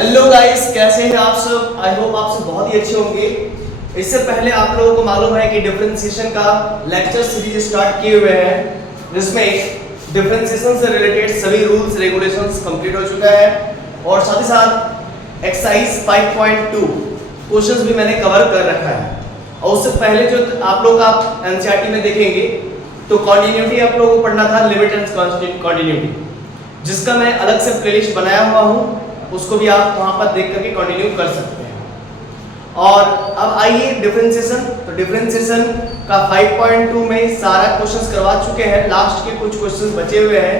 Hello guys, कैसे हैं आप सब। आई होप आप सब बहुत ही अच्छे होंगे। इससे पहले आप लोगों को मालूम है कि डिफरेंशिएशन का लेक्चर सीरीज स्टार्ट किए हुए हैं, जिसमें डिफरेंशिएशन से रिलेटेड सभी रूल्स रेगुलेशंस कंप्लीट हो चुका है और साथ ही साथ एक्सरसाइज 5.2 क्वेश्चंस भी मैंने कवर कर रखा है। और उससे पहले जो आप लोग आप एनसीईआरटी में देखेंगे तो कॉन्टिन्यूटी आप लोगों को पढ़ना था, लिमिट एंड कॉन्टिन्यूटी, जिसका मैं अलग से प्लेलिस्ट बनाया हुआ हूँ, उसको भी आप वहां पर देख करके कंटिन्यू कर सकते हैं। और अब आइए डिफरेंशिएशन। तो डिफरेंशिएशन का 5.2 में सारा क्वेश्चंस करवा चुके हैं। लास्ट के कुछ क्वेश्चंस बचे हुए हैं,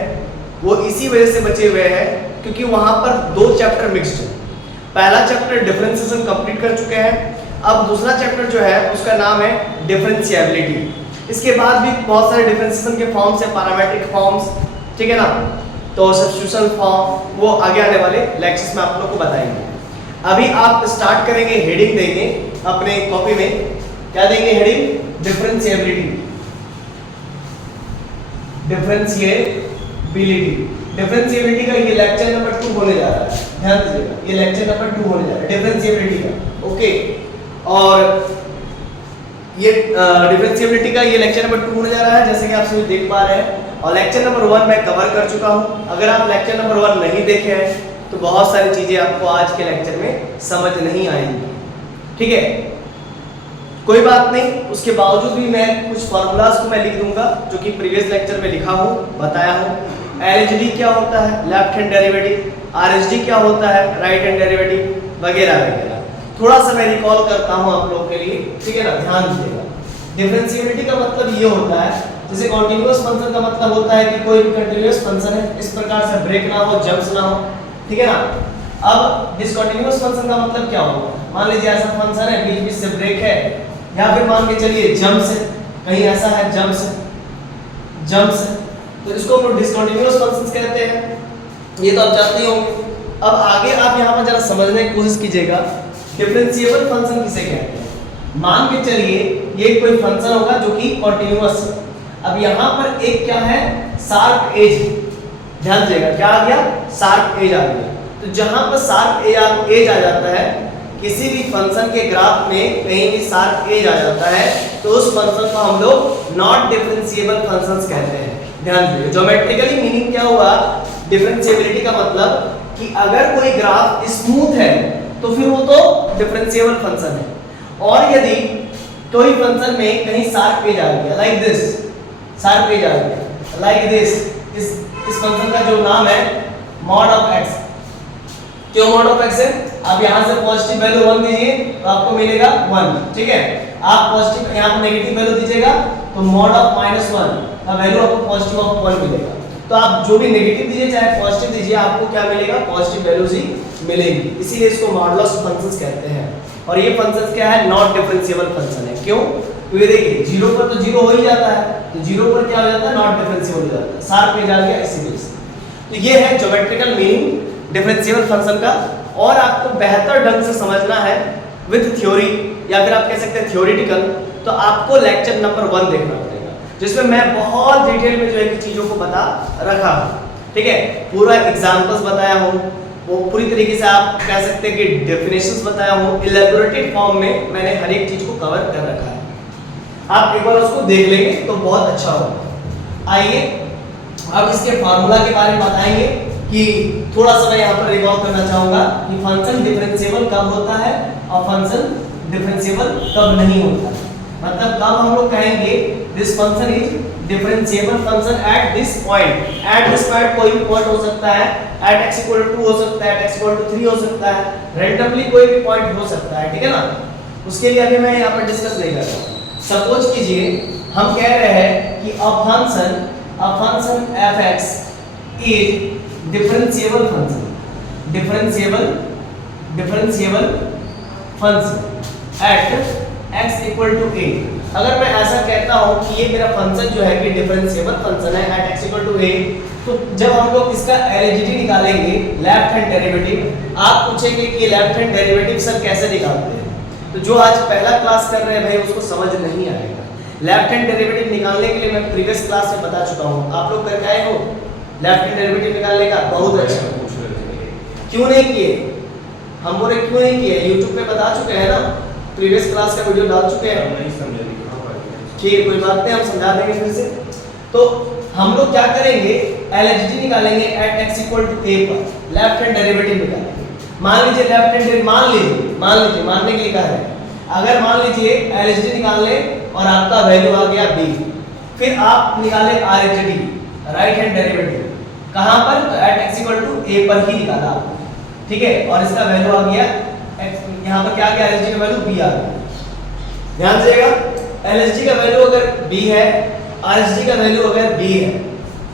वो इसी वजह से बचे हुए हैं क्योंकि वहां पर दो चैप्टर मिक्स्ड है। पहला चैप्टर डिफरेंशिएशन कंप्लीट कर चुके हैं, अब दूसरा चैप्टर जो है उसका नाम है डिफरेंशिएबिलिटी। इसके बाद भी बहुत सारे डिफरेंशिएशन के फॉर्म्स है, पैरामीट्रिक फॉर्म्स, ठीक है ना। तो सब्स्टिट्यूशन फॉर्म वो आगे आने वाले लेक्चर्स में आप लोग को बताएंगे। अभी आप स्टार्ट करेंगे, हेडिंग देंगे अपने कॉपी में। क्या देंगे हेडिंग? डिफरेंशिएबिलिटी। डिफरेंशिएबिलिटी डिफरेंशिएबिलिटी का ये लेक्चर नंबर 2 होने जा रहा है, ध्यान दीजिएगा, ये लेक्चर नंबर 2 होने जा रहा है डिफरेंशिएबिलिटी का। ओके, और ये डिफरेंशिएबिलिटी का ये लेक्चर नंबर 2 होने जा रहा है, जैसे कि आप सभी देख पा रहे हैं। और लेक्चर नंबर 1 मैं कवर कर चुका हूं। अगर आप लेक्चर नंबर 1 नहीं देखे हैं तो बहुत सारी चीजें आपको आज के लेक्चर में समझ नहीं आएंगी, ठीक है। कोई बात नहीं, उसके बावजूद भी मैं कुछ फार्मूलाज को मैं लिख दूंगा जो कि प्रीवियस लेक्चर में लिखा हूं, बताया हूं। एलएचडी क्या होता है, लेफ्ट हैंड डेरिवेटिव, आरएचडी क्या होता है, राइट हैंड डेरिवेटिव, वगैरह वगैरह। थोड़ा सा मैं रिकॉल करता हूं आप लोगों के लिए, ठीक है ना, ध्यान दीजिएगा। डिफरेंशिएबिलिटी का मतलब ये होता है, जैसे कॉन्टिन्यूअस फंक्शन का मतलब होता है कि कोई भी कंटीन्यूअस फंक्शन है, इस प्रकार से ब्रेक ना हो, जंप्स ना हो, ठीक है ना। अब डिसकंटीन्यूअस फंक्शन का मतलब क्या होगा? मान लीजिए ऐसा फंक्शन है, बीच बीच से ब्रेक है, या फिर मान के चलिए जंप्स है, कहीं ऐसा है जंप्स है, तो इसको हम लोग डिसकंटीन्यूअस फंक्शंस कहते हैं। ये तो आप जानते हो। अब आगे आप यहाँ पर जरा समझने की कोशिश कीजिएगा, डिफरेंशिएबल फंक्शन किसे कहते हैं। मान के चलिए ये कोई फंक्शन होगा जो कि कॉन्टिन्यूअस है। अब यहाँ पर एक क्या है, शार्प एज, ध्यान दीजिएगा, क्या आ गया? शार्प एज आ गया। तो जहां पर शार्प एज आ जाता है, किसी भी फंक्शन के ग्राफ में कहीं भी शार्प एज आ जाता है, तो उस फंक्शन को हम लोग नॉट डिफरेंशिएबल फंक्शंस कहते हैं। ध्यान दीजिए, ज्योमेट्रिकली मीनिंग क्या हुआ डिफरेंशिएबिलिटी का मतलब कि अगर कोई ग्राफ स्मूथ है तो फिर वो तो डिफरेंशिएबल फंक्शन है, और यदि कोई फंक्शन में कहीं शार्प एज आ गया, लाइक दिस, शार्प एज आ गया लाइक दिस, इस फंक्शन का जो नाम है मॉड ऑफ x, क्यों मॉड ऑफ x है? आप यहां से पॉजिटिव वैल्यू 1 दीजिए तो आपको मिलेगा 1, ठीक है। आप पॉजिटिव यहां पर नेगेटिव वैल्यू दीजिएगा तो मॉड ऑफ -1 का वैल्यू आपको पॉजिटिव ऑफ 1 मिलेगा। तो आप जो भी नेगेटिव दीजिए चाहे पॉजिटिव दीजिए, आपको क्या मिलेगा? पॉजिटिव वैल्यूज ही मिलेगी। इसीलिए इसको मॉडुलस फंक्शंस कहते हैं। और ये फंक्शंस क्या है? नॉट डिफरेंशिएबल फंक्शन है। क्यों? तो ये देखिए 0 पर तो 0 हो ही जाता है, तो 0 पर क्या हो जाता है? नॉट डिफरेंशिएबल हो जाता है, शार्प एज आ गया इसीलिए। तो ये है ज्योमेट्रिकल मीनिंग डिफरेंशिएबल फंक्शन का। और आपको बेहतर ढंग से समझना है विद थ्योरी, या फिर आप कह सकते हैं थ्योरेटिकल, तो आपको लेक्चर नंबर 1 देखना पड़ेगा, जिसमें मैं बहुत डिटेल में जो है कि चीजों को बता रखा हूं, ठीक है। पूरा एग्जांपल्स बताया हूं, वो पूरी तरीके से आप कह सकते हैं कि डेफिनेशंस बताया हूं, इलैबोरेटेड फॉर्म में मैंने हर एक चीज को कवर कर रखा है। आप एक बार उसको देख लेंगे तो बहुत अच्छा होगा। आइए अब इसके फार्मूला के बारे में बताएंगे कि थोड़ा सा मैं यहाँ पर रिकॉल करना चाहूंगा कि फंक्शन डिफरेंशिएबल कब होता है और फंक्शन डिफरेंशिएबल कब नहीं होता है। मतलब कब हम लोग कहेंगे this function is differentiable function at this point. At this point कोई भी पॉइंट हो सकता है, एट x = 2 हो सकता है, एट x = 3 हो सकता है, रैंडमली कोई भी पॉइंट हो सकता है, ठीक है ना। उसके लिए अभी मैं यहाँ पर डिस्कस नहीं कर रहा हूँ। सपोज कीजिए हम कह रहे हैं कि a function f(x) is differentiable function at x = a। अगर मैं ऐसा कहता हूं कि ये मेरा फंक्शन जो है कि डिफरेंशिएबल फंक्शन है एट x = a, तो जब हम लोग इसका एलएचडी निकालेंगे, लेफ्ट हैंड डेरिवेटिव, आप पूछेंगे कि लेफ्ट हैंड डेरिवेटिव सर कैसे निकालते हैं, तो जो आज पहला क्लास कर रहे हैं भाई उसको समझ नहीं आएगा। लेफ्ट हैंड डेरिवेटिव निकालने के लिए मैं प्रीवियस क्लास में बता चुका हूं, आप लोग करके आए हो लेफ्ट हैंड डेरिवेटिव निकालने का? बहुत अच्छा। क्यों नहीं किए? हम बोले क्यों नहीं किए, यूट्यूब पे बता चुके हैं ना, प्रीवियस क्लास का वीडियो डाल चुके हैं। नहीं समझे ठीक है, कोई बात नहीं, हम समझा देंगे फिर से। तो हम लोग क्या करेंगे, LHD निकालेंगे at x equal to a पर, लेफ्ट हैंड डेरिवेटिव निकालेंगे। मान लीजिए लेफ्ट हैंड, मान लीजिए मानने के लिए कहा है, अगर मान लीजिए LHD निकाल ले और आपका वैल्यू आ गया b, फिर आप निकाले RHD राइट हैंड डेरिवेटिव, कहां पर, तो at x equal to a पर ही निकाला, ठीक है, और इसका वैल्यू आ गया x, यहां पर क्या आ गया, LHD का वैल्यू b आ गया। ध्यान दीजिएगा, LHD का वैल्यू अगर b है, RHD का वैल्यू अगर b है,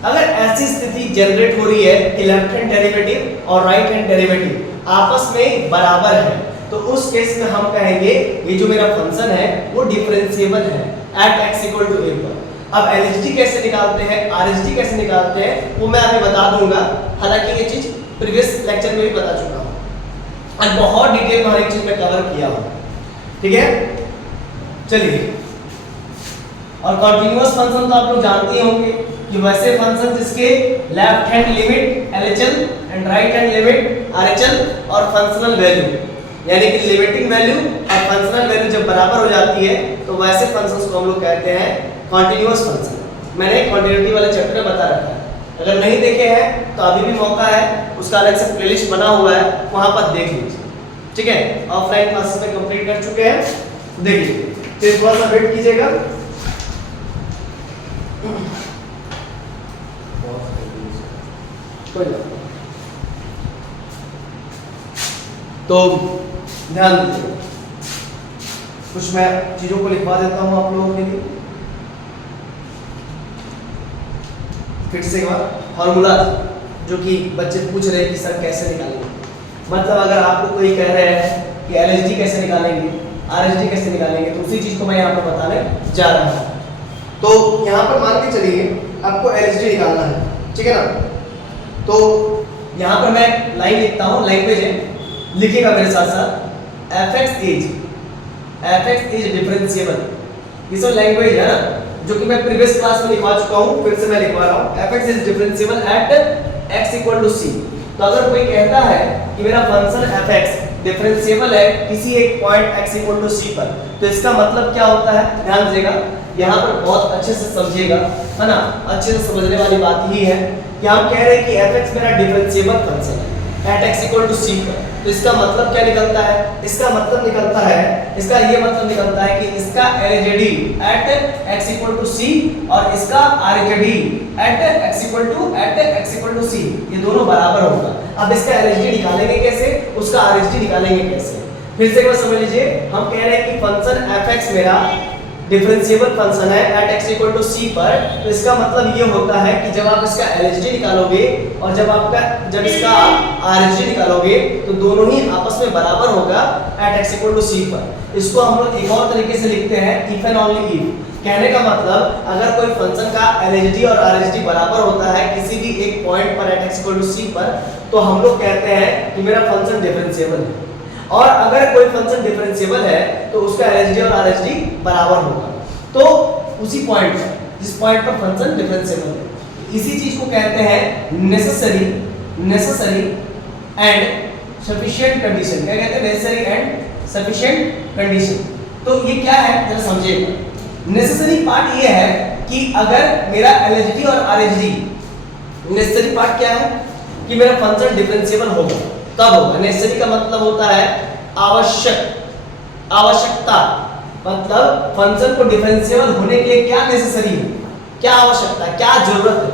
अगर ऐसी स्थिति जनरेट हो रही है कि लेफ्ट हैंड डेरिवेटिव और राइट हैंड डेरिवेटिव आपस में बराबर है, तो उस केस में हम कहेंगे ये जो मेरा फंक्शन है वो डिफरेंशिएबल है at x equal to a पर। अब LHD कैसे निकालते हैं, RHD कैसे निकालते हैं, वो मैं आपको बता दूंगा, हालांकि ये चीज प्रीवियस लेक्चर में भी बता चुका हूं और बहुत डिटेल में हर एक चीज में कवर किया हूं, ठीक है। चलिए, और कंटीन्यूअस फंक्शन तो आप लोग जानते ही होंगे कि वैसे फंक्शन जिसके left hand limit LHL and right hand limit RHL और फंक्शनल वैल्यू, यानी कि लिमिटिंग वैल्यू और फंक्शनल वैल्यू जब बराबर हो जाती है तो वैसे फंक्शंस को हम लोग कहते हैं कंटीन्यूअस फंक्शन। मैंने कंटिन्यूटी वाले चैप्टर में बता रखा है, अगर नहीं देखे हैं तो अभी भी मौका है, उसका अलग से प्लेलिस्ट बना हुआ है, वहां पर देख लीजिए, ठीक है। ऑफलाइन क्लासेस में कंप्लीट कर चुके हैं, देखिए फिर थोड़ा सा वेट कीजिएगा। तो ध्यान दीजिए, कुछ मैं चीजों को लिखवा देता हूं आप लोगों के लिए। फिर से एक बार फॉर्मूला जो कि बच्चे पूछ रहे हैं कि सर कैसे निकालेंगे, मतलब अगर आपको कोई कह रहे हैं कि LHD कैसे निकालेंगे, RHD कैसे निकालेंगे, तो उसी चीज को मैं यहाँ पर बताने जा रहा हूँ। तो यहाँ पर मान के चलिए आपको LHD निकालना है, ठीक है ना। तो यहाँ पर मैं लाइन लिखता हूँ, लैंग्वेज है, लिखिएगा मेरे साथ साथ, fx इज डिफरेंशिएबल, ये सब लैंग्वेज है ना, जो कि मैं प्रीवियस क्लास में लिखवा चुका हूँ, फिर से मैं लिखवा रहा हूँ, fx is differentiable at x equal to c। तो अगर कोई कहता है कि मेरा फंक्शन fx डिफरेंशिएबल है किसी एक point x equal to c पर, तो इसका मतलब क्या होता है, ध्यान दीजिएगा, यहाँ पर बहुत अच्छे से समझिएगा, है ना, अच्छे से समझने वाली बात ही है कि हम कह रहे हैं कि fx मेरा डिफरेंशिएबल फंक्शन है at x equal to c पर। तो इसका मतलब क्या निकलता है, इसका मतलब निकलता है, इसका ये मतलब निकलता है कि इसका LHD at x equal to c और इसका RHD at x equal to c, ये दोनों बराबर होगा। अब इसका LHD निकालेंगे कैसे, उसका RHD निकालेंगे कैसे, फिर से एक बार समझ लीजिए, हम कह रहे हैं कि फंक्शन fx मेरा डिफरेंशिएबल फंक्शन है at x equal to c पर, तो इसका मतलब ये होता है कि जब आप इसका LHD निकालोगे और जब इसका RHD निकालोगे तो दोनों ही आपस में बराबर होगा at x equal to c पर। इसको हम लोग एक और तरीके से लिखते हैं, इफ एंड ओनली इफ। कहने का मतलब अगर कोई फंक्शन का LHD और RHD बराबर होता है किसी भी एक पॉइंट पर at x equal to c पर, तो हम लोग कहते हैं कि मेरा फंक्शन डिफरेंशिएबल है। और अगर कोई फंक्शन डिफरेंशिएबल है तो उसका LHD और RHD बराबर होगा, तो उसी पॉइंट पर, जिस पॉइंट पर फंक्शन डिफरेंशिएबल है, इसी चीज को कहते हैं नेसेसरी एंड सफिशिएंट कंडीशन। क्या कहते हैं, नेसेसरी एंड सफिशिएंट कंडीशन। तो ये क्या है जरा समझिएगा। नेसेसरी पार्ट ये है कि अगर मेरा LHD और RHD, नेसेसरी पार्ट क्या है कि मेरा फंक्शन डिफरेंशिएबल होगा, तब होगा। नेसेसरी का मतलब होता है आवश्यकता, मतलब फंक्शन को डिफरेंशिएबल होने के लिए क्या नेसेसरी है, क्या आवश्यकता है, क्या जरूरत है,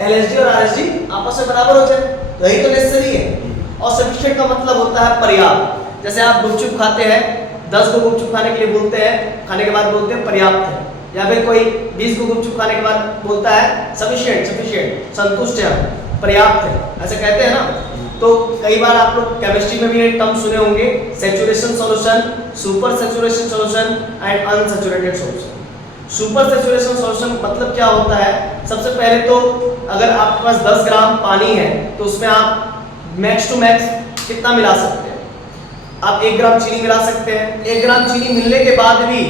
LHD और RHD आपस में बराबर हो जाए, तो यही तो नेसेसरी है। और सफिशिएंट का मतलब होता है पर्याप्त। जैसे आप गुपचुप खाते हैं, 10 को गुपचुप खाने के लिए बोलते हैं, खाने के बाद बोलते हैं पर्याप्त है, या फिर कोई 20 को गुपचुप खाने के बाद बोलता है सफिशिएंट, संतुष्ट है, पर्याप्त है, ऐसे कहते हैं ना। तो कई बार आप लोग केमिस्ट्री में भी ये टर्म सुने होंगे, saturation solution, super saturation solution and unsaturated solution. Super saturation solution मतलब क्या होता है, सबसे पहले तो अगर आपके पास 10 ग्राम पानी है तो उसमें आप मैक्स टू मैक्स कितना मिला सकते हैं, आप 1 ग्राम चीनी मिला सकते हैं। 1 ग्राम चीनी मिलने के बाद भी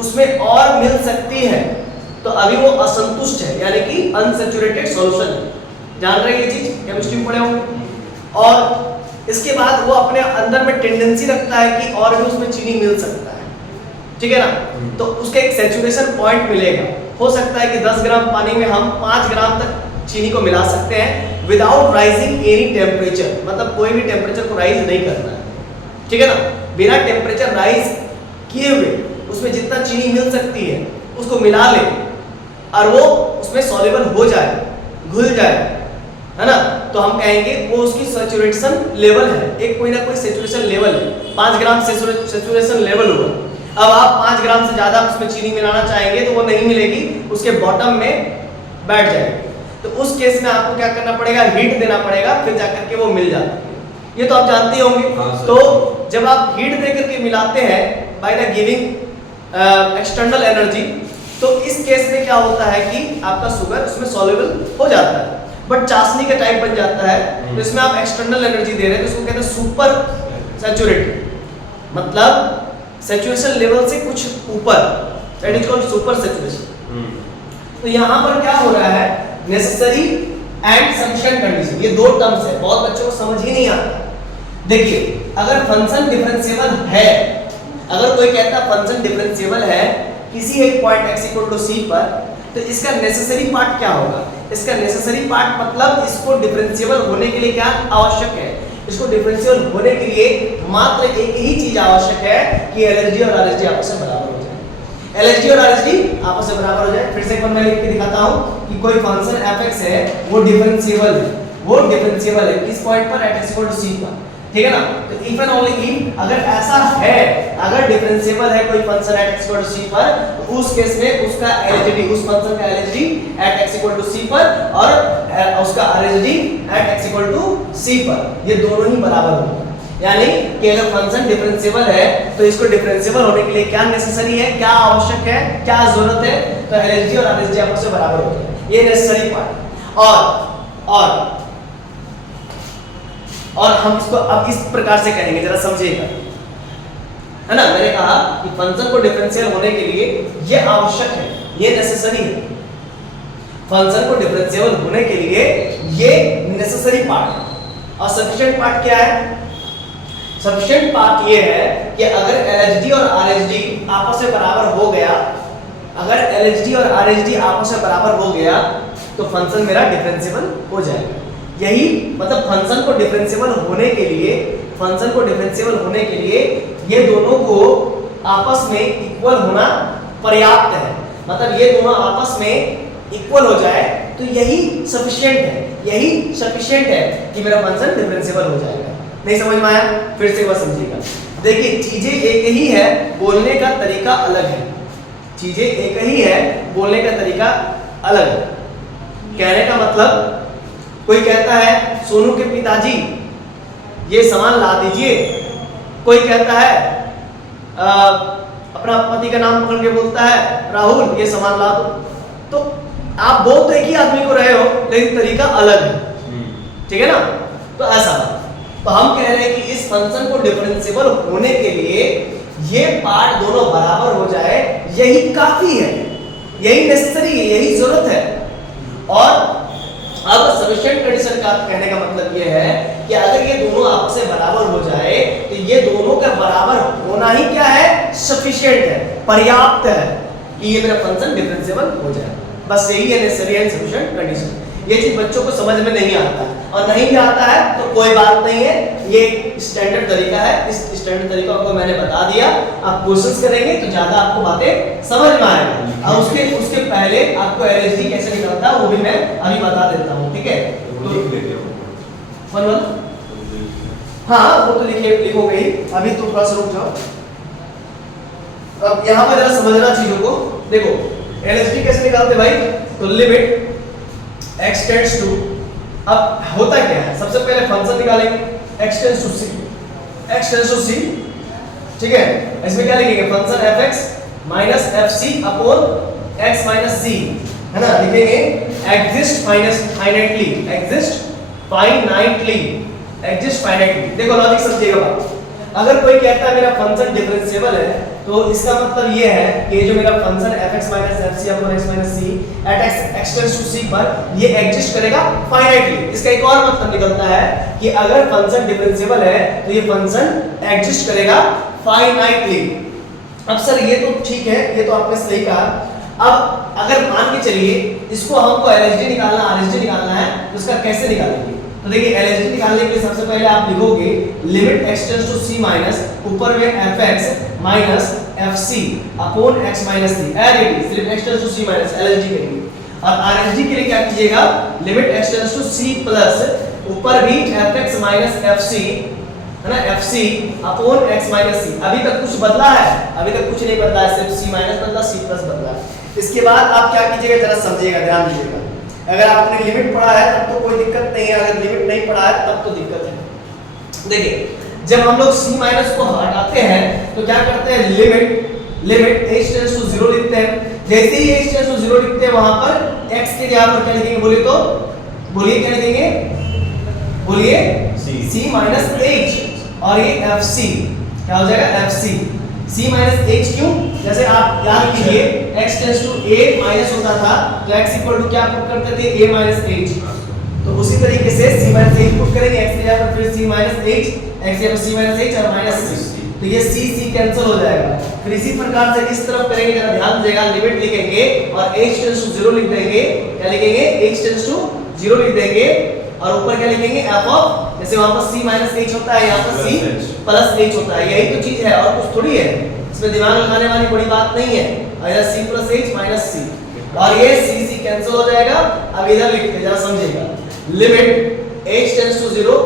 उसमें और मिल सकती है तो अभी वो असंतुष्ट है, यानी कि अनसैचुरेटेड सॉल्यूशन है। जान रहे हैं ये चीज, केमिस्ट्री में पढ़े होंगे। और इसके बाद वो अपने अंदर में टेंडेंसी रखता है कि और भी उसमें चीनी मिल सकता है, ठीक है ना। तो उसका एक सैचुरेशन पॉइंट मिलेगा। हो सकता है कि 10 ग्राम पानी में हम 5 ग्राम तक चीनी को मिला सकते हैं विदाउट राइजिंग एनी टेम्परेचर, मतलब कोई भी टेम्परेचर को राइज नहीं करना है, ठीक है ना। बिना टेम्परेचर राइज किए हुए उसमें जितना चीनी मिल सकती है उसको मिला ले और वो उसमें सॉल्युबल हो जाए, घुल जाए, है ना, तो हम कहेंगे वो उसकी सैचुरेशन लेवल है, एक कोई ना कोई सैचुरेशन लेवल है। 5 ग्राम सैचुरेशन लेवल हुआ। अब आप 5 ग्राम से ज्यादा उसमें चीनी मिलाना चाहेंगे तो वो नहीं मिलेगी, उसके बॉटम में बैठ जाएगी। तो उस केस में आपको क्या करना पड़ेगा, हीट देना पड़ेगा, फिर जाकर के वो मिल जाती है। ये तो आप जानते होंगे। तो जब आप हीट देकर के मिलाते हैं by the giving external energy, तो इस केस में क्या होता है कि आपका शुगर उसमें सॉल्युबल हो जाता है, बट चाशनी का टाइप बन जाता है। तो इसमें आप एक्सटर्नल एनर्जी दे रहे हैं, तो इसको कहते हैं सुपर सैचुरेटेड, मतलब सैचुरेशन लेवल से कुछ ऊपर, that is called super saturation. तो यहाँ पर क्या हो रहा है, नेसेसरी एंड सफिशिएंट कंडीशन, ये दो टर्म्स है, बहुत बच्चों को समझ ही नहीं आता। देखिए, अगर फंक्शन डिफरेंशिएबल है, अगर कोई कहता है फंक्शन डिफरेंशिएबल है किसी एक point x equal to c पर, तो इसका नेसेसरी पार्ट क्या होगा? इसका नेसेसरी पार्ट मतलब इसको डिफरेंशिएबल होने के लिए क्या आवश्यक है? इसको डिफरेंशिएबल होने के लिए मात्र एक ही चीज आवश्यक है कि LHD और RHD आपस में बराबर हो जाए। LHD और RHD आपस में बराबर हो जाए। फिर से एक बार मैं लिख के दिखाता हूं कि कोई फंक्शन f(x) है, वो डिफरेंशिएबल है, वो डिफरेंशिएबल है किस पॉइंट पर? at x equal to c पर, ठीक है ना। तो इफ एंड ओनली इफ अगर ऐसा है, अगर डिफरेंशिएबल है कोई function at x equal to c पर, तो उस केस में उसका LHD, उस फंक्शन का LHD at x equal to c पर और उसका RHD at x equal to c पर, ये दोनों ही बराबर होंगे। यानी कि अगर फंक्शन डिफरेंशिएबल है तो इसको डिफरेंशिएबल होने के लिए क्या नेसेसरी है, क्या आवश्यक है, क्या जरूरत है? तो LHD और RHD आपस में बराबर हो जाए, ये नेसेसरी पार्ट। और हम इसको अब इस प्रकार से कहेंगे, जरा समझिएगा, है ना। मैंने कहा कि फंक्शन को डिफरेंशियल होने के लिए ये आवश्यक है, ये नेसेसरी है। फंक्शन को डिफरेंशियल होने के लिए ये नेसेसरी पार्ट है। और सफिशिएंट पार्ट क्या है? सफिशिएंट पार्ट ये है कि अगर LHD और RHD आपस में बराबर हो गया, अगर LHD और RHD आपस में बराबर हो गया तो फंक्शन मेरा डिफरेंशिएबल हो जाएगा। यही मतलब फंक्शन को डिफरेंशिएबल होने के लिए, फंक्शन को डिफरेंशिएबल होने के लिए ये दोनों को आपस में इक्वल होना पर्याप्त है। मतलब ये दोनों आपस में इक्वल हो जाए तो यही सफिशिएंट है, यही सफिशिएंट है कि मेरा फंक्शन डिफरेंशिएबल हो जाएगा। नहीं समझ में आया? फिर से एक बार समझिएगा। देखिए, चीजें एक ही है, बोलने का तरीका अलग है। चीजें एक ही है, बोलने का तरीका अलग है। कहने का मतलब, कोई कहता है सोनू के पिताजी ये सामान ला दीजिए, कोई कहता है अपना पति का नाम पकड़ के बोलता है राहुल ये सामान ला दो। तो आप बोल तो एक ही आदमी को रहे हो लेकिन तरीका अलग है, ठीक है ना। तो ऐसा, तो हम कह रहे हैं कि इस फंक्शन को डिफरेंशिएबल होने के लिए ये पार्ट दोनों बराबर हो जाए, यही काफी है, यही नेसेसरी है, यही जरूरत है। और अब सफिशिएंट कंडीशन का कहने का मतलब ये है कि अगर ये दोनों आपस में बराबर हो जाए तो ये दोनों का बराबर होना ही क्या है? सफिशिएंट है, पर्याप्त है कि ये मेरा फंक्शन डिफरेंशिएबल हो जाए। बस यही है नेसेसरी एंड सफिशिएंट कंडीशन। ये चीज बच्चों को समझ में नहीं आता, और नहीं भी आता है तो कोई बात नहीं है, ये स्टैंडर्ड तरीका है। इस स्टैंडर्ड तरीका को मैंने बता दिया, आप कोशिश करेंगे तो ज्यादा आपको बातें समझ में आएगा। और उसके पहले आपको LHD कैसे निकलता है वो भी मैं अभी बता देता हूँ, ठीक है। तो हाँ, वो तो लिखो गई, अभी तो थोड़ा सा रुक जाओ। अब यहाँ पर जरा समझना चीजों को। देखो LHD कैसे निकालते भाई? तो लिमिट x टेंड्स टू, अब होता क्या है, सबसे पहले फंक्शन निकालेंगे x टेंड्स टू c, ठीक है। इसमें क्या लिखेंगे? Function fx minus fc upon x minus c, है ना। लिखेंगे एग्जिस्ट फाइनाइटली, एग्जिस्ट फाइनाइटली। देखो लॉजिक समझिएगा बात। अगर कोई कहता है मेरा फंक्शन डिफरेंशिएबल है तो इसका मतलब ये है कि जो मेरा function fx minus F C upon X minus C at X tends to C पर ये एग्जिस्ट करेगा फाइनाइटली। इसका एक और मतलब निकलता है कि अगर फंक्शन डिफरेंशिएबल है तो ये फंक्शन एग्जिस्ट करेगा फाइनाइटली। अब सर ये तो ठीक है, ये तो आपने सही कहा। अब अगर मान के चलिए इसको हमको एलएचडी निकालना आरएचडी निकालना है तो इसका कैसे निकालेंगे? तो देखिए एलएचडी निकालने के लिए सबसे पहले आप लिखोगे limit x tends to c minus ऊपर में fx minus fc upon x minus c as it is, सिर्फ x tends to c minus LHD करेंगे। और आरएचडी के लिए क्या कीजिएगा, limit x tends to c plus ऊपर भी fx माइनस fc है ना, fc upon x minus c। अभी तक कुछ बदला है? अभी तक कुछ नहीं बदला है, सिर्फ c माइनस बदला, c प्लस बदला है। इसके बाद आप क्या कीजिएगा जरा समझिएगा, ध्यान दीजिएगा। अगर आपने लिमिट पढ़ा है तब तो कोई दिक्कत नहीं है, अगर लिमिट नहीं पढ़ा है तब तो दिक्कत है। देखिए जब हम लोग c माइनस को हटाते हैं तो क्या करते हैं, लिमिट h टेंड्स टू 0 लिखते हैं। जैसे ही h टेंड्स टू 0 लिखते हैं वहां पर x के जगह पर क्या लिखेंगे, बोलिए तो बोलिए क्या लिखेंगे, बोलिए c माइनस h और ये fc क्या हो जाएगा, fc c माइनस h। क्यों? जैसे आप याद कीजिए x tends to a minus होता था तो x इक्वल टू क्या पुट करते थे, a माइनस h। तो उसी तरीके से c माइनस h पुट करेंगे, x की जगह पर फिर c माइनस h, x की जगह पर c माइनस h और माइनस c, तो ये c कैंसिल हो जाएगा। फिर इसी प्रकार से इस तरफ करेंगे, जरा ध्यान दीजिएगा, लिमिट लिखेंगे और h टेंड्स टू 0 लिख देंगे। क्या लिखेंगे, h टेंड्स टू 0 लिख देंगे और ऊपर क्या लिखेंगे, f ऑफ, जैसे वहां पर c माइनस h होता है यहाँ पर c प्लस h होता है, यही तो चीज है और कुछ थोड़ी है, इसमें दिमाग लगाने वाली बड़ी बात नहीं है। इधर c plus h minus c और ये c कैंसिल हो जाएगा। अब इधर लिखते जरा समझिएगा, लिमिट h टेंड्स टू 0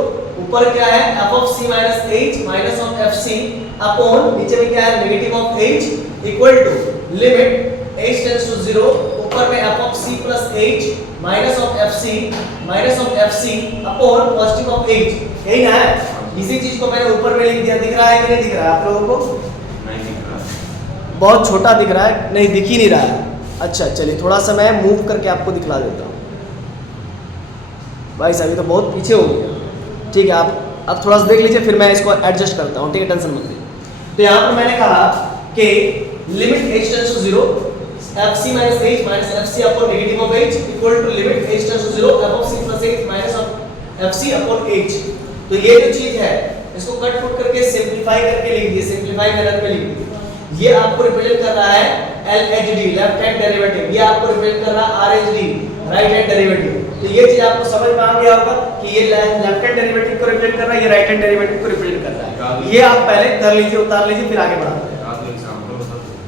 ऊपर क्या है f of c minus h minus of fc upon नीचे में क्या है negative of h equal to limit h tends to 0 ऊपर में f of c plus h minus of fc minus of fc upon positive of h। यही ना है, इसी चीज को मैंने ऊपर में लिख दिया। दिख रहा है कि नहीं दिख रहा है आप लोगों को? नहीं दिख रहा, बहुत छोटा दिख रहा है, नहीं दिख ही नहीं रहा है। अच्छा चलिए थोड़ा सा मैं मूव करके आपको दिखला देता हूँ। भाई साहब ये तो बहुत पीछे हो गया, ठीक है आप अब थोड़ा सा देख लीजिए, फिर मैं इसको एडजस्ट करता हूँ, ठीक है, टेंशन मत लीजिए। तो यहाँ पर मैंने कहा कि limit h tends to 0 fc minus h minus fc upon negative of h equal to limit h tends to 0 f of c plus h minus of fc upon h। तो ये जो चीज है इसको कट फुट करके simplify करके लिख दिए, सिंपलीफाई मेथड में लिख दिए। ये आपको रिप्रेजेंट कर रहा है LHD लेफ्ट हैंड डेरिवेटिव, ये आपको रिप्रेजेंट कर रहा है RHD राइट हैंड डेरिवेटिव। तो ये चीज आपको समझ में आ गया होगा कि ये लेफ्ट हैंड डेरिवेटिव को रिप्रेजेंट कर रहा है, ये राइट हैंड डेरिवेटिव को रिप्रेजेंट कर रहा है। ये आप पहले कर लीजिए, उतार लीजिए, फिर आगे बढ़ाते हैं।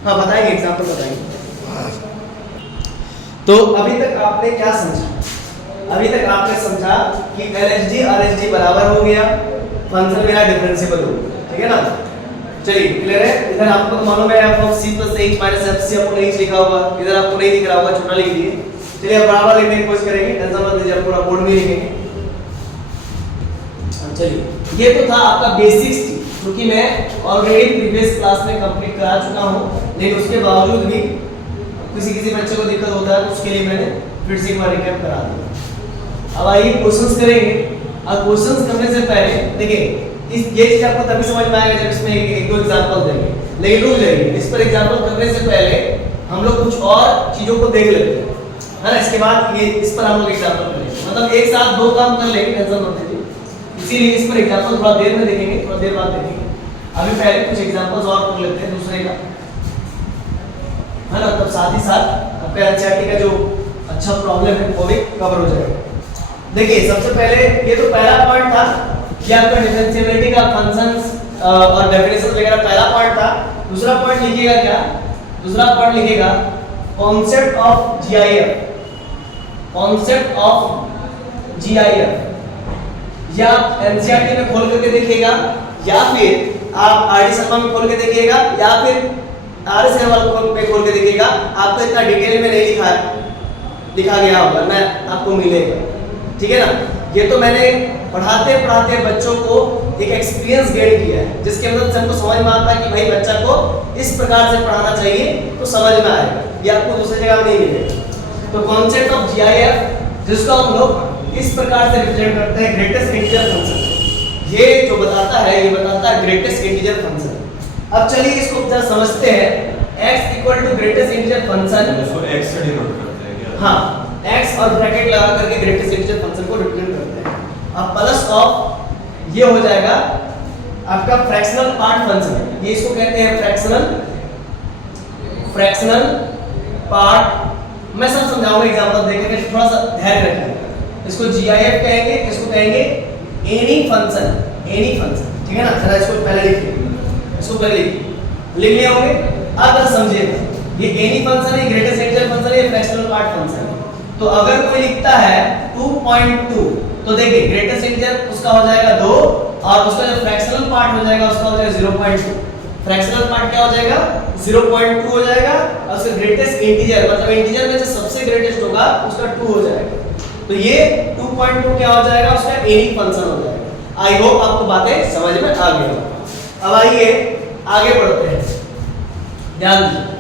हाँ बताएंगे, एग्जांपल बताएंगे। तो अभी तक आपने क्या समझा? अभी तक आपने समझा कि LHD RHD बराबर हो गया, फंक्शन मेरा डिफरेंशिएबल हो गया, ठीक है ना? चलिए क्लियर है। इधर आपको तो मालूम है f of c plus h minus fc upon h लिखा होगा, इधर आपको नहीं दिख रहा होगा, छोटा लिख दिए। चलिए अब बराबर लिखने की कोशिश करेंगे, टेंशन मत लीजिए, पूरा बोर्ड में लिखेंगे। चलिए ये तो था आपका बेसिक्स, क्योंकि मैं ऑलरेडी प्रीवियस क्लास में कंप्लीट करा चुका हूं, लेकिन उसके बावजूद भी किसी बच्चे को दिक्कत होता है तो उसके लिए मैंने फिर से एक बार रिकैप करा दिया। अब आइए क्वेश्चंस करेंगे। अब क्वेश्चंस करने से पहले देखिए ये चीज आपको तभी समझ में आएगा जब इसमें एक दो एग्जांपल देंगे, लेकिन रुक जाइए, इस पर एग्जांपल करने से पहले हम लोग कुछ और चीजों को देख लेते हैं, है ना? इसके बाद ये इस पर हम लोग एग्जांपल करेंगे, मतलब एक साथ दो काम कर लेंगे, टेंशन मत लीजिए। इसीलिए इस पर एग्जांपल थोड़ा देर में देखेंगे, थोड़ा देर बाद देखेंगे। अभी पहले कुछ एग्जांपल्स और कर लेते हैं दूसरे का, है ना? तब साथ ही साथ आपका एनसीईआरटी का जो अच्छा प्रॉब्लम है वो भी कवर हो जाएगा। देखिए सबसे पहले ये तो पहला पॉइंट था कि आपका डिफरेंशिएबिलिटी का फंक्शंस और डेफिनेशन वगैरह पहला पॉइंट था। दूसरा पॉइंट लिखिएगा क्या? दूसरा पॉइंट लिखिएगा concept of GIF, concept of GIF. या आप एनसीईआरटी में खोल करके देखिएगा, या फिर आप आरडी शर्मा में खोल के देखिएगा, या फिर आरएस अहमद में खोल के देखिएगा। आपको इतना डिटेल में नहीं लिखा गया होगा, मैं आपको मिलेगा, ठीक है ना? ये तो मैंने पढ़ाते पढ़ाते बच्चों को एक एक्सपीरियंस गेन किया है, जिसके मदद से हमको समझ में आता है कि भाई बच्चा को इस प्रकार से पढ़ाना चाहिए तो समझ में आएगा, ये आपको दूसरी जगह नहीं मिलेगा। तो कॉन्सेप्ट ऑफ जीआईएफ जिसको हम लोग इस प्रकार से रिप्रेजेंट करते हैं ग्रेटेस्ट इंटीजर फंक्शन, ये जो बताता है ये बताता है ग्रेटेस्ट इंटीजर फंक्शन। अब चलिए इसको जरा समझते हैं। x equal to greatest integer function, इसको x से डिनोट करते हैं क्या? हाँ, x और ब्रैकेट लगा करके ग्रेटेस्ट इंटीजर फंक्शन को रिप्रेजेंट करते हैं। अब प्लस ऑफ ये हो जाएगा आपका फ्रैक्शनल पार्ट फंक्शन, ये इसको कहते हैं फ्रैक्शनल पार्ट। मैं सब समझाऊंगा एग्जांपल देखेंगे, थोड़ा सा ध्यान रखिए। इसको GIF कहेंगे, इसको कहेंगे एनी फंक्शन, ठीक है ना। जरा इसको पहले लिखिए, इसको पहले लिख लिए होंगे। अब जरा समझिएगा, ये एनी फंक्शन है, ग्रेटेस्ट इंटीजर फंक्शन है, फ्रैक्शनल पार्ट फंक्शन है। तो अगर कोई लिखता है 2.2, तो देखिए ग्रेटेस्ट इंटीजर उसका हो जाएगा 2 और उसका जो फ्रैक्शनल पार्ट हो जाएगा उसका हो जाएगा 0.2। फ्रैक्शनल पार्ट क्या हो जाएगा 0.2 हो जाएगा और उसका ग्रेटेस्ट इंटीजर मतलब इंटीजर में जो सबसे ग्रेटेस्ट होगा उसका 2 हो जाएगा। तो ये 2.2 क्या हो जाएगा उसका एनी फंक्शन हो जाएगा। आई होप आपको बातें समझ में आ गई। अब आइए आगे बढ़ते हैं, ध्यान दीजिए।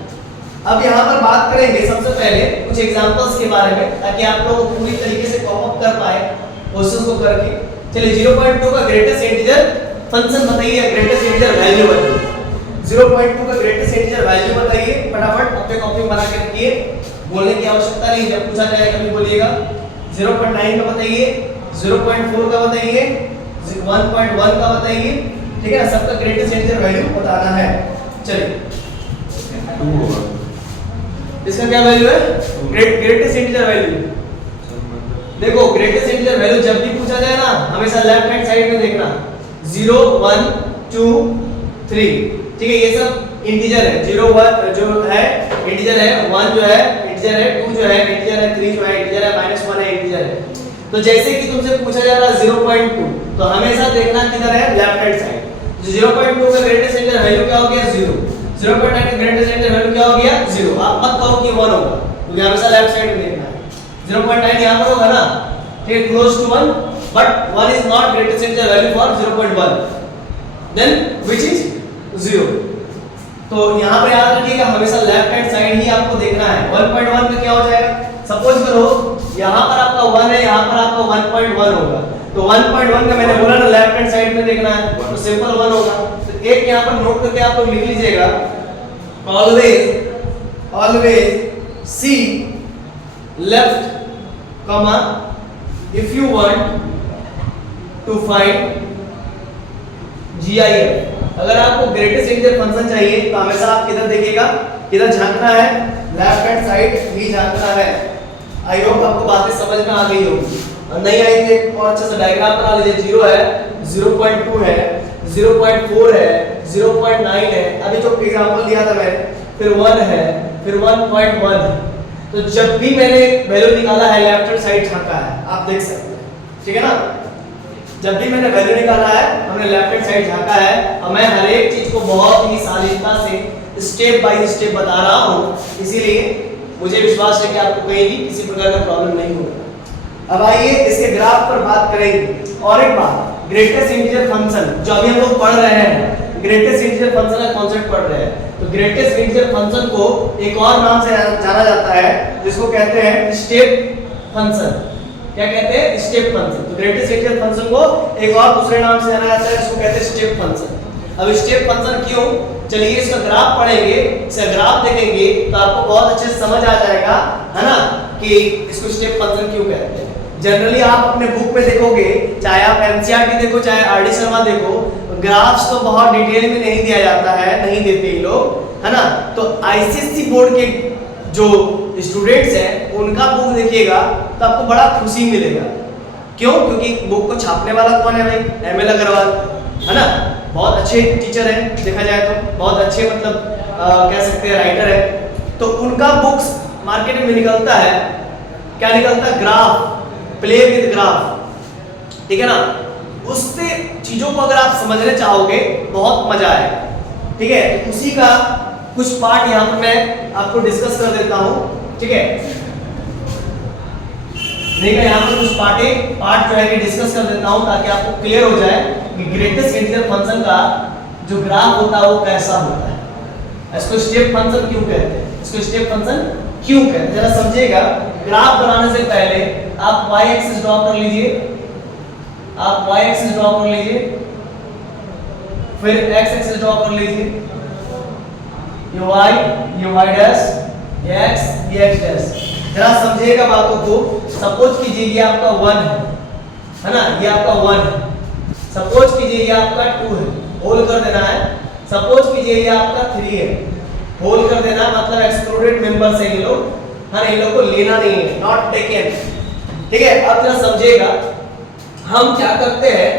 अब यहाँ पर बात करेंगे सबसे पहले कुछ एग्जांपल्स के बारे में, ताकि आप लोग पूरी तरीके से कॉप अप कर पाए क्वेश्चंस को करके। चलिए 0.2 का ग्रेटेस्ट इंटीजर फंक्शन बताइए, ग्रेटेस्ट इंटीजर वैल्यू बताइए। 0.2 का ग्रेटेस्ट इंटीजर वैल्यू बताइए, फटाफट अपने कॉपी में बना के रखिए, बोलने की आवश्यकता नहीं, जब पूछा जाए कभी बोलिएगा। 0.9 का बताइए, 0.4 का बताइए, 1.1 का बताइए, ठीक है ना। सबका ग्रेटेस्ट इंटीजर वैल्यू बताना है। चलिए 2 होगा, इसका क्या वैल्यू है? Greatest integer value. देखो ग्रेटेस्ट इंटीजर वैल्यू जब भी पूछा जाए ना, हमेशा लेफ्ट हैंड साइड में देखना, 0 1 2 3, ठीक है। ये सब इंटीजर है, 0 1 जो है इंटीजर है, 1 जो है इंटीजर है, 2 जो है इंटीजर है, 3 जो है इंटीजर है, -1 है इंटीजर है। तो जैसे कि तुमसे पूछा जा रहा है 0.2, तो हमेशा देखना किधर है, लेफ्ट हैंड साइड। तो 0.2 का ग्रेटेस्ट इंटीजर वैल्यू क्या हो गया 0, 0.9 का ग्रेटेस्ट इंटीजर वैल्यू क्या हो गया 0। आप मत कहो कि 1 होगा, क्योंकि हमेशा लेफ्ट साइड में देखना है। 0.9 यहां पर होगा ना, ठीक है, close to 1, but 1 is not greatest integer value for 0.1, then which is 0। तो यहां पर याद रखिएगा हमेशा लेफ्ट हैंड साइड ही आपको देखना है। 1.1 का क्या हो जाएगा, सपोज करो यहां पर आपका 1 है, यहां पर आपका 1.1 होगा, तो 1.1 का मैंने बोला ना लेफ्ट हैंड साइड में देखना है, तो सिंपल 1 होगा। तो एक यहां पर नोट करके आप लोग लिख लीजिएगा, always see left comma if you want to find GIF। अगर आपको ग्रेटेस्ट इंटीजर फंक्शन चाहिए तो हमेशा आप किधर देखिएगा, किधर झांकना है, लेफ्ट हैंड साइड ही झांकना है। आई होप आपको बातें समझ में आ गई होगी, और नहीं आई तो एक और अच्छा सा डायग्राम बना लीजिए। 0 है, 0.2 है, 0.4 है, 0.9 है, अभी जो एग्जांपल दिया था मैंने, फिर 1 है, फिर 1.1 है। तो जब भी मैंने वैल्यू निकाला है लेफ्ट हैंड साइड झांका है, आप देख सकते हैं, ठीक है ना। जब भी मैंने वैल्यू निकाला है हमने लेफ्ट हैंड साइड झांका है, और मैं हर एक चीज को बहुत ही शालीनता से स्टेप बाय स्टेप बता रहा हूं, इसीलिए मुझे विश्वास है कि आपको कहीं भी किसी प्रकार का प्रॉब्लम नहीं होगा। अब आइए इसके ग्राफ पर बात करेंगे। और एक बात, ग्रेटेस्ट इंटीजर फंक्शन जो अभी हम लोग पढ़ रहे हैं, ग्रेटेस्ट इंटीजर फंक्शन का कॉन्सेप्ट पढ़ रहे हैं, तो ग्रेटेस्ट इंटीजर फंक्शन को एक और नाम से जाना जाता है जिसको कहते हैं स्टेप फंक्शन। क्या कहते हैं, स्टेप फंक्शन। तो ग्रेटेस्ट इंटीजर फंक्शन को एक और दूसरे नाम से जाना जाता है, इसको कहते हैं स्टेप फंक्शन। अब स्टेप फंक्शन क्यों, चलिए इसका ग्राफ पढ़ेंगे, इसका ग्राफ देखेंगे तो आपको बहुत अच्छे से समझ आ जाएगा, है ना, कि इसको स्टेप फंक्शन क्यों कहते हैं। जनरली आप अपने बुक में देखोगे, चाहे आप एनसीईआरटी देखो चाहे आरडी शर्मा देखो, ग्राफ्स तो बहुत डिटेल में नहीं दिया जाता है, नहीं देते ये लोग, है ना। तो आईसीएसई बोर्ड के जो स्टूडेंट्स हैं उनका बुक देखिएगा तो आपको बड़ा खुशी मिलेगा। क्यों, क्योंकि बुक को छापने वाला कौन है भाई, ML अग्रवाल, है ना। बहुत अच्छे टीचर हैं, देखा जाए तो बहुत अच्छे मतलब कह सकते हैं राइटर है। तो उनका बुक्स मार्केट में निकलता है, क्या निकलता है, ग्राफ, प्ले विद ग्राफ, ठीक है ना। उससे चीजों को अगर आप समझने चाहोगे बहुत मजा आएगा, ठीक है। उसी का कुछ पार्ट यहाँ पर मैं आपको डिस्कस कर देता हूँ, ठीक है। देखिए यहाँ पर कुछ पार्ट जो है कि डिस्कस कर देता हूँ ताकि आपको क्लियर हो जाए कि ग्रेटेस्ट इंटीजर फंक्शन का जो ग्राफ होता है वो कैसा होता है। इसको स्टेप फंक्शन क्यों कहते हैं, इसको स्टेप फंक्शन क्यों कहते हैं, जरा समझिएगा। ग्राफ बनाने से पहले आप y एक्सिस ड्रॉ कर लीजिए, आप y एक्सिस ड्रॉ कर लीजिए, फिर x एक्सिस ड्रॉ कर लीजिए, ये y डैश, ये x, ये x डैश। जरा समझिएगा बातों को। सपोज कीजिए ये आपका 1 है ना, ये आपका 1 है। सपोज कीजिए ये आपका 2 है, होल कर देना है। सपोज कीजिए ये आपका 3 है, होल कर देना, मतलब एक्सक्लूडेड मेंबर्स है ये लोग, हाँ इन लोग को लेना नहीं है, नॉट टेकन। ठीक है, अब जरा समझिएगा, हम क्या करते हैं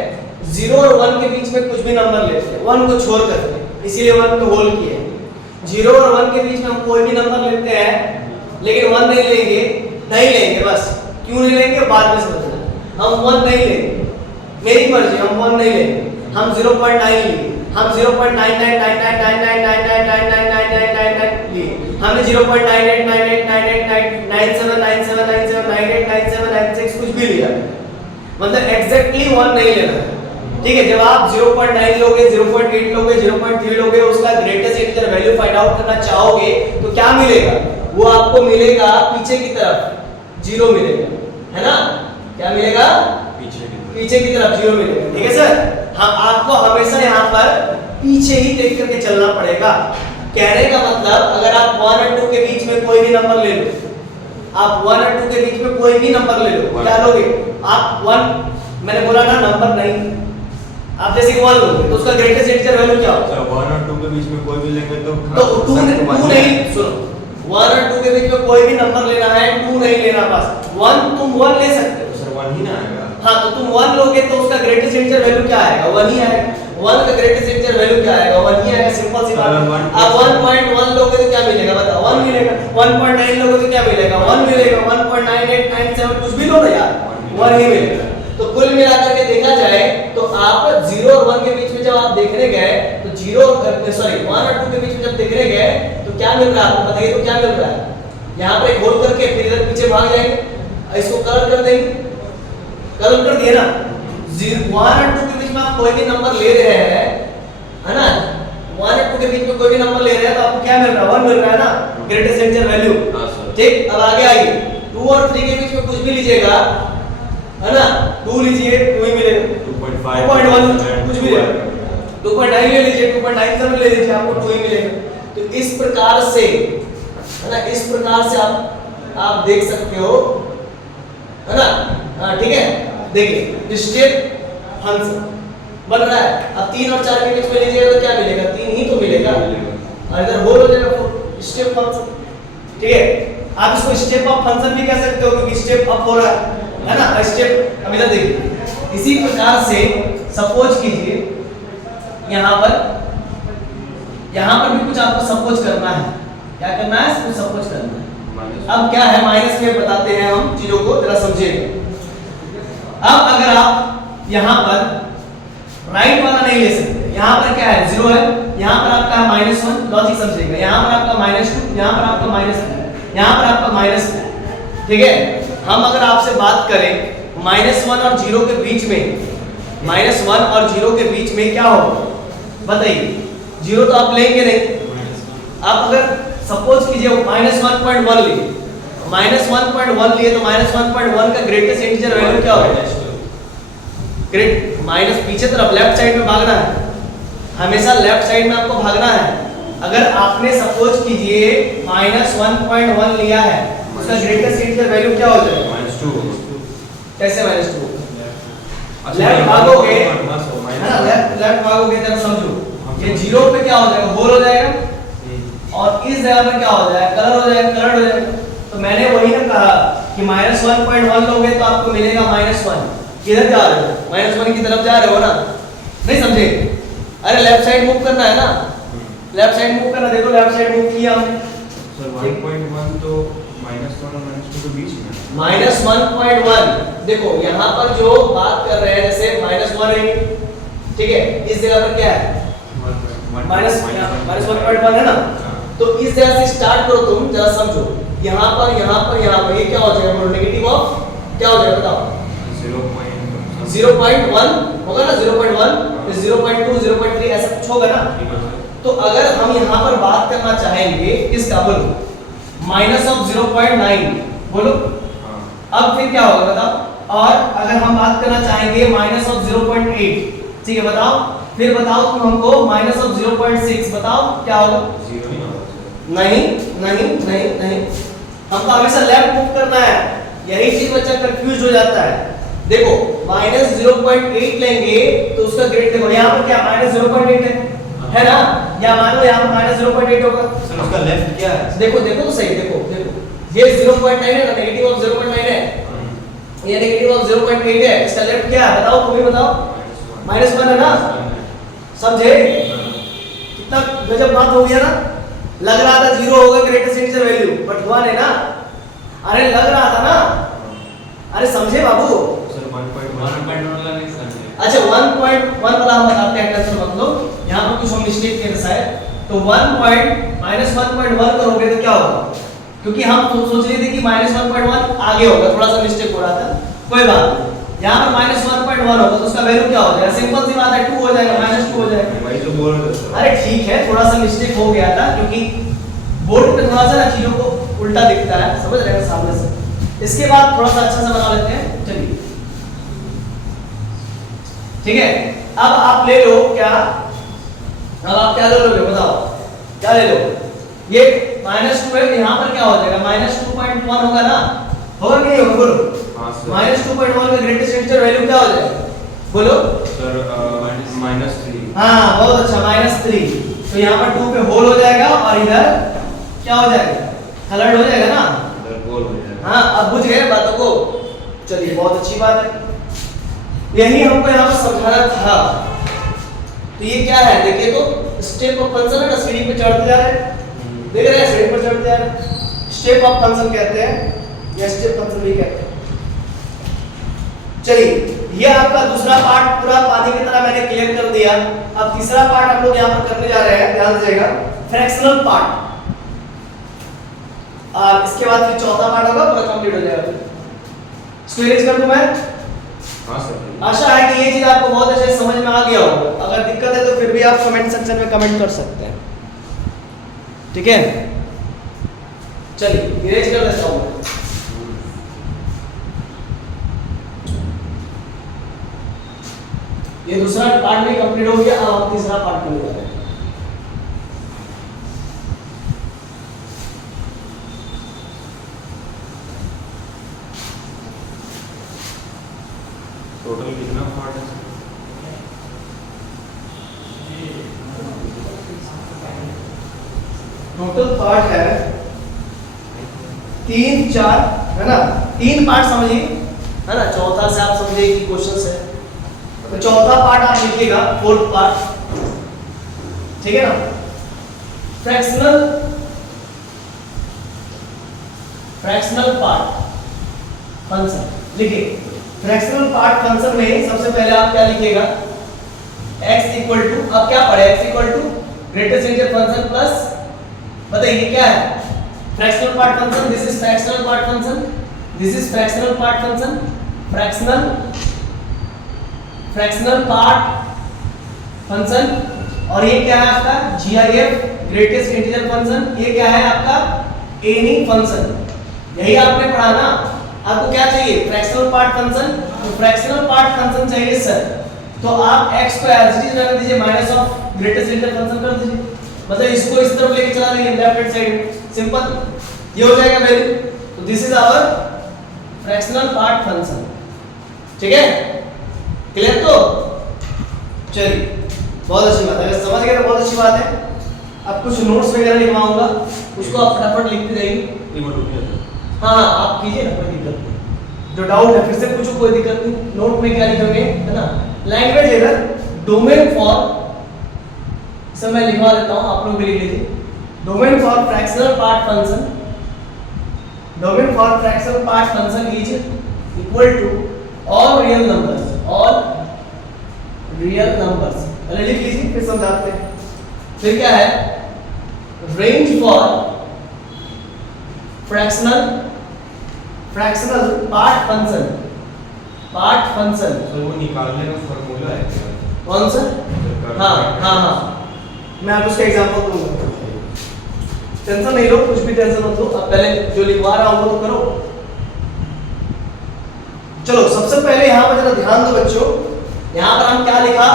0 और 1 के बीच में कुछ भी नंबर लेते हैं, 1 को छोड़ करके, इसीलिए 1 को होल किए। 0 और 1 के बीच में हम कोई भी नंबर लेते हैं, लेकिन 1 नहीं लेंगे, नहीं लेंगे बस। क्यों नहीं लेंगे बाद में समझना। हम 1 नहीं लेंगे, मेरी मर्जी, हम 1 नहीं लेंगे, हम 0.9 लेंगे, हम 0.999999999999 लिए, हमने 0.98989897979797989796 कुछ भी लिया, मतलब एग्जैक्टली 1 नहीं लेना। ठीक है, जब आप 0.9 लोगे, 0.8 लोगे, 0.3 लोगे, उसका greatest integer value find out करना चाहोगे तो क्या मिलेगा, वो आपको मिलेगा पीछे की तरफ 0 मिलेगा, है ना। क्या मिलेगा, पीछे की तरफ 0 मिलेगा। ठीक है सर, हम आपको हमेशा यहाँ पर पीछे ही देख करके चलना पड़ेगा। कहने का मतलब अगर आप 1 और 2 के बीच में कोई भी नंबर ले लो, आप 1 और 2 के बीच में कोई भी नंबर ले लो, क्या लोगे आप 1, मैंने बोला ना नंबर नहीं, आप जैसे 1 लोगे तो उसका ग्रेटेस्ट इंटीजर वैल्यू क्या होगा। 1 और 2 के बीच में कोई भी लेंगे तो 2 नहीं, सुनो 1 और 2 के बीच में कोई भी नंबर लेना है, 2 नहीं लेना, बस 1 तुम 1 ले सकते हो सर 1 ही ना आएगा। हाँ, तो तुम 1 लोगे तो उसका ग्रेटेस्ट इंटीजर वैल्यू क्या आएगा, 1 ही आएगा। 1 का ग्रेटेस्ट इंटीजर वैल्यू क्या आएगा, 1 ही आएगा, सिंपल सी बात। आप 1.1 लोगे तो क्या मिलेगा बताओ, 1 मिलेगा। 1.9 लोगे तो क्या मिलेगा, 1 मिलेगा। 1.9897 कुछ भी लो ना यार, 1 ही मिलेगा। तो कुल मिलाकर के देखा जाए तो आप 0 और 1 के बीच में जब आप देखने गए तो 1 और 2 के बीच में जब देखने गए तो क्या मिल रहा है आपको बताइए, तो क्या मिल रहा है, यहाँ पे होल करके फिर इधर पीछे भाग जाएंगे, इसको कलर कर देंगे, कलर कर दिए ना। 1 और 2 के बीच में आप कोई भी नंबर ले रहे हैं, है ना, 1 और 2 के बीच में कोई भी नंबर ले रहे हैं तो आपको क्या मिल रहा है, 1 मिल रहा है ना, ग्रेटेस्ट इंटीजर वैल्यू। ठीक, अब आगे आइए, 2 और 3 के बीच में कुछ भी लीजिएगा, है ना, 2 लीजिए 2 ही मिलेगा, 2.1 कुछ भी ले, 2.9 ले लीजिए, 2.97 ले लीजिए, आपको 2 ही मिलेगा। तो इस प्रकार से, है ना, इस प्रकार से आप देख सकते हो, है ना। हाँ ठीक है, देखिए स्टेप फंक्शन बन रहा है। अब 3 और 4 के बीच में लीजिएगा तो क्या मिलेगा, 3 ही तो मिलेगा, और इधर होल हो जाएगा स्टेप फंक्शन। ठीक है, आप इसको स्टेप अप फंक्शन भी कह सकते हो क्योंकि स्टेप अप हो रहा है ना, स्टेप। अब इधर देखिए, इसी प्रकार से सपोज कीजिए यहाँ पर भी कुछ आपको सपोज करना है, क्या करना है, कुछ सपोज करना है। अब क्या है, माइनस में बताते हैं हम चीजों को, जरा समझिएगा। अब अगर आप यहाँ पर राइट वाला नहीं ले सकते, यहाँ पर क्या है 0 है, यहाँ पर आपका -1, लॉजिक समझिएगा, यहाँ पर आपका -2, यहाँ पर आपका -3, यहाँ पर आपका -2। ठीक है, हम अगर आपसे बात करें -1 और 0 के बीच में, -1 और 0 के बीच में क्या होगा बताइए, 0 तो आप लेंगे नहीं। आप अगर सपोज कीजिए -1.1 लिए, -1.1 लिए तो -1.1 का ग्रेटेस्ट इंटीजर वैल्यू क्या होगा, ग्रेट माइनस पीछे तरफ लेफ्ट साइड में भागना है, हमेशा लेफ्ट साइड में आपको भागना है। अगर आपने सपोज कीजिए -1.1 लिया है, उसका ग्रेटेस्ट इंटीजर वैल्यू क्या हो जाएगा, -2। कैसे -2, लेफ्ट भागोगे है ना, लेफ्ट भागोगे जरा समझो, ये 0 पे क्या हो जाएगा, होल हो जाएगा, और इस जगह पर क्या हो जाएगा, कलर हो जाएगा, कलर हो जाएगा। तो मैंने वही ना कहा कि -1.1 लोगे तो आपको मिलेगा -1। किधर जा रहे हो, -1 की तरफ जा रहे हो ना, नहीं समझे, अरे लेफ्ट साइड मूव करना है ना, लेफ्ट साइड मूव करना, देखो लेफ्ट साइड मूव किया हमने। सर 1.1 तो -1 और -2 के बीच में, -1.1 देखो यहाँ पर जो बात कर रहे हैं, जैसे -1 है, ठीक है, इस जगह पर क्या है -1.1 है ना, तो इस जगह से स्टार्ट करो तुम, जरा समझो, यहाँ पर ये क्या हो जाएगा, नेगेटिव ऑफ क्या हो जाएगा बताओ, 0.1 होगा ना, 0.1 फिर 0.2 0.3 ऐसा कुछ होगा ना। तो अगर हम यहाँ पर बात करना चाहेंगे किसका, बोलो -0.9 बोलो, अब फिर क्या होगा बताओ, और अगर हम बात करना चाहेंगे -0.8, ठीक है बताओ, फिर बताओ तुम हमको -0.6 बताओ क्या होगा, 0 ही होगा। नहीं नहीं नहीं नहीं, हमको हमेशा लेफ्ट मूव करना है, यही चीज बच्चा कंफ्यूज हो जाता है। देखो -0.8 लेंगे तो उसका ग्रेड देखो यहाँ पर क्या -0.8 है ना, या मान लो यहाँ पर -0.8 होगा। सर उसका लेफ्ट क्या है? देखो देखो तो सही, देखो देखो ये 0.9 है ना, नेगेटिव ऑफ 0.9 है, ये नेगेटिव ऑफ 0.8 है, इसका लेफ्ट क्या है बताओ, तुम ही बताओ। -1 है ना, समझे? कितना गजब बात हो गया ना, लग रहा था 0 होगा ग्रेटेस्ट इंटीजर वैल्यू, बट 1 है ना, अरे लग रहा था ना, अरे समझे बाबू? सर 1.1 वाला नहीं समझे। अच्छा 1.1 वाला हम बताते हैं, टेंशन मत लो, यहाँ पर कुछ हम मिस्टेक किए थे शायद, तो -1.1 करोगे तो क्या होगा, क्योंकि हम सोच रहे थे कि -1.1 आगे होगा, थोड़ा सा मिस्टेक हो रहा था, कोई बात नहीं। यहाँ पर -1.1 होगा तो उसका वैल्यू क्या हो जाएगा, सिंपल सी बात है 2 हो जाएगा, -2 हो जाएगा। वही तो बोल रहे थे। अरे ठीक है, थोड़ा सा मिस्टेक हो गया था, क्योंकि बोर्ड पे थोड़ा सा ना चीजों को उल्टा दिखता है, समझ रहे हैं सामने से। इसके बाद थोड़ा सा अच्छा से बना लेते हैं, चलिए ठीक है। अब आप ले लो क्या, अब आप क्या ले लोगे बताओ, क्या ले लो, ये -2 है, यहाँ पर क्या हो जाएगा -2.1 होगा ना, होगा कि नहीं होगा बोलो? हां सर। -2.1 का ग्रेटेस्ट इंटीजर वैल्यू क्या हो जाएगा बोलो? सर -3। हाँ बहुत अच्छा, -3, तो यहाँ पर 2 पे होल हो जाएगा और इधर क्या हो जाएगा, कलर्ड हो जाएगा ना, इधर गोल हो जाएगा। हाँ अब बुझ गए बातों को, चलिए बहुत अच्छी बात है, यही हमको यहाँ पर समझाना था। तो ये क्या है देखिए, तो स्टेप ऑफ फंक्शन है ना, सीढ़ी पे चढ़ते जा रहे हैं, देख रहे हैं सीढ़ी पर चढ़ते जा रहे हैं, स्टेप ऑफ फंक्शन कहते हैं या स्टेप फंक्शन भी कहते हैं। चलिए ये आपका दूसरा पार्ट पूरा पानी की तरह मैंने क्लियर कर दिया। अब तीसरा पार्ट हम लोग यहाँ पर करने जा रहे हैं, ध्यान दीजिएगा, फ्रैक्शनल पार्ट, और इसके बाद फिर चौथा पार्ट होगा, पूरा कंप्लीट हो जाएगा। इसको इरेज कर दूं मैं? हां सर। आशा है कि ये चीज आपको बहुत अच्छे से समझ में आ गया होगा, अगर दिक्कत है तो फिर भी आप कमेंट सेक्शन में कमेंट कर सकते हैं, ठीक है। चलिए इरेज कर देता हूं मैं। ये दूसरा पार्ट भी कंप्लीट हो गया, अब हम तीसरा पार्ट करने जा रहे हैं। टोटल कितना पार्ट है? टोटल पार्ट है 3 4 है ना, 3 पार्ट समझिए है ना, चौथा से आप समझिए कि क्वेश्चंस है, तो चौथा पार्ट आप लिखिएगा, फोर्थ पार्ट, ठीक है ना। फ्रैक्शनल पार्ट फंक्शन लिखिए, फ्रैक्शनल पार्ट फंक्शन में सबसे पहले आप क्या लिखिएगा, x इक्वल टू, अब क्या पढ़े, x equal to greatest integer function plus, बताइए क्या है fractional part function, this is fractional part function, this is fractional part function, fractional part function, और ये क्या है आपका GIF ग्रेटेस्ट इंटीजर फंक्शन, ये क्या है आपका एनी फंक्शन, यही आपने पढ़ा ना। आपको क्या चाहिए, फ्रैक्शनल पार्ट फंक्शन, तो फ्रैक्शनल पार्ट फंक्शन चाहिए सर, तो आप x को एज इट इज रख दीजिए, minus of greatest integer function कर दीजिए, मतलब इसको इस तरफ लेके चला जाइए लेफ्ट हैंड साइड, सिंपल ये हो जाएगा वैल्यू। तो this is our fractional part function, ठीक है, क्लियर? तो चलिए बहुत अच्छी बात है, अगर समझ गए तो बहुत अच्छी बात है। अब कुछ नोट्स वगैरह लिखवाऊंगा, उसको आप फटाफट लिखते जाइए। हाँ आप कीजिए ना, कोई दिक्कत नहीं, जो डाउट है फिर से पूछो, कोई दिक्कत नहीं। नोट में क्या लिखोगे है ना, लैंग्वेज एरर, डोमेन फॉर, सब मैं लिखवा देता हूँ, आप लोग भी लिख लीजिए, domain for fractional part function, domain for fractional part function is equal to all real numbers, all real numbers, पहले लिख लीजिए फिर समझाते हैं। फिर क्या है, range for fractional part function, तो वो निकालने का फार्मूला है क्या? कौन सा? हाँ हाँ हाँ, मैं आप उसका एग्जांपल दूंगा, टेंशन नहीं लो, कुछ भी टेंशन मत लो, अब पहले जो लिखवा रहा हूँ वो तो करो। चलो सबसे पहले यहाँ पर जरा ध्यान दो बच्चों, यहाँ पर हम क्या लिखा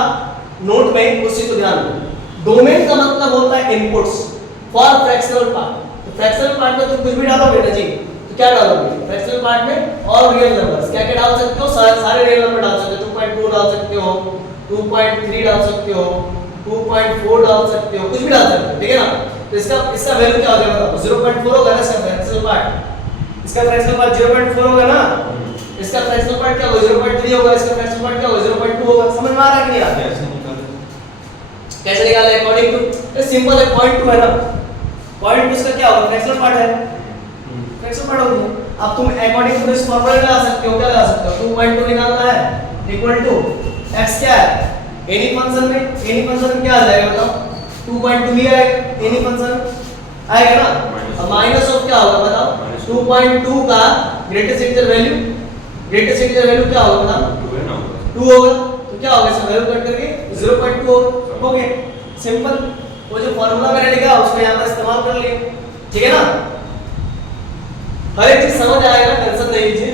नोट में, उसी को ध्यान दो। डोमेन का मतलब होता है इनपुट्स, फॉर फ्रैक्शनल पार्ट। तो फ्रैक्शनल पार्ट में तुम कुछ भी डालोगे ना जी, तो क्या डालोगे फ्रैक्शनल पार्ट में? और रियल नंबर्स क्या क्या डाल सकते हो? सारे रियल नंबर डाल सकते हो। 2.2 डाल सकते हो, 2.3 डाल सकते हो, 2.4 डाल सकते हो, कुछ भी डाल सकते हो, ठीक है ना। तो इसका वैल्यू क्या हो जाएगा बताओ? 0.4 होगा ना इसका फ्रैक्शनल पार्ट। इसका फ्रैक्शनल पार्ट 0.4 होगा ना, इसका फ्रैक्शनल पार्ट क्या होगा? 0.3 होगा, इसका फ्रैक्शनल पार्ट क्या होगा? 0.2 होगा। समझ में आ रहा है कि नहीं आ रहा? कैसे निकाले? अकॉर्डिंग टू सिंपल है, 0.2 है ना, 0.2 इसका क्या होगा? फ्रैक्शनल पार्ट है, फ्रैक्शनल पार्ट होगा। अब तुम अकॉर्डिंग टू इस फार्मूला लगा सकते हो, क्या लगा सकते हो? 2.2 निकालना है इक्वल टू x क्या है? एनी फंक्शन में क्या आ जाएगा बताओ? 2.2 ही आएगा, एनी फंक्शन आएगा ना। अब माइनस ऑफ क्या होगा बताओ? 2.2 का greatest integer value, greatest integer value क्या होगा बताओ? 2 होगा। तो क्या होगा इसका वैल्यू कट करके 0.2 हो गया। सिंपल, वो जो फार्मूला मैंने लिखा उसको यहां पर इस्तेमाल कर लिए, ठीक है ना। हर एक चीज समझ आएगा, टेंशन नहीं लीजिए।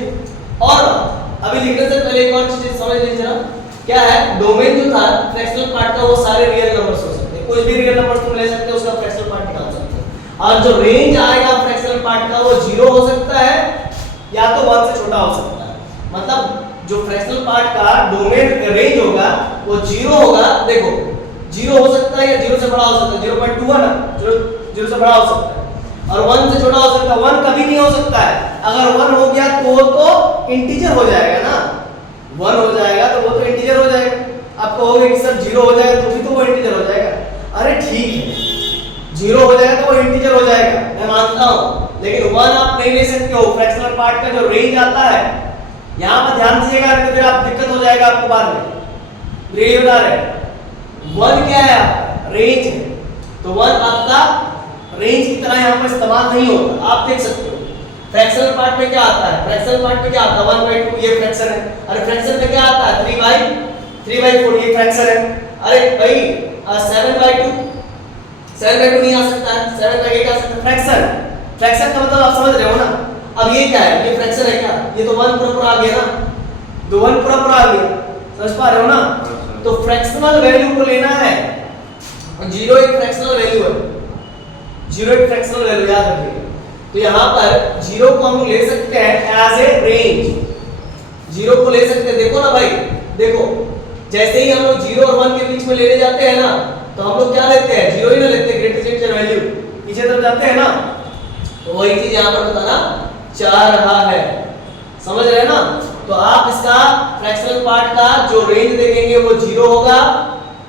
और अभी लिखने से पहले एक और चीज समझ लीजिए ना, क्या है? डोमेन जो था फ्रैक्शनल पार्ट का वो सारे रियल नंबर्स हो सकते हैं, कोई भी रियल नंबर्स तुम ले सकते हो, उसका फ्रैक्शनल पार्ट निकाल सकते हो। और जो रेंज आएगा फ्रैक्शनल पार्ट का वो 0 हो सकता है या तो 1 से छोटा हो सकता है। मतलब जो फ्रैक्शनल पार्ट का डोमेन रेंज होगा वो 0 होगा, देखो 0 हो सकता है या 0 से बड़ा हो सकता है। 0.2 है ना, 0 से बड़ा हो सकता है, और 1 से छोटा हो सकता है। 1 कभी नहीं हो सकता है। अगर 1 हो गया तो इंटीजर हो जाएगा ना, 1 हो जाएगा तो वो तो इंटीजर हो जाएगा। आप कहोगे कि सर 0 हो जाएगा तो भी तो वो इंटीजर हो जाएगा। अरे ठीक है, 0 हो जाएगा तो वो इंटीजर हो जाएगा, मैं मानता हूं, लेकिन 1 आप नहीं ले सकते हो। फ्रैक्शनल पार्ट का जो रेंज आता है, यहां पर ध्यान दीजिएगा, नहीं तो फिर आप दिक्कत हो जाएगा आपको बाद में। ये बता रहे 1 क्या है? रेंज है। तो 1 आपका रेंज की तरह यहां पर इस्तेमाल नहीं होगा। आप देख सकते हो फ्रैक्शनल पार्ट में क्या आता है? फ्रैक्शनल पार्ट में क्या आता है? 1/2 ये फ्रैक्शन है। अरे फ्रैक्शन में क्या आता है? 3/4 ये फ्रैक्शन है। अरे भाई 7/2 नहीं आ सकता है, 7/8 आ सकता है। फ्रैक्शन का मतलब आप समझ रहे हो ना। अब ये क्या है? ये फ्रैक्शन है क्या? ये तो 1 पूरा आ गया ना, तो 1 पूरा आ गया, समझ पा रहे हो ना। तो फ्रैक्शनल वैल्यू को लेना है, और 0 एक फ्रैक्शनल वैल्यू है, 0 एक फ्रैक्शनल वैल्यू याद रखिएगा। तो यहाँ पर 0 को हम ले सकते हैं एज ए रेंज, 0 को ले सकते हैं। देखो ना भाई, देखो जैसे ही हम लोग 0 और 1 के बीच में लेने जाते हैं ना, तो हम लोग क्या लेते हैं? 0 ही ना लेते, ग्रेटेस्ट इंटीजर वैल्यू पीछे तरफ जाते हैं ना। तो वही चीज यहाँ पर बताना चाह रहा है, समझ रहे हैं ना। तो आप इसका फ्रैक्शनल पार्ट का जो रेंज देखेंगे वो 0 होगा।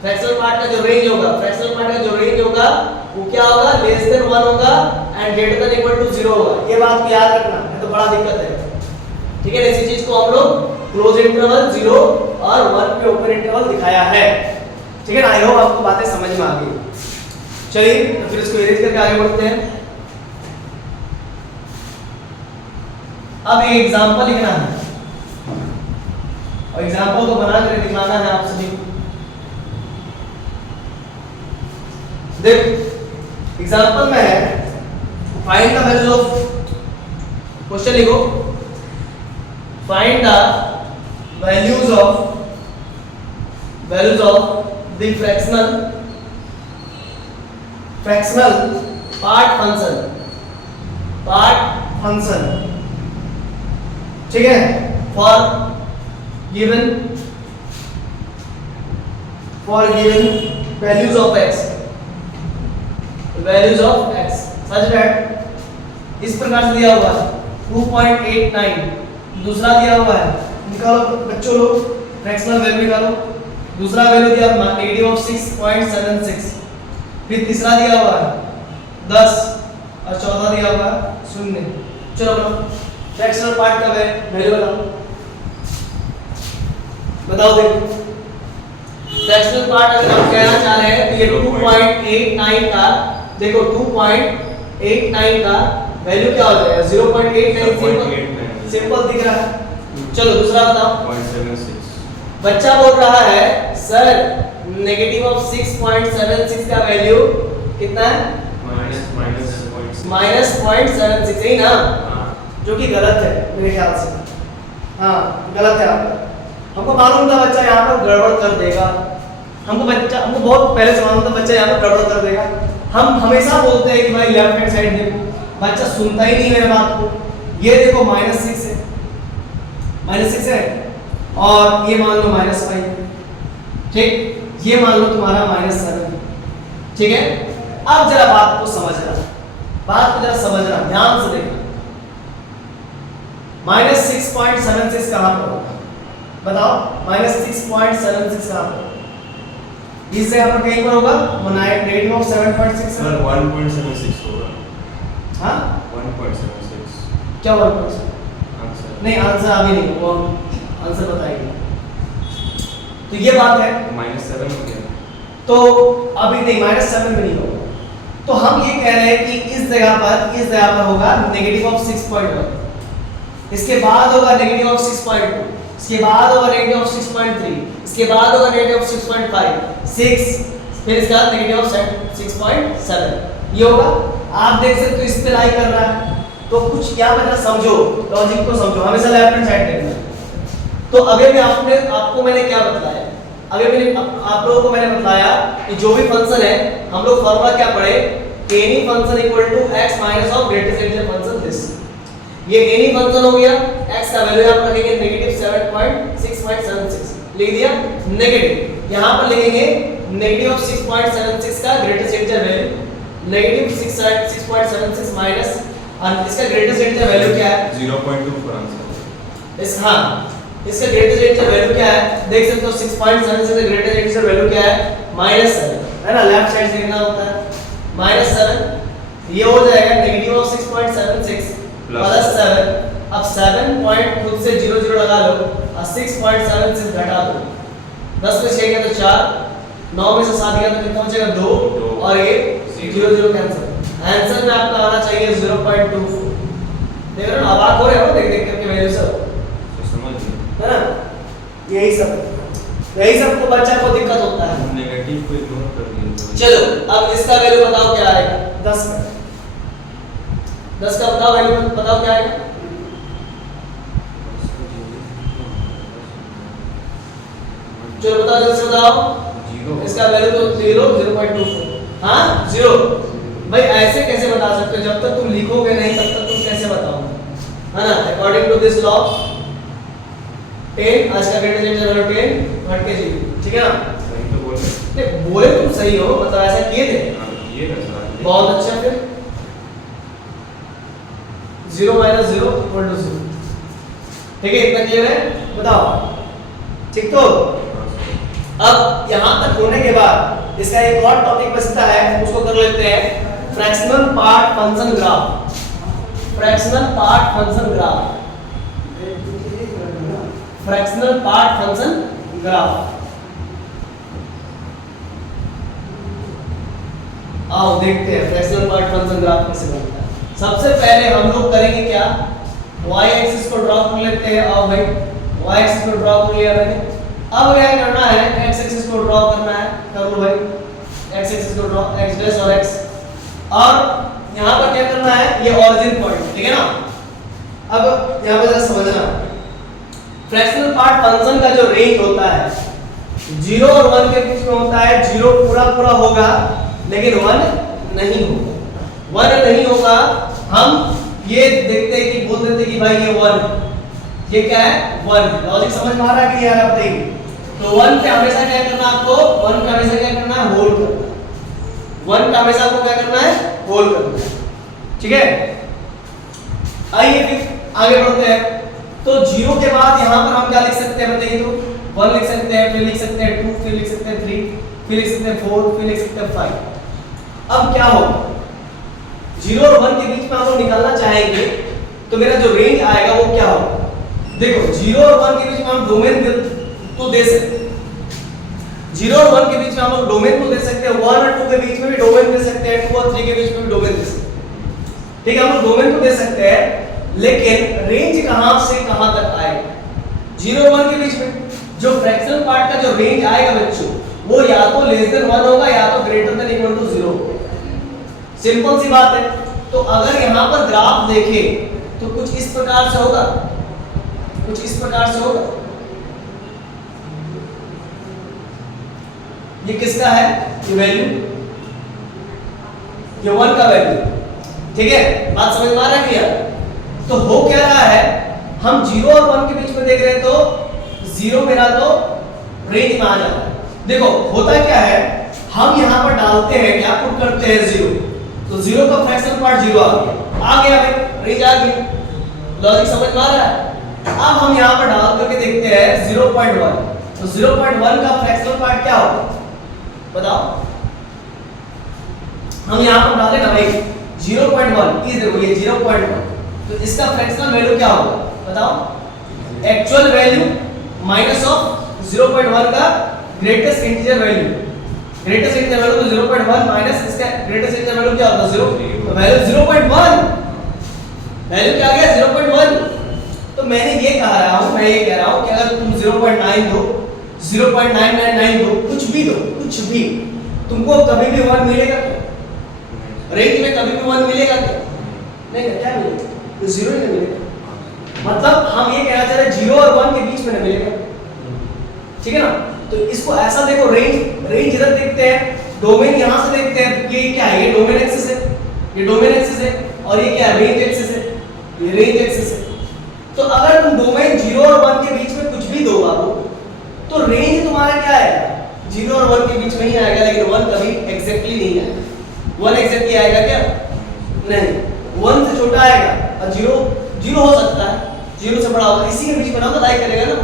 फ्रैक्शनल पार्ट का जो रेंज होगा, फ्रैक्शनल पार्ट का जो रेंज होगा वो क्या होगा? लेस देन 1 होगा and greater than equal to 0 होगा। ये बात को याद रखना, नहीं तो बड़ा दिक्कत है, ठीक है। इसी चीज को हम लोग क्लोज इंटरवल 0 और 1 पे ओपन इंटरवल दिखाया है, ठीक है ना। आई होप आपको बातें समझ में आ गई। चलिए तो फिर इसको इरेज करके आगे बढ़ते हैं। अब एक एग्जांपल लिखना है, और एग्जांपल को बना कर दिखाना है आप सभी को। देख एग्जांपल में है find the values of, question लिखो, find the values of the fractional part function, ठीक है, for given values of x, such that इस प्रकार से दिया हुआ है 2.89, दूसरा दिया हुआ है, निकालो बच्चों लोग फ्रैक्शनल वैल्यू निकालो। दूसरा वैल्यू दिया -6.76, फिर तीसरा दिया हुआ है 10 और चौथा दिया हुआ है 0। चलो फ्रैक्शनल पार्ट का वैल्यू बताओ देखो। फ्रैक्शनल पार्ट अगर हम कहना चाह रहे हैं तो ये 2.89 का, देखो 2.89 का वैल्यू क्या हो जाएगा? 0.89 सिंपल दिख रहा है। चलो दूसरा बताओ। 0.76 बच्चा बोल रहा है सर -6.76 का वैल्यू कितना है? -0.76 ही ना, जो कि गलत है मेरे ख्याल से। हाँ गलत है आपका। हमको मालूम था बच्चा यहाँ पर गड़बड़ कर देगा, हमको बहुत पहले से मालूम था बच्चा यहाँ पर गड़बड़ कर देगा, हम हमेशा बोलते हैं कि भाई लेफ्ट हैंड साइड देखो, बच्चा सुनता ही नहीं मेरे बात को। ये देखो -6 है, -6 है, और ये मान लो -5, ठीक, ये मान लो तुम्हारा -7, ठीक है। अब जरा बात को समझना, बात को जरा समझना, ध्यान से देखना। -6.76 कहां पर होगा बताओ? -6.76 कहां पर? इस जगह पर कहीं पर होगा, नेगेटिव ऑफ 7.6 सर 1.76 होगा। हाँ 1.76 क्या 1.76? आंसर नहीं आंसर अभी नहीं, वो आंसर बताएंगे। तो ये बात है, -7 हो गया। तो अभी नहीं, -7 में नहीं होगा। तो हम ये कह रहे हैं कि इस जगह पर होगा नेगेटिव ऑफ 6.1, इसके बाद होगा नेगेटिव ऑफ 6.2, इसके बाद होगा नेगेटिव ऑफ 6.3, इसके बाद होगा नेगेटिव ऑफ 6.5, 6, फिर इसके बाद नेगेटिव ऑफ 6.7, ये होगा। आप देख सकते हो इस पे लाई कर रहा है, तो कुछ क्या मतलब समझो, लॉजिक को समझो, हमेशा लेफ्ट हैंड साइड देखना। तो अभी भी आपको मैंने क्या बताया, अभी मैंने आप लोगों को मैंने बताया कि जो भी फंक्शन है, हम लोग फॉर्मूला क्या पढ़े, any function equal to x minus of greatest integer function this. ये एनी फंक्शन हो गया, x का वैल्यू आप रखेंगे नेगेटिव 7.6.76, लिख दिया नेगेटिव, यहां पर लिखेंगे नेगेटिव ऑफ 6.76 का greatest integer value, negative 6.76 minus, और इसका ग्रेटेस्ट इंटीजर वैल्यू क्या है 0.2 फॉर आंसर। इस हाँ इसका ग्रेटेस्ट इंटीजर वैल्यू क्या है, देख सकते हो 6.76 का ग्रेटेस्ट इंटीजर वैल्यू क्या है, -7 है ना, लेफ्ट साइड से लिखना होता है -7, ये हो जाएगा नेगेटिव ऑफ 6.76 प्लस 7, अब 7 पॉइंट खुद से 0 0 लगा लो और 6.76 घटा दो, 10 में 6 गया तो 4, 9 में से 7 गया तो कितना बचेगा 2, और ये 0 0 कैंसिल, आंसर में आपका आना चाहिए 0.24। देख रहे हो, अबाक हो रहे हो देख देख करके वैल्यू सब, समझ गए है ना, यही सब तो बच्चा को दिक्कत होता है। नेगेटिव को इग्नोर कर दिया। चलो अब इसका वैल्यू बताओ क्या आएगा, 10 का, 10 का बताओ वैल्यू, बताओ क्या आएगा, चलो बताओ जल्दी से बताओ। 0 इसका वैल्यू तो 0.24, हाँ 0। भाई ऐसे कैसे बता सकते हो, जब तक तुम लिखोगे नहीं तब तक तुम कैसे बताओगे, है ना। अकॉर्डिंग टू दिस लॉ 10, आज का ग्रेटेस्ट इंटीजर वैल्यू 10 घट के 0, ठीक है ना। सही तो बोले। नहीं बोले तुम सही हो, मतलब ऐसा किए थे, ये ना सर बहुत अच्छा। फिर 0 - 0 = 0, ठीक है, इतना क्लियर है, बताओ ठीक। तो अब यहां तक होने के बाद इसका एक और टॉपिक बचता है, उसको कर लेते हैं, fractional part function graph. Fractional part function graph, fractional part function graph. आओ देखते हैं फ्रैक्शनल पार्ट फंक्शन ग्राफ कैसे बनता है। सबसे पहले हम लोग करेंगे क्या, y एक्सिस को ड्रॉ कर लेते हैं। और भाई y एक्सिस को ड्रॉ कर लिया मैंने, अब क्या करना है, x एक्सिस को ड्रॉ करना है, कर लो भाई x एक्सिस को ड्रॉ, x डैश और x, और यहां पर क्या करना है, ये ओरिजिन पॉइंट, ठीक है ना। अब यहां पर जरा समझना, फ्रैक्शनल पार्ट फंक्शन का जो रेंज होता है 0 और 1 के बीच में होता है। 0 पूरा होगा लेकिन 1 नहीं होगा, 1 नहीं होगा। हम ये देखते हैं कि बोल देते कि भाई ये 1, ये क्या है 1, लॉजिक समझ में आ रहा है कि यार आप बताइए। तो 1 पे हमेशा क्या करना है आपको, 1 पे हमेशा क्या करना है, होल्ड करना है, 1 पे हमेशा आपको क्या करना है, होल्ड करना है, ठीक है। आइए फिर आगे बढ़ते हैं। तो 0 के बाद यहां पर हम क्या लिख सकते हैं बताइए, तो 1 लिख सकते हैं, फिर लिख सकते हैं 2, फिर लिख सकते हैं 3, फिर लिख सकते हैं 4, फिर लिख सकते हैं 5। अब क्या होगा, 0 और 1 के बीच में हम लोग निकालना चाहेंगे, तो मेरा जो रेंज आएगा वो क्या होगा, देखो 0 और 1 के बीच में हम डोमेन तो दे सकते हैं, 0 और 1 के बीच में हम लोग डोमेन तो दे सकते हैं, 1 और 2 के बीच में भी डोमेन दे सकते हैं, 2 और 3 के बीच में भी डोमेन दे सकते हैं, ठीक है, हम लोग डोमेन तो दे सकते हैं, लेकिन रेंज कहां से कहां तक आएगा, 0 और 1 के बीच में जो फ्रैक्शनल पार्ट का जो रेंज आएगा बच्चों, वो या तो लेस देन 1 होगा या तो greater than equal to 0। Simple सी बात है। तो अगर यहां पर ग्राफ देखें तो कुछ इस प्रकार से होगा, कुछ इस प्रकार से होगा। ये किसका है, ये वैल्यू, ये 1 का वैल्यू। ठीक है, बात समझ में आ रहा है क्या? तो हो क्या रहा है, हम 0 और 1 के बीच में देख रहे हैं तो 0 मेरा तो रेंज में आ जाता है। देखो होता क्या है, हम यहाँ पर डालते हैं, क्या पुट करते हैं 0, तो 0 का फ्रैक्शनल पार्ट 0 आ गया भाई, रेंज आ गई। लॉजिक समझ में आ रहा है? अब हम यहाँ पर डाल करके देखते हैं 0.1, तो 0.1 का फ्रैक्शनल पार्ट क्या होगा बताओ? हम यहाँ पर डालें ना भाई 0.1, इस देखो ये 0.1, तो इसका फ्रैक्शनल वैल्यू क्या होगा बताओ? एक्चुअल वैल्यू माइनस ऑफ 0.1 का greatest integer value. Greatest integer value तो 0.1 माइनस इसका ग्रेटेस्ट इंटीजर वैल्यू क्या होता है 0, तो वैल्यू 0.1, वैल्यू क्या आ गया 0.1। तो मैंने ये कह रहा हूं, मैं ये कह रहा हूं कि अगर तुम 0.9 दो, 0.999 दो, कुछ भी दो, कुछ भी, तुमको कभी भी 1 मिलेगा क्या? रेंज में कभी भी 1 मिलेगा क्या? नहीं, क्या मिलेगा? तो 0 ही नहीं मिलेगा। मतलब हम ये कहना चाह रहे हैं 0 और 1 के बीच में नहीं मिलेगा। ठीक है ना? तो इसको ऐसा देखो, रेंज इधर देखते हैं, डोमेन यहां से देखते हैं, ये क्या है? ये डोमेन एक्सिस है, ये डोमेन एक्सिस है, और ये क्या है? रेंज एक्सिस है, ये रेंज एक्सिस है। तो अगर तुम डोमेन 0 और 1 के बीच में कुछ भी दो बाबू, तो रेंज तुम्हारा क्या है? 0 और 1 के बीच में ही आएगा, लेकिन 1 कभी एग्जैक्टली नहीं आएगा। 1 एग्जैक्टली आएगा क्या? नहीं, 1 से छोटा आएगा, और 0 हो सकता है, 0 से बड़ा होगा, इसी के बीच में ना बताया करेगा ना।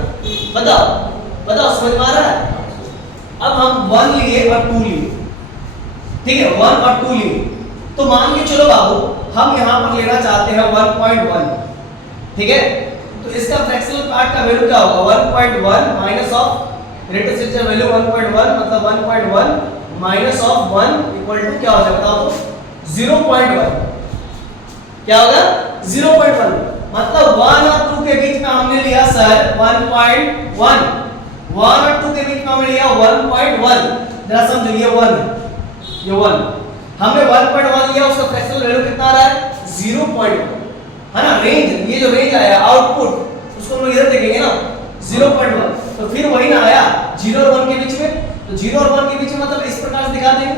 बताओ बताओ, समझ में आ रहा है? अब हम 1 लिए और 2 लिए, ठीक है, 1 और 2 लिए, तो मान के चलो बाबू हम यहां पर लेना चाहते हैं 1.1, ठीक है, तो इसका फ्रैक्शनल पार्ट का वैल्यू क्या होगा? 1.1 minus of greatest integer value 1.1, मतलब 1.1 माइनस ऑफ 1 इक्वल टू क्या हो जाएगा बताओ? 0.1। क्या होगा? 0.1, मतलब 1 और 2 के बीच में हमने लिया सर 1.1, 1 और 2 के बीच में हमने लिया 1.1। जरा समझो, ये 1 है, ये 1 हमने 1.1 लिया, उसका फ्रैक्शनल वैल्यू कितना आ रहा है? 0.1, है ना? रेंज, ये जो रेंज आया आउटपुट, उसको हम लोग इधर देखेंगे ना 0.1, तो फिर वही ना आया 0 और 1 के बीच में, तो 0 और 1 के बीच में मतलब इस प्रकार से दिखा देंगे,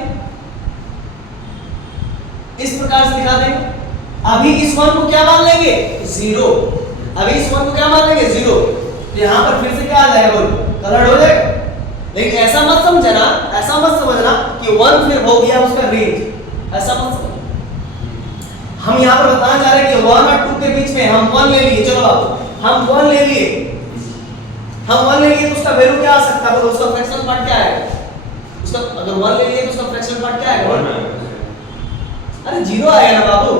इस प्रकार से दिखा देंगे। अभी इस 1 को क्या मान लेंगे? 0। अभी इस 1 को क्या मान लेंगे? 0। तो यहां पर फिर से क्या आ जाएगा? बोलो, कलर हो जाएगा। लेकिन ऐसा मत समझना, ऐसा मत समझना कि 1 फिर हो गया उसका रेंज, ऐसा मत समझना। हम यहाँ पर बताना चाह रहे हैं कि 1 और 2 के बीच में हम 1 ले लिए, चलो बाबू हम 1 ले लिए, हम 1 ले लिए, तो उसका वैल्यू क्या आ सकता है? उसका फ्रैक्शनल पार्ट क्या आएगा? उसका अगर 1 ले लिए तो उसका फ्रैक्शनल पार्ट क्या आएगा? अरे 0 आएगा ना बाबू।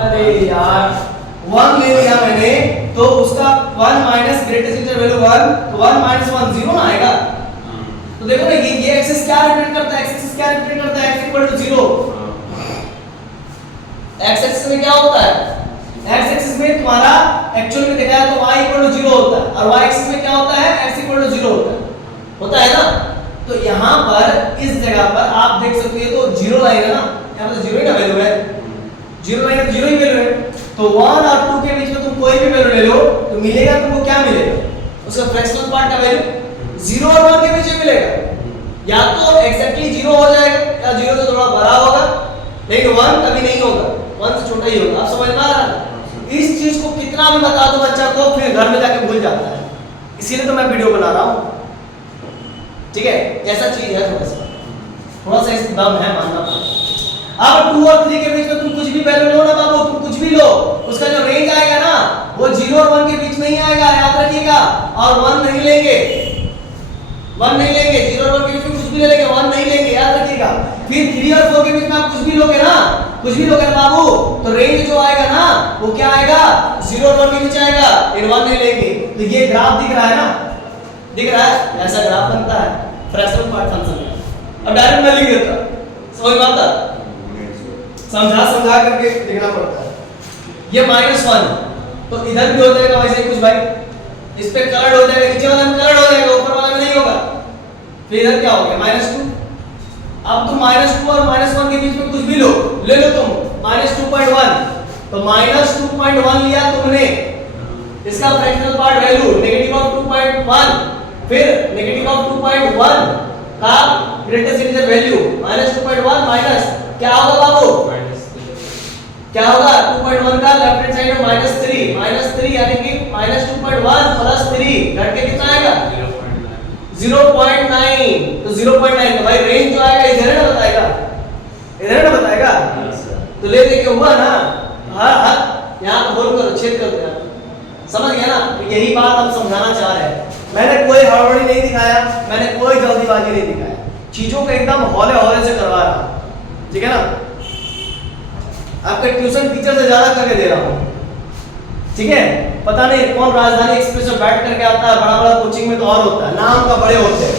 अरे यार 1 ले लिया मैंने, तो उसका 1 माइनस ग्रेटेस्ट इंटीजर वैल्यू 1, तो 1 माइनस 1 0 ना आएगा। तो देखो ना, ये एक्सिस क्या रिप्रेजेंट करता है? एक्सिस क्या रिप्रेजेंट करता है? x equal to 0। x axis में क्या होता है? x एक्सिस में तुम्हारा एक्चुअल में देखा है तो y इक्वल टू 0 होता है, और y एक्सिस में क्या होता है? x इक्वल टू 0 होता है ना? तो यहाँ पर इस जगह पर आप देख सकते हो, तो 0 आएगा ना, यहाँ पर 0 ही ना वैल्यू है, 0 आएगा तो 0 ही वैल्यू है। तो 1 और 2 के बीच में तुम कोई भी वैल्यू ले लो, तो मिलेगा तुमको क्या मिलेगा? उसका फ्रैक्शनल पार्ट का वैल्यू 0 और 1 के बीच में मिलेगा, या तो एग्जैक्टली 0 हो जाएगा, या 0 से थोड़ा बड़ा होगा, लेकिन 1 कभी नहीं होगा, 1 से छोटा ही होगा। आप समझ में आ रहा है? इस चीज को कितना भी बता दो बच्चा को, फिर घर में जाके भूल जाता है, इसीलिए तो मैं वीडियो बना रहा हूँ। ठीक है, ऐसा चीज है, थोड़ा सा इस दम है, मानना पड़ेगा। अब 2 और 3 के बीच में तुम कुछ भी वैल्यू लो ना बाबू, तुम कुछ भी लो, उसका जो रेंज आएगा ना वो 0 और 1 के बीच में ही आएगा, याद रखिएगा। और 1 नहीं लेंगे, 1 नहीं लेंगे, 0 और 1 के बीच में कुछ भी ले लेंगे, 1 नहीं लेंगे, याद रखिएगा। फिर 3 और 4 के बीच में आप कुछ भी लोगे ना, कुछ भी लोगे ना बाबू, तो रेंज जो आएगा ना वो क्या आएगा? 0 और 1 के बीच आएगा, फिर 1 नहीं लेंगे। तो ये ग्राफ दिख रहा है ना, दिख रहा है, ऐसा ग्राफ बनता है फ्रैक्शनल पार्ट फंक्शन में। अब डायरेक्ट मैं लिख देता, समझ में आता? समझा करके लिखना पड़ता है। ये -1, तो इधर भी हो जाएगा वैसे कुछ भाई, इस पे कलर हो जाएगा, नीचे वाले में कलर हो जाएगा, ऊपर वाले में नहीं होगा। फिर इधर क्या हो गया? -2। अब तुम -2 और -1 के बीच में कुछ भी लो, ले लो तुम -2.1, तो -2.1 लिया तुमने, इसका फ्रैक्शनल पार्ट वैल्यू -2.1, फिर -2.1 का ग्रेटेस्ट इंटीजर वैल्यू -2.1 माइनस क्या होगा बाबू? क्या होगा 2.1 का लेफ्ट हैंड साइड में -3 यानी कि -2.1 प्लस 3 घट के कितना आएगा 0.9। तो 0.9 तो भाई रेंज जो आएगा इधर ना बताएगा, इधर ना बताएगा। तो ले देके हुआ ना, हाँ यहाँ पर होल करो, छेद कर दो, समझ गया ना। तो यही बात हम समझाना चाह रहे हैं। मैंने कोई हड़बड़ी नहीं दिखाया, मैंने कोई जल्दीबाजी नहीं दिखाया, चीजों को एकदम हौले हौले से करवा रहा, ठीक है ना। आपके ट्यूशन टीचर से ज्यादा करके दे रहा हूँ, ठीक है। पता नहीं कौन राजधानी एक्सप्रेस में बैठ करके आता है, बड़ा बड़ा कोचिंग में तो और होता है, नाम का बड़े होते हैं,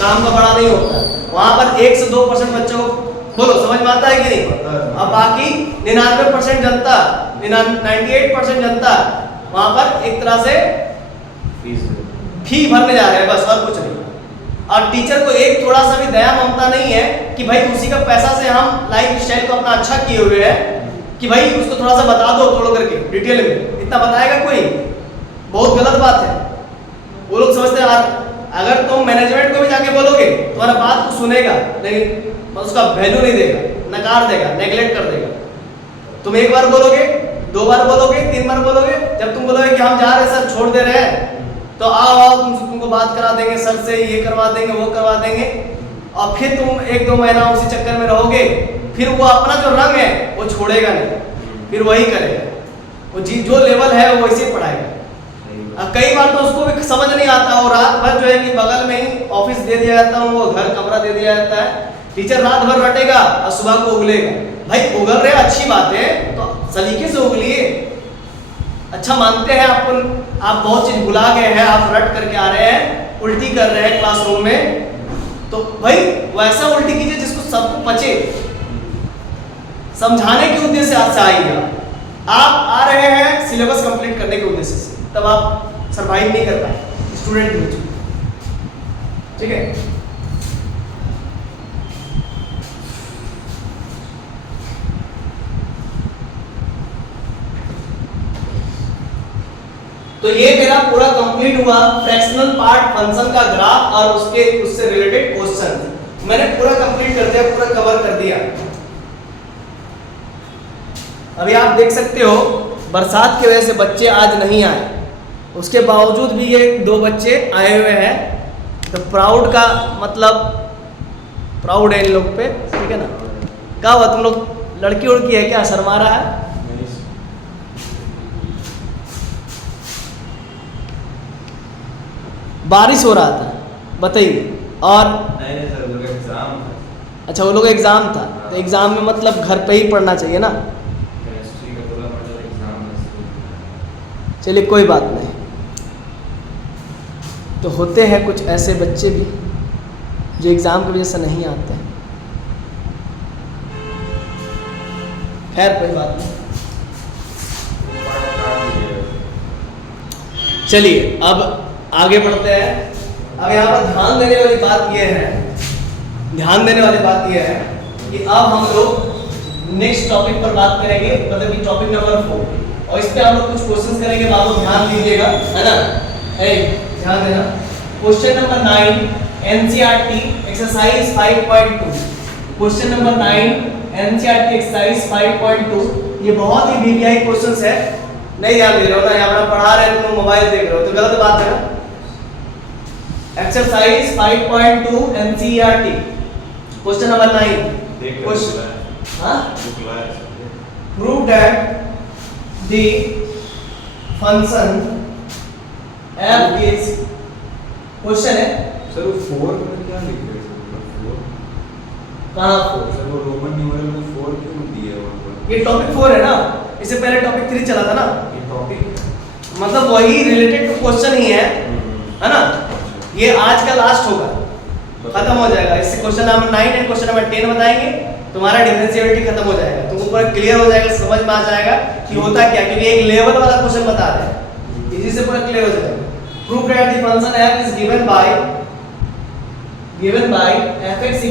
काम का बड़ा नहीं होता। वहां पर 1 से 2% बच्चों को बोलो समझ में आता है कि नहीं। अब बाकी 99% जनता, 98% जनता वहां पर एक तरह से फी भरने जा रहे हैं, बस और कुछ नहीं। और टीचर को एक थोड़ा सा भी दया ममता नहीं है कि भाई उसी का पैसा से हम लाइफ स्टाइल को अपना अच्छा किए हुए हैं, कि भाई उसको थोड़ा सा बता दो तोड़ करके डिटेल में। इतना बताएगा कोई? बहुत गलत बात है। वो लोग समझते हैं अगर तुम मैनेजमेंट को भी जाके बोलोगे तुम्हारा बात को सुनेगा, लेकिन उसका वैल्यू नहीं देगा, नकार देगा, नेगलेक्ट कर देगा। तुम एक बार बोलोगे, 2 बार बोलोगे, 3 बार बोलोगे, जब तुम बोलोगे कि हम जा रहे हैं सर, छोड़ दे रहे हैं, तो आओ तुमको बात करा देंगे सर से, ये करवा देंगे, वो करवा देंगे। और फिर तुम 1-2 महीना उसी चक्कर में रहोगे, फिर वो अपना जो रंग है वो छोड़ेगा नहीं, फिर वही करेगा, वो जो लेवल है वो वैसे पढ़ाएगा। कई बार तो उसको भी समझ नहीं आता, और रात भर जो है कि बगल में ही ऑफिस दे दिया जाता है, वो घर कमरा दे दिया जाता है, टीचर रात भर रटेगा और सुबह को उगलेगा। भाई उगल रहे अच्छी बात है, तो सलीके से उगलिए। अच्छा मानते हैं आप बहुत चीज भुला गए हैं, आप रट करके आ रहे हैं, उल्टी कर रहे हैं क्लासरूम में, तो भाई वैसा उल्टी कीजिए जिसको सबको पचे। समझाने के उद्देश्य से आइएगा, आप आ रहे हैं सिलेबस कंप्लीट करने के उद्देश्य से, तब आप सरवाइव नहीं कर पाए स्टूडेंट में, ठीक है। तो ये मेरा पूरा कंप्लीट हुआ फ्रैक्शनल पार्ट फंक्शन का ग्राफ और उससे रिलेटेड क्वेश्चन मैंने पूरा कंप्लीट कर दिया, पूरा कवर कर दिया। अभी आप देख सकते हो बरसात की वजह से बच्चे आज नहीं आए, उसके बावजूद भी ये 2 बच्चे आए हुए हैं। तो प्राउड का मतलब प्राउड है इन लोग पे, ठीक है ना। क्या हुआ तुम लोग, लड़की उड़की है क्या, शर्मा रहा है? बारिश हो रहा था, बताइए। और नहीं सर, वो लोग एग्जाम था। अच्छा वो लोग एग्जाम था, तो एग्जाम में मतलब घर पे ही पढ़ना चाहिए ना। केमिस्ट्री का पूरा मतलब एग्जाम है। चलिए कोई बात नहीं। तो होते हैं कुछ ऐसे बच्चे भी जो एग्जाम की वजह से नहीं आते हैं, खैर कोई बात नहीं। चलिए अब आगे बढ़ते हैं। अब यहाँ पर ध्यान देने वाली बात यह है, कि अब हम लोग नेक्स्ट टॉपिक पर बात करेंगे, मतलब कि टॉपिक नंबर 4, और इस पे हम लोग कुछ क्वेश्चंस करेंगे। बाबू ध्यान दीजिएगा, है ना, ध्यान देना। Question number 9 NCERT exercise 5.2, question number 9 NCERT exercise 5.2। ये बहुत ही वीवीआई क्वेश्चंस है, नहीं ध्यान दे रहे हो ना, यहाँ पर पढ़ा रहे हो तो मोबाइल देख रहे हो, तो गलत बात है ना। Exercise 5.2 NCERT question number 9। Question हाँ, prove that the function f is, question है सर वो 4 में क्या लिख रहे हैं सर? 4 कहाँ 4? सर वो रोमन न्यूमरल में 4 क्यों दिया है वहां पर? ये टॉपिक 4 है ना, इससे पहले टॉपिक 3 चला था ना। ये टॉपिक मतलब वही रिलेटेड टू क्वेश्चन ही है ना। ये आज का लास्ट होगा, खत्म हो जाएगा। इससे question number 9 and question number 10 बताएंगे, तुम्हारा डिफरेंशिएबिलिटी खत्म हो जाएगा, तुमको पूरा क्लियर हो जाएगा, समझ में आ जाएगा कि होता क्या, क्योंकि एक लेवल वाला क्वेश्चन बता रहे हैं, इसी से पूरा क्लियर हो जाएगा। Prove that the function f is given by fx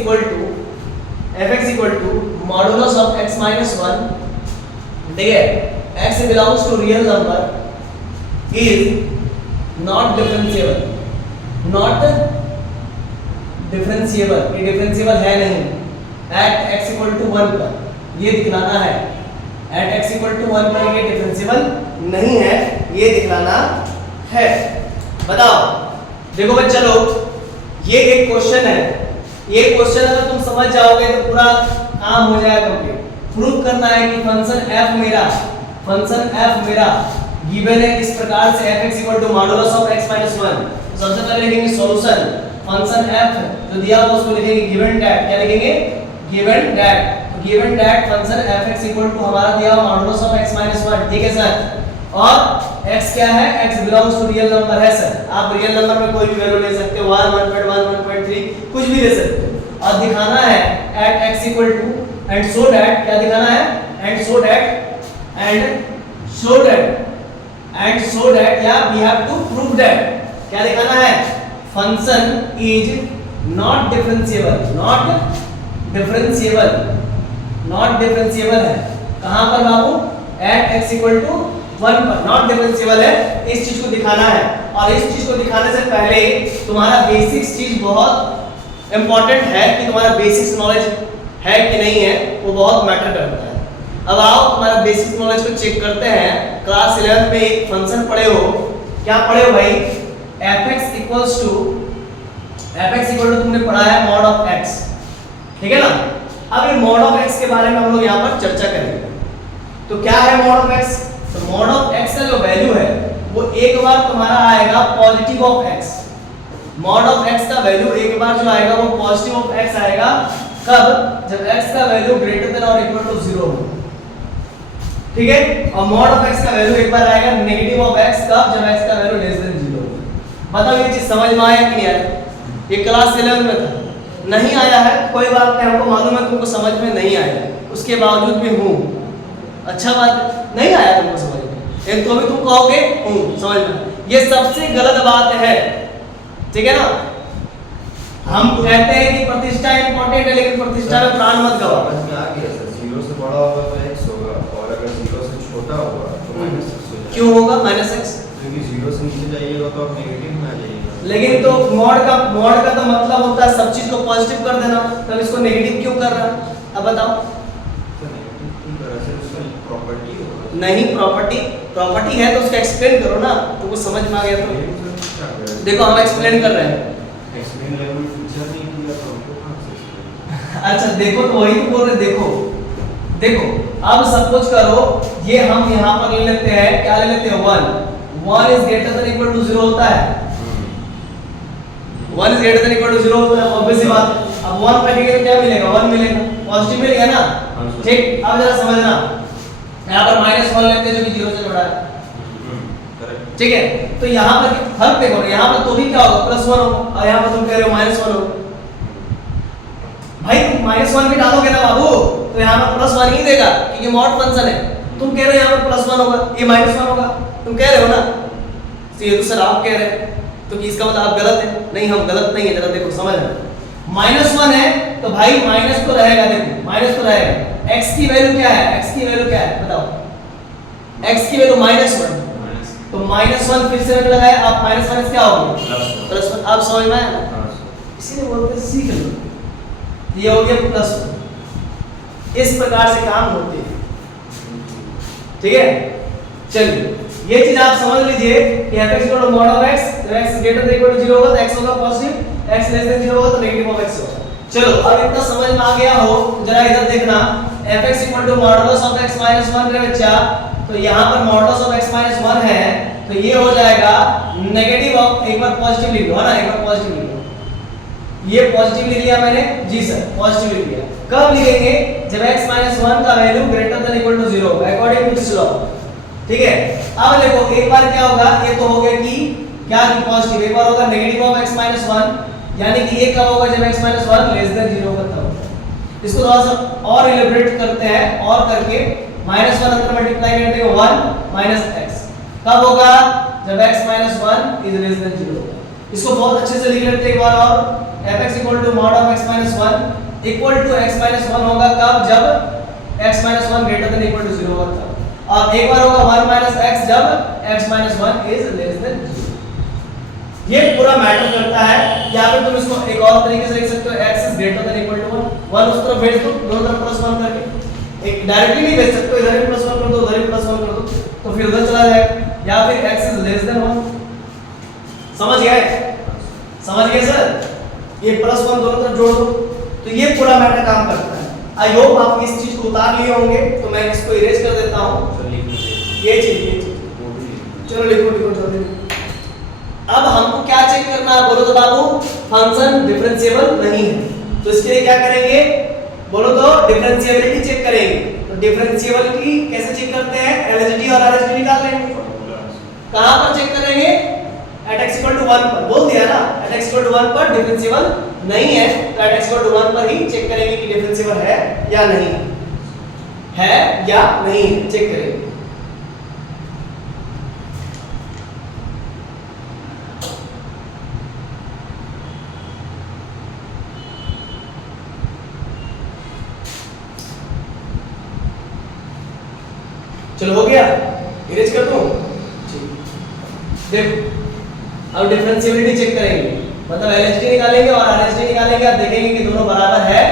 equal to modulus of x minus 1, ठीक है, x belongs to real number is not differentiable, ये डिफरेंशिएबल है नहीं, at x equal to 1 पर, ये दिखलाना है। एट x इक्वल टू 1 पर ये डिफरेंशिएबल नहीं है, ये दिखलाना है। बताओ, देखो बच्चा लोग, ये एक क्वेश्चन है, ये क्वेश्चन अगर तुम समझ जाओगे तो पूरा काम हो जाएगा कंप्लीट। प्रूव करना है कि फंक्शन f मेरा गिवन है इस प्रकार से fx equal to modulus of x minus 1। तो सबसे पहले लिखेंगे सॉल्यूशन, फंक्शन f जो दिया हुआ उसको लिखेंगे गिवन दैट, क्या लिखेंगे, गिवन दैट। तो given that function fx equal to हमारा दिया हुआ मॉडुलस ऑफ x माइनस 1, ठीक है सर। और x क्या है, x belongs to real number है सर। आप रियल नंबर में कोई भी वैल्यू ले सकते हो, 1 1.1 1.3 कुछ भी ले सकते हो। और दिखाना है at x equal to and so that, क्या दिखाना है, एंड सो दैट या we have to prove that, क्या दिखाना है, फंक्शन इज नॉट डिफरेंशिएबल है। कहां पर बाबू, एट x इक्वल टू 1 पर नॉट डिफरेंशिएबल है, इस चीज को दिखाना है। और इस चीज को दिखाने से पहले तुम्हारा बेसिक्स चीज बहुत इंपॉर्टेंट है कि तुम्हारा बेसिक्स नॉलेज है कि नहीं है, वो बहुत मैटर करता है। अब आओ तुम्हारा बेसिक नॉलेज को चेक करते हैं। क्लास 11 में एक फंक्शन पढ़े हो, क्या पढ़े हो भाई, fx इक्वल्स टू तुमने पढ़ा है मॉड ऑफ x, ठीक है ना। अब ये मॉड ऑफ x के बारे में हम लोग यहाँ पर चर्चा करेंगे। तो क्या है मॉड ऑफ x, तो मॉड ऑफ x का जो वैल्यू है वो एक बार तुम्हारा आएगा positive of x। Mod of x का वैल्यू एक बार जो आएगा वो पॉजिटिव ऑफ x आएगा, कब, जब x का वैल्यू ग्रेटर देन और इक्वल टू 0 हो, ठीक है। और मॉड ऑफ x का वैल्यू एक बार आएगा नेगेटिव ऑफ x, कब, जब x का वैल्यू लेस देन 0 हो। बताओ ये चीज समझ में आया कि नहीं आया, ये क्लास 11 में था, नहीं आया है कोई बात नहीं, हमको मालूम है तुमको समझ में नहीं आया, उसके बावजूद भी हूँ, अच्छा बात, नहीं आया तुमको समझ में, लेकिन तो भी तुम कहोगे हूँ समझ में, ये सबसे गलत बात है, ठीक है ना। हम कहते हैं कि प्रतिष्ठा इंपॉर्टेंट है, लेकिन प्रतिष्ठा में प्राण मत गवाओ। समझ में आ गया सर, 0 से बड़ा होगा तो x होगा, और अगर 0 से छोटा होगा तो -x हो जाएगा। क्यों होगा -x, क्योंकि 0 से नीचे जाइएगा तो आप नेगेटिव में आ जाइएगा। लेकिन तो मॉड का तो मतलब होता है सब चीज को पॉजिटिव कर देना, तब इसको नेगेटिव क्यों कर रहा है, अब बताओ। तो नेगेटिव क्यों कर रहा है सर, उसका प्रॉपर्टी होगा। नहीं, प्रॉपर्टी है तो उसका एक्सप्लेन करो ना, तो कुछ समझ में आ गया तो देखो हम एक्सप्लेन कर रहे हैं। एक्सप्लेन लेवल फीचर नहीं किया तो हमको कहां से एक्सप्लेन। अच्छा देखो, तो वही तो बोल रहे, देखो अब सपोज करो ये हम यहाँ पर ले लेते हैं, क्या ले लेते हैं, 1 is greater than equal to 0 होता है, 1 is greater than equal to 0 होता है, ऑब्वियस सी बात। अब 1 रखेंगे तो क्या मिलेगा, 1 मिलेगा, पॉजिटिव मिलेगा ना, ठीक। अब जरा समझना, यहाँ पर -1 लेते हैं जो कि 0 से बड़ा है, ठीक है। तो यहाँ पर फर्क देखो, यहाँ पर तो भी क्या होगा, +1 होगा, और यहाँ पर तुम कह रहे हो -1 होगा। भाई तुम -1 भी डालोगे ना बाबू, तो यहाँ पर +1 ही देगा, क्योंकि मॉड फंक्शन है। तुम कह रहे हो यहाँ पर +1 होगा, ये -1 होगा, तुम कह रहे हो ना, तो ये तो सर आप कह रहे हैं, तो कि इसका मतलब आप गलत है। नहीं, हम गलत नहीं है, जरा देखो समझना, -1 है तो भाई माइनस तो रहेगा, देखो माइनस तो रहेगा। x की वैल्यू क्या है, x की वैल्यू क्या है बताओ, x की वैल्यू -1, तो -1 फिर से रख लगाए, आप -1 क्या होगा, +1। आप समझ में आया ना, इसीलिए बोलते हैं सीख लो, ये हो गया +1। इस प्रकार से काम होते हैं, ठीक है। चलिए ये चीज आप समझ लीजिए कि fx equal to mod of x, तो x greater than equal to 0 होगा तो x होगा पॉजिटिव, x लेस देन 0 होगा तो नेगेटिव ऑफ x होगा। चलो अब इतना समझ में आ गया हो, जरा इधर देखना, fx equal to modulus of x minus 1 रे बच्चा, तो यहाँ पर मॉडुलस ऑफ x माइनस 1 है, तो ये हो जाएगा नेगेटिव ऑफ, एक बार पॉजिटिव लिख लो, है ना, एक बार पॉजिटिव लिख लो, ये पॉजिटिव लिख लिया मैंने, जी सर पॉजिटिव लिख लिया। कब लिखेंगे, जब x माइनस 1 का value greater than equal to 0 होगा, अकॉर्डिंग टू दिस लॉ, ठीक है। अब देखो एक बार क्या होगा, ये तो हो गया कि क्या कि पॉजिटिव, एक बार होगा नेगेटिव ऑफ x माइनस 1, यानी कि ये कब होगा, जब x माइनस 1 लेस देन 0 होगा तब। इसको थोड़ा सा और इलैबोरेट करते हैं, और करके -1 अंदर मल्टीप्लाई करते हैं 1 माइनस x, कब होगा, जब x minus 1 is less than 0 होगा। इसको बहुत अच्छे से लिख लेते हैं एक बार और, fx equal to mod of x minus 1 equal to x minus 1 होगा कब, जब x minus 1 greater than equal to 0 होगा तब। और एक बार होगा 1 माइनस x जब x minus 1 is less than 0। ये पूरा मैटर करता है। या फिर तुम इसको एक और तरीके से लिख सकते हो, x is greater than equal to 1, 1 उस तरफ भेज दो, दोनों तरफ +1 करके, एक डायरेक्टली नहीं भेज सकते, इधर भी +1 कर दो, उधर भी +1 कर दो, तो फिर उधर चला जाएगा, या फिर x इज लेस देन 1। समझ गए? समझ गए सर? ये +1 दोनों तरफ जोड़ दो, तो ये पूरा मैटर काम करता है। आई होप आप इस चीज को उतार लिए होंगे, तो मैं इसको इरेज कर देता हूं। ये चीज चलो लिखो जल्दी। अब हमको क्या चेक करना है बोलो तो बाबू? फंक्शन डिफरेंशिएबल नहीं है, तो इसके लिए क्या करेंगे बोलो तो? डिफरेंशिएबिलिटी चेक करेंगे। तो डिफरेंशिएबिलिटी कैसे चेक करते हैं? एलएचडी और आरएचडी निकाल लेंगे। कहां पर चेक करेंगे? at x = 1 पर। बोल दिया ना, at x = 1 पर डिफरेंशिएबल नहीं है, तो at x = 1 पर ही चेक करेंगे कि डिफरेंशिएबल है या नहीं है, या नहीं चेक करेंगे। चलो हो गया, इरेज कर दूं? ठीक, देखो अब डिफरेंशिएबिलिटी चेक करेंगे, मतलब एलएचडी निकालेंगे और आरएचडी निकालेंगे, अब देखेंगे कि दोनों बराबर है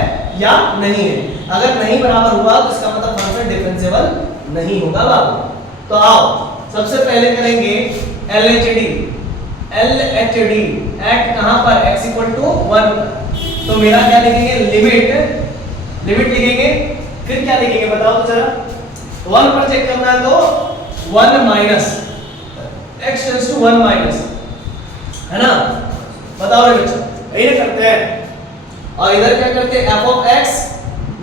या नहीं है। अगर नहीं बराबर हुआ तो इसका मतलब फंक्शन डिफरेंशिएबल नहीं होगा बाबू। तो आओ सबसे पहले करेंगे एलएचडी। एलएचडी एट कहां पर? x = 1 पर। तो मेरा क्या लिखेंगे? लिमिट लिखेंगे, फिर क्या लिखेंगे बताओ तो जरा? 1 पर चेक करना है तो 1 minus x tends to 1 minus, है ना? बताओ रे बच्चों, यही ना करते हैं। और इधर क्या करते हैं? f of x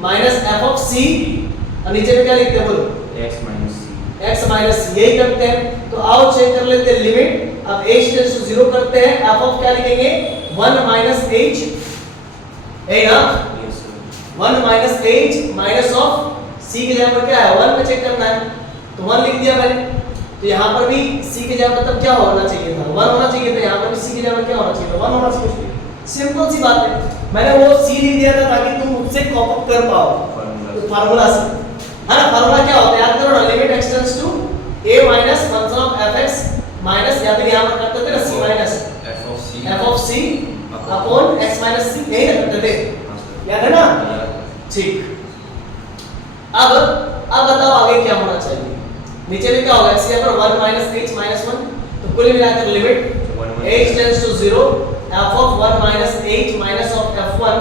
minus f of c, और नीचे में क्या लिखते हैं बोलो? x minus c, यही करते हैं। तो आओ चेक कर लेते हैं लिमिट। अब h टेंड्स टू 0 करते हैं, f of क्या लिखेंगे? 1 minus h, यही ना? 1 minus h minus of c के जगह पर क्या है? 1 पे चेक करना है, तो 1 लिख दिया मैंने। तो यहाँ पर भी c की जगह पर तब क्या होना चाहिए था? 1 होना चाहिए था। यहाँ पर भी c की जगह पर क्या होना चाहिए था? 1 होना चाहिए। सिंपल सी बात है, मैंने वो c लिख दिया था ताकि तुम मुझसे कॉप अप कर पाओ तो फार्मूला से, है ना? फार्मूला क्या होता है याद करो ना? Limit x tends to a minus function of fx minus, या फिर यहाँ पर करते थे ना c minus f of c upon x minus c, यही ना करते थे, याद है ना? ठीक, अब बताओ आगे क्या होना चाहिए? नीचे में क्या होगा? x यहाँ पर 1 minus h minus 1, तो कुल मिलाकर limit h tends to 0 f of 1 minus h minus of f1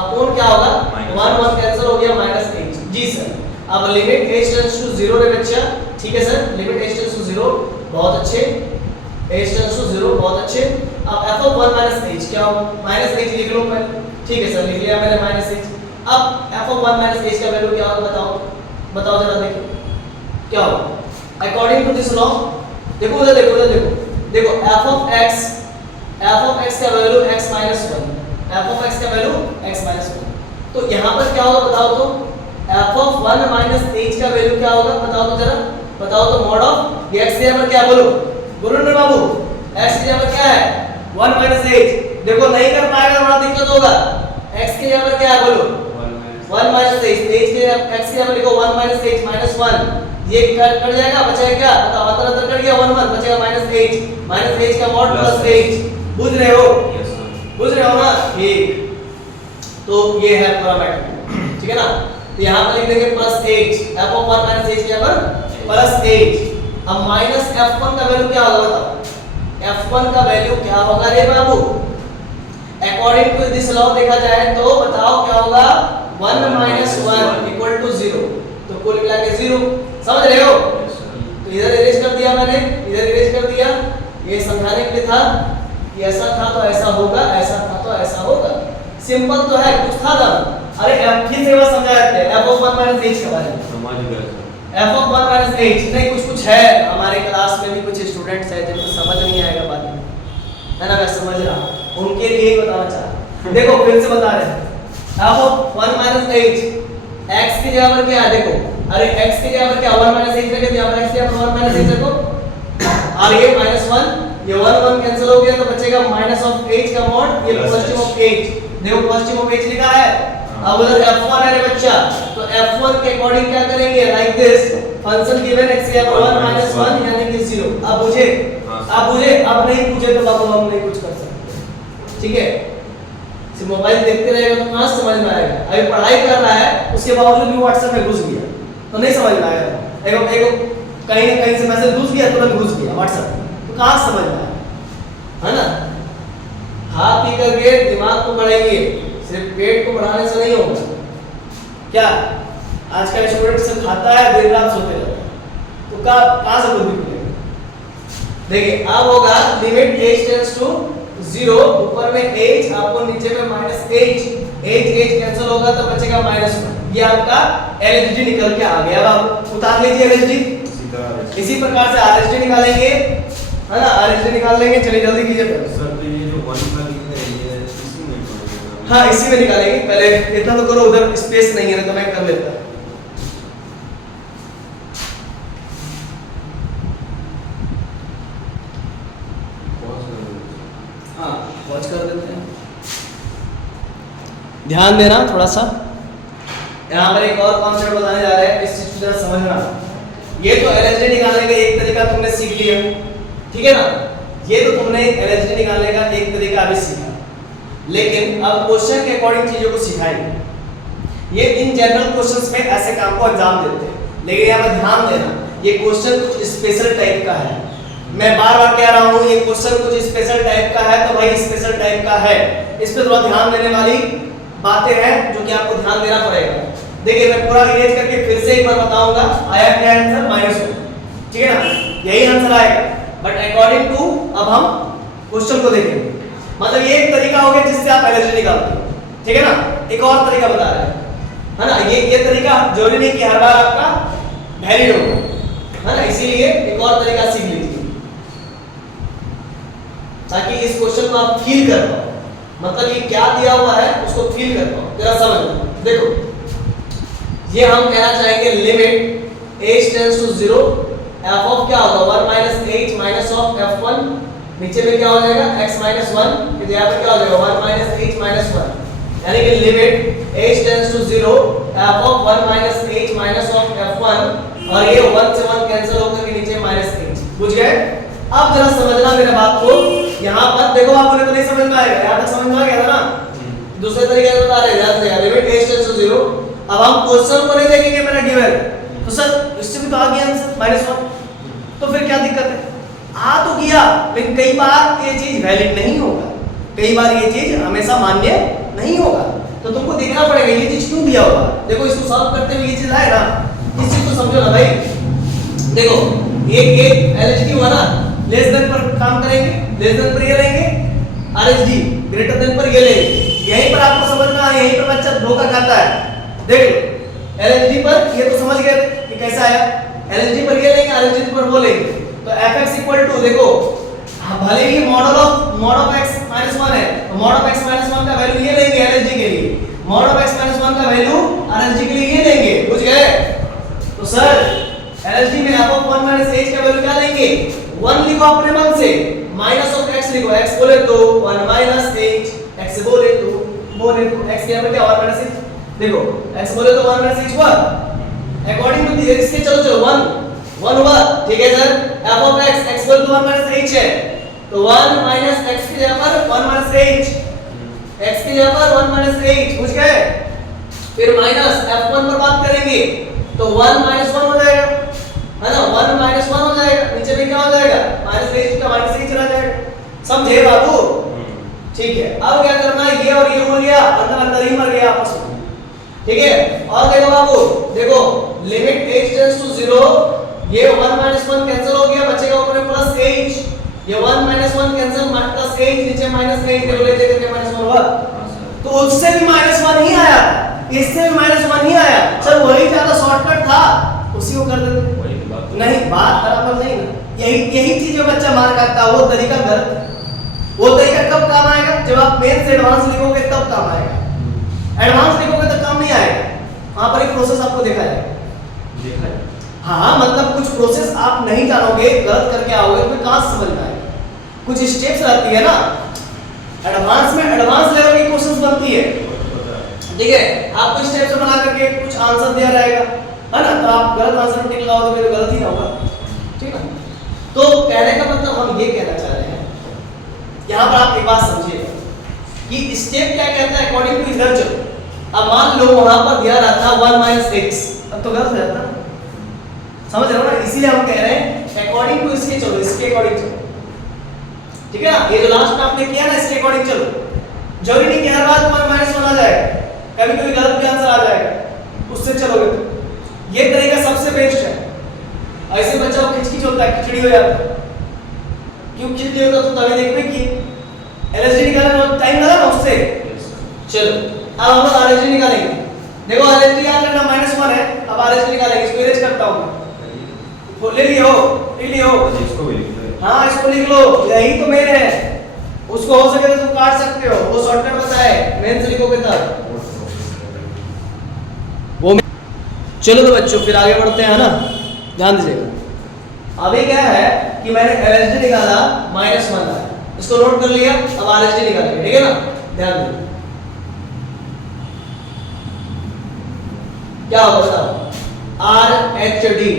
upon क्या होगा? 1 कैंसिल हो गया माइनस h। जी सर, अब लिमिट h टेंड्स टू 0 रे बच्चा, ठीक है sir? Limit h tends to 0, बहुत अच्छे, h टेंड्स टू 0, बहुत अच्छे। अब f of 1 minus h क्या होगा? माइनस h लिख लो पहले, ठीक है सर, लिख लिया मैंने माइनस h। अब f of 1 minus h का वैल्यू क्या होगा बताओ जरा, देखो क्या होगा अकॉर्डिंग टू दिस लॉ? देखो उधर देखो f of x का value x minus 1, f of x का वैल्यू x minus 1, तो यहाँ पर क्या होगा बताओ तो? f of 1 minus h का वैल्यू क्या होगा बताओ तो जरा? बताओ तो? मॉड ऑफ x के यहाँ पर क्या बोलो ना बाबू? x के यहाँ पर क्या है? 1 minus h। देखो नहीं कर पाएगा बड़ा दिक्कत होगा। x के यहाँ पर क्या है बोलो? 1 minus h, h के x के यहाँ पर लिखो 1 minus h minus 1, ये कट जाएगा, बचेगा क्या? बताओ, अंदर कट गया 1 बचेगा माइनस h का मॉड प्लस h। बुझ रहे हो? बुझ रहे हो ना? ठीक, तो ये है पूरा मैटर, ठीक है ना? तो यहाँ पर लिख देंगे plus h, f of 1 minus h के यहाँ पर प्लस h। अब माइनस f1 का वैल्यू क्या होगा बताओ? f1 का वैल्यू क्या होगा रे बाबू? अकॉर्डिंग टू दिस लॉ देखा जाए तो बताओ क्या होगा? 1 minus 1 equal to 0, तो कुल मिला के 0। समझ रहे हो? तो इधर इरेज कर दिया मैंने, इधर इरेज कर दिया, ये समझाने के लिए था कि ऐसा था तो ऐसा होगा, ऐसा था तो ऐसा होगा। सिंपल तो है, कुछ था ना? अरे f की सेवा समझा जाते हैं, f of 1 minus h के बारे में समझ गए sir. f of 1 minus h नहीं, कुछ है, हमारे क्लास में भी कुछ स्टूडेंट्स हैं जिनको समझ नहीं आएगा बाद में, है ना? मैं समझ रहा हूं, उनके लिए ही बताना चाह रहा। देखो फिर से बता रहे हैं, f of 1 minus h x की जगह पर क्या है? देखो, अरे x की जगह पर क्या 1 minus h रखे, तो यहाँ पर x की जगह पर 1 minus h रखो, और ये -1, ये 1 कैंसिल हो गया, तो बचेगा माइनस ऑफ h का मॉड, ये पॉजिटिव ऑफ h। देखो पॉजिटिव ऑफ h लिखा है। अब उधर f1 है रे बच्चा, तो f1 के अकॉर्डिंग क्या करेंगे? Like this, function given x की जगह 1 minus 1 यानी कि 0। अब बुझे, अब नहीं पूछे तो बाबू हम नहीं कुछ कर सकते, ठीक है? सिर्फ मोबाइल देखते रहेगा तो कहाँ समझ में आएगा? अभी पढ़ाई कर रहा है उसके बावजूद भी व्हाट्सएप में घुस गया तो नहीं समझ में आएगा। एक कहीं ना कहीं से मैसेज घुस गया, तुरंत घुस गया व्हाट्सएप में, तो कहाँ समझ में आएगा? है ना? खा पी करके दिमाग को बढ़ाइए, सिर्फ पेट को बढ़ाने से नहीं होगा। क्या आज का स्टूडेंट सब खाता है, दिन रात सोते रहता है, तो कहाँ से बुद्धि खुलेगी? देखिए अब होगा लिमिट h टेंड्स टू 0, ऊपर में h आपको नीचे में -h, h कैंसिल होगा तो बचेगा -1। ये आपका LHD निकल के आ गया। अब आप उतार लीजिए LHD, इसी प्रकार से RHD निकालेंगे, है ना? RHD निकाल लेंगे, चलिए जल्दी कीजिए सर। तो ये जो 1 का लिखा है ये इसी में निकालेंगे? हाँ इसी में निकालेंगे। पहले इतना तो करो, उधर स्पेस नहीं है तो मैं कर लेता। हाँ वॉच कर देते हैं, ध्यान देना थोड़ा सा। यहाँ पर एक और कॉन्सेप्ट बताने जा रहे हैं, इस चीज को जरा समझना। ये तो LHD निकालने का एक तरीका तुमने सीख लिया, ठीक है ना? ये तो तुमने LHD निकालने का एक तरीका अभी सीखा, लेकिन अब क्वेश्चन के अकॉर्डिंग चीजों को सिखाएंगे। ये इन जनरल क्वेश्चंस में ऐसे काम को अंजाम देते हैं, लेकिन यहाँ पर ध्यान देना, ये क्वेश्चन कुछ स्पेशल टाइप का है। मैं बार बार कह रहा हूँ ये क्वेश्चन कुछ स्पेशल टाइप का है, तो भाई स्पेशल टाइप का है, इस पे थोड़ा ध्यान देने वाली बातें हैं जो कि आपको ध्यान देना पड़ेगा। देखिए मैं पूरा इरेज करके फिर से एक बार बताऊंगा। आया क्या आंसर? -1, ठीक है ना? यही आंसर आएगा, बट अकॉर्डिंग टू अब हम क्वेश्चन को देखेंगे। मतलब ये एक तरीका हो गया जिससे आप LHD निकालते हो, ठीक है ना? एक और तरीका बता रहे हैं, है ना? ये तरीका जरूरी नहीं कि हर बार आपका वैलिड होगा, है ना? इसीलिए एक और तरीका सीख लीजिए ताकि इस क्वेश्चन को आप फील कर पाओ। मतलब ये क्या दिया हुआ है उसको फील कर पाओ, जरा समझ। देखो ये हम कहना चाहेंगे limit h tends to 0, f of क्या होगा 1 - h माइनस ऑफ f1, नीचे में क्या हो जाएगा x - 1, फिर यहाँ पर क्या हो जाएगा 1 - h माइनस 1, यानी कि limit h tends to 0, f of 1 - h minus of f1, और ये 1 से 1 कैंसिल होकर के नीचे -h। बुझ गए? अब जरा समझना मेरे बात को। यहाँ पर देखो आपको तो नहीं समझ में आएगा, यहाँ तक समझ में आ गया था ना? दूसरे तरीके से बता रहे हैं, ध्यान से। लिमिट h टेंड्स टू 0, अब हम क्वेश्चन को नहीं देखेंगे मेरा गिवन, तो सर इससे भी तो आ गया आंसर -1, तो फिर क्या दिक्कत है? आ तो गया, लेकिन कई बार ये चीज वैलिड नहीं होगा, कई बार ये चीज हमेशा मान्य नहीं होगा, तो तुमको देखना पड़ेगा ये चीज क्यों दिया होगा। देखो इसको सॉल्व करते हुए ये चीज आए ना, इस चीज को समझो ना भाई। देखो एक LHD हुआ ना, लेस देन पर काम करेंगे, लेस देन पर ये लेंगे, RHD ग्रेटर देन पर ये लेंगे। यहीं पर आपको समझना है, यहीं पर बच्चा धोखा खाता है। देख लो LHD पर ये तो समझ गए कि कैसा आया, LHD पर ये लेंगे, RHD पर वो लेंगे, तो fx इक्वल टू, देखो भले ही मॉड ऑफ x - 1 है, तो मॉड ऑफ x - 1 का वैल्यू ये लेंगे LHD के लिए, मॉड ऑफ x - 1 का वैल्यू RHD के लिए ये लेंगे। बुझ गए? तो सर LHD में f ऑफ 1 - h का वैल्यू क्या लेंगे? 1 लिखो अपने मन से, माइनस ऑफ x लिखो, x बोले तो 1 - h, x बोले तो x के यहाँ पर क्या 1 - h, देखो x बोले तो 1 - h हुआ, अकॉर्डिंग टू दिस इसके चलो 1 हुआ, ठीक है सर? f ऑफ x बोले तो 1 - h है, तो 1 - x की जगह पर 1 - h, x की जगह पर 1 - h। बुझ गए? फिर माइनस f1 पर बात करेंगे तो 1 - 1 हो जाएगा, है ना? 1 - 1 हो जाएगा, नीचे में क्या हो जाएगा -h का -h चला जाएगा। समझे बाबू? ठीक है, अब क्या करना है, ये और ये हो गया, अंदर ही मर गया आपस में, ठीक है? और देखो बाबू, देखो लिमिट h टेंड्स टू 0, ये 1 - 1 कैंसिल हो गया, बचेगा ऊपर में +h, ये 1 - 1 कैंसिल, +h नीचे -h, देखो ले लेके -1 हुआ, तो उससे भी -1 ही आया, इससे भी -1 ही आया। चल वही ज्यादा शॉर्टकट था, उसी को कर देते। नहीं, बात बराबर नहीं ना, यही चीज जो बच्चा मार खाता, वो तरीका गलत। वो तरीका कब काम आएगा? जब आप मेन से एडवांस लिखोगे तब काम आएगा, एडवांस लिखोगे तो काम नहीं आएगा। वहां पर एक प्रोसेस आपको देखा जाएगा, हाँ मतलब कुछ प्रोसेस आप नहीं जानोगे, गलत करके आओगे तो कहां से समझ में आएगा? कुछ स्टेप्स रहती है ना, एडवांस में एडवांस लेवल की क्वेश्चंस बनती है, ठीक है? आपको स्टेप्स बना करके कुछ आंसर दिया रहेगा, है ना? तो आप गलत आंसर टिक लगाओगे तो गलत ही ना होगा, ठीक है? तो कहने का मतलब हम ये कहना चाह रहे हैं, यहाँ पर आप एक बात समझिएगा, कि स्टेप क्या कहता है, अकॉर्डिंग टू इधर चलो। अब मान लो वहां पर दिया रहा था 1 माइनस एक्स, अब तो गलत हो जाता ना, समझ रहे हो ना, इसीलिए हम कह रहे हैं अकॉर्डिंग टू इसके चलो, इसके अकॉर्डिंग चलो, ठीक है ना। ये जो लास्ट में आपने किया ना, इसके अकॉर्डिंग चलो, जरूरी नहीं कि हर बात 1 माइनस 1 आ जाएगा, कभी कभी गलत भी आंसर आ जाएगा, उससे चलोगे तो ये तरीका सबसे बेस्ट है। ऐसे बच्चा को खिचखिच होता है, खिचड़ी हो जाता है, क्यों खिचड़ी होता तो तभी देखते कि एलएसडी निकालने में टाइम लगा ना उससे। चलो अब हम लोग आरएसडी निकालेंगे। देखो आरएसडी याद रखना -1 है, अब आरएसडी निकालेंगे, इसको इरेज करता हूं मैं, ले लियो, ले लियो, इसको भी लिख लो। हां इसको लिख लो, यही तो मेन है, उसको हो सके तो तुम काट सकते हो, वो शॉर्टकट बता है, मेन से लिखोगे तब वो। चलो तो बच्चों फिर आगे बढ़ते हैं ना, ध्यान दीजिएगा। अभी क्या है कि मैंने एलएसडी निकाला -1 आया, इसको नोट कर लिया, अब आरएसडी निकालेंगे, ठीक है ना, ध्यान दीजिए क्या होगा बताओ। आरएचडी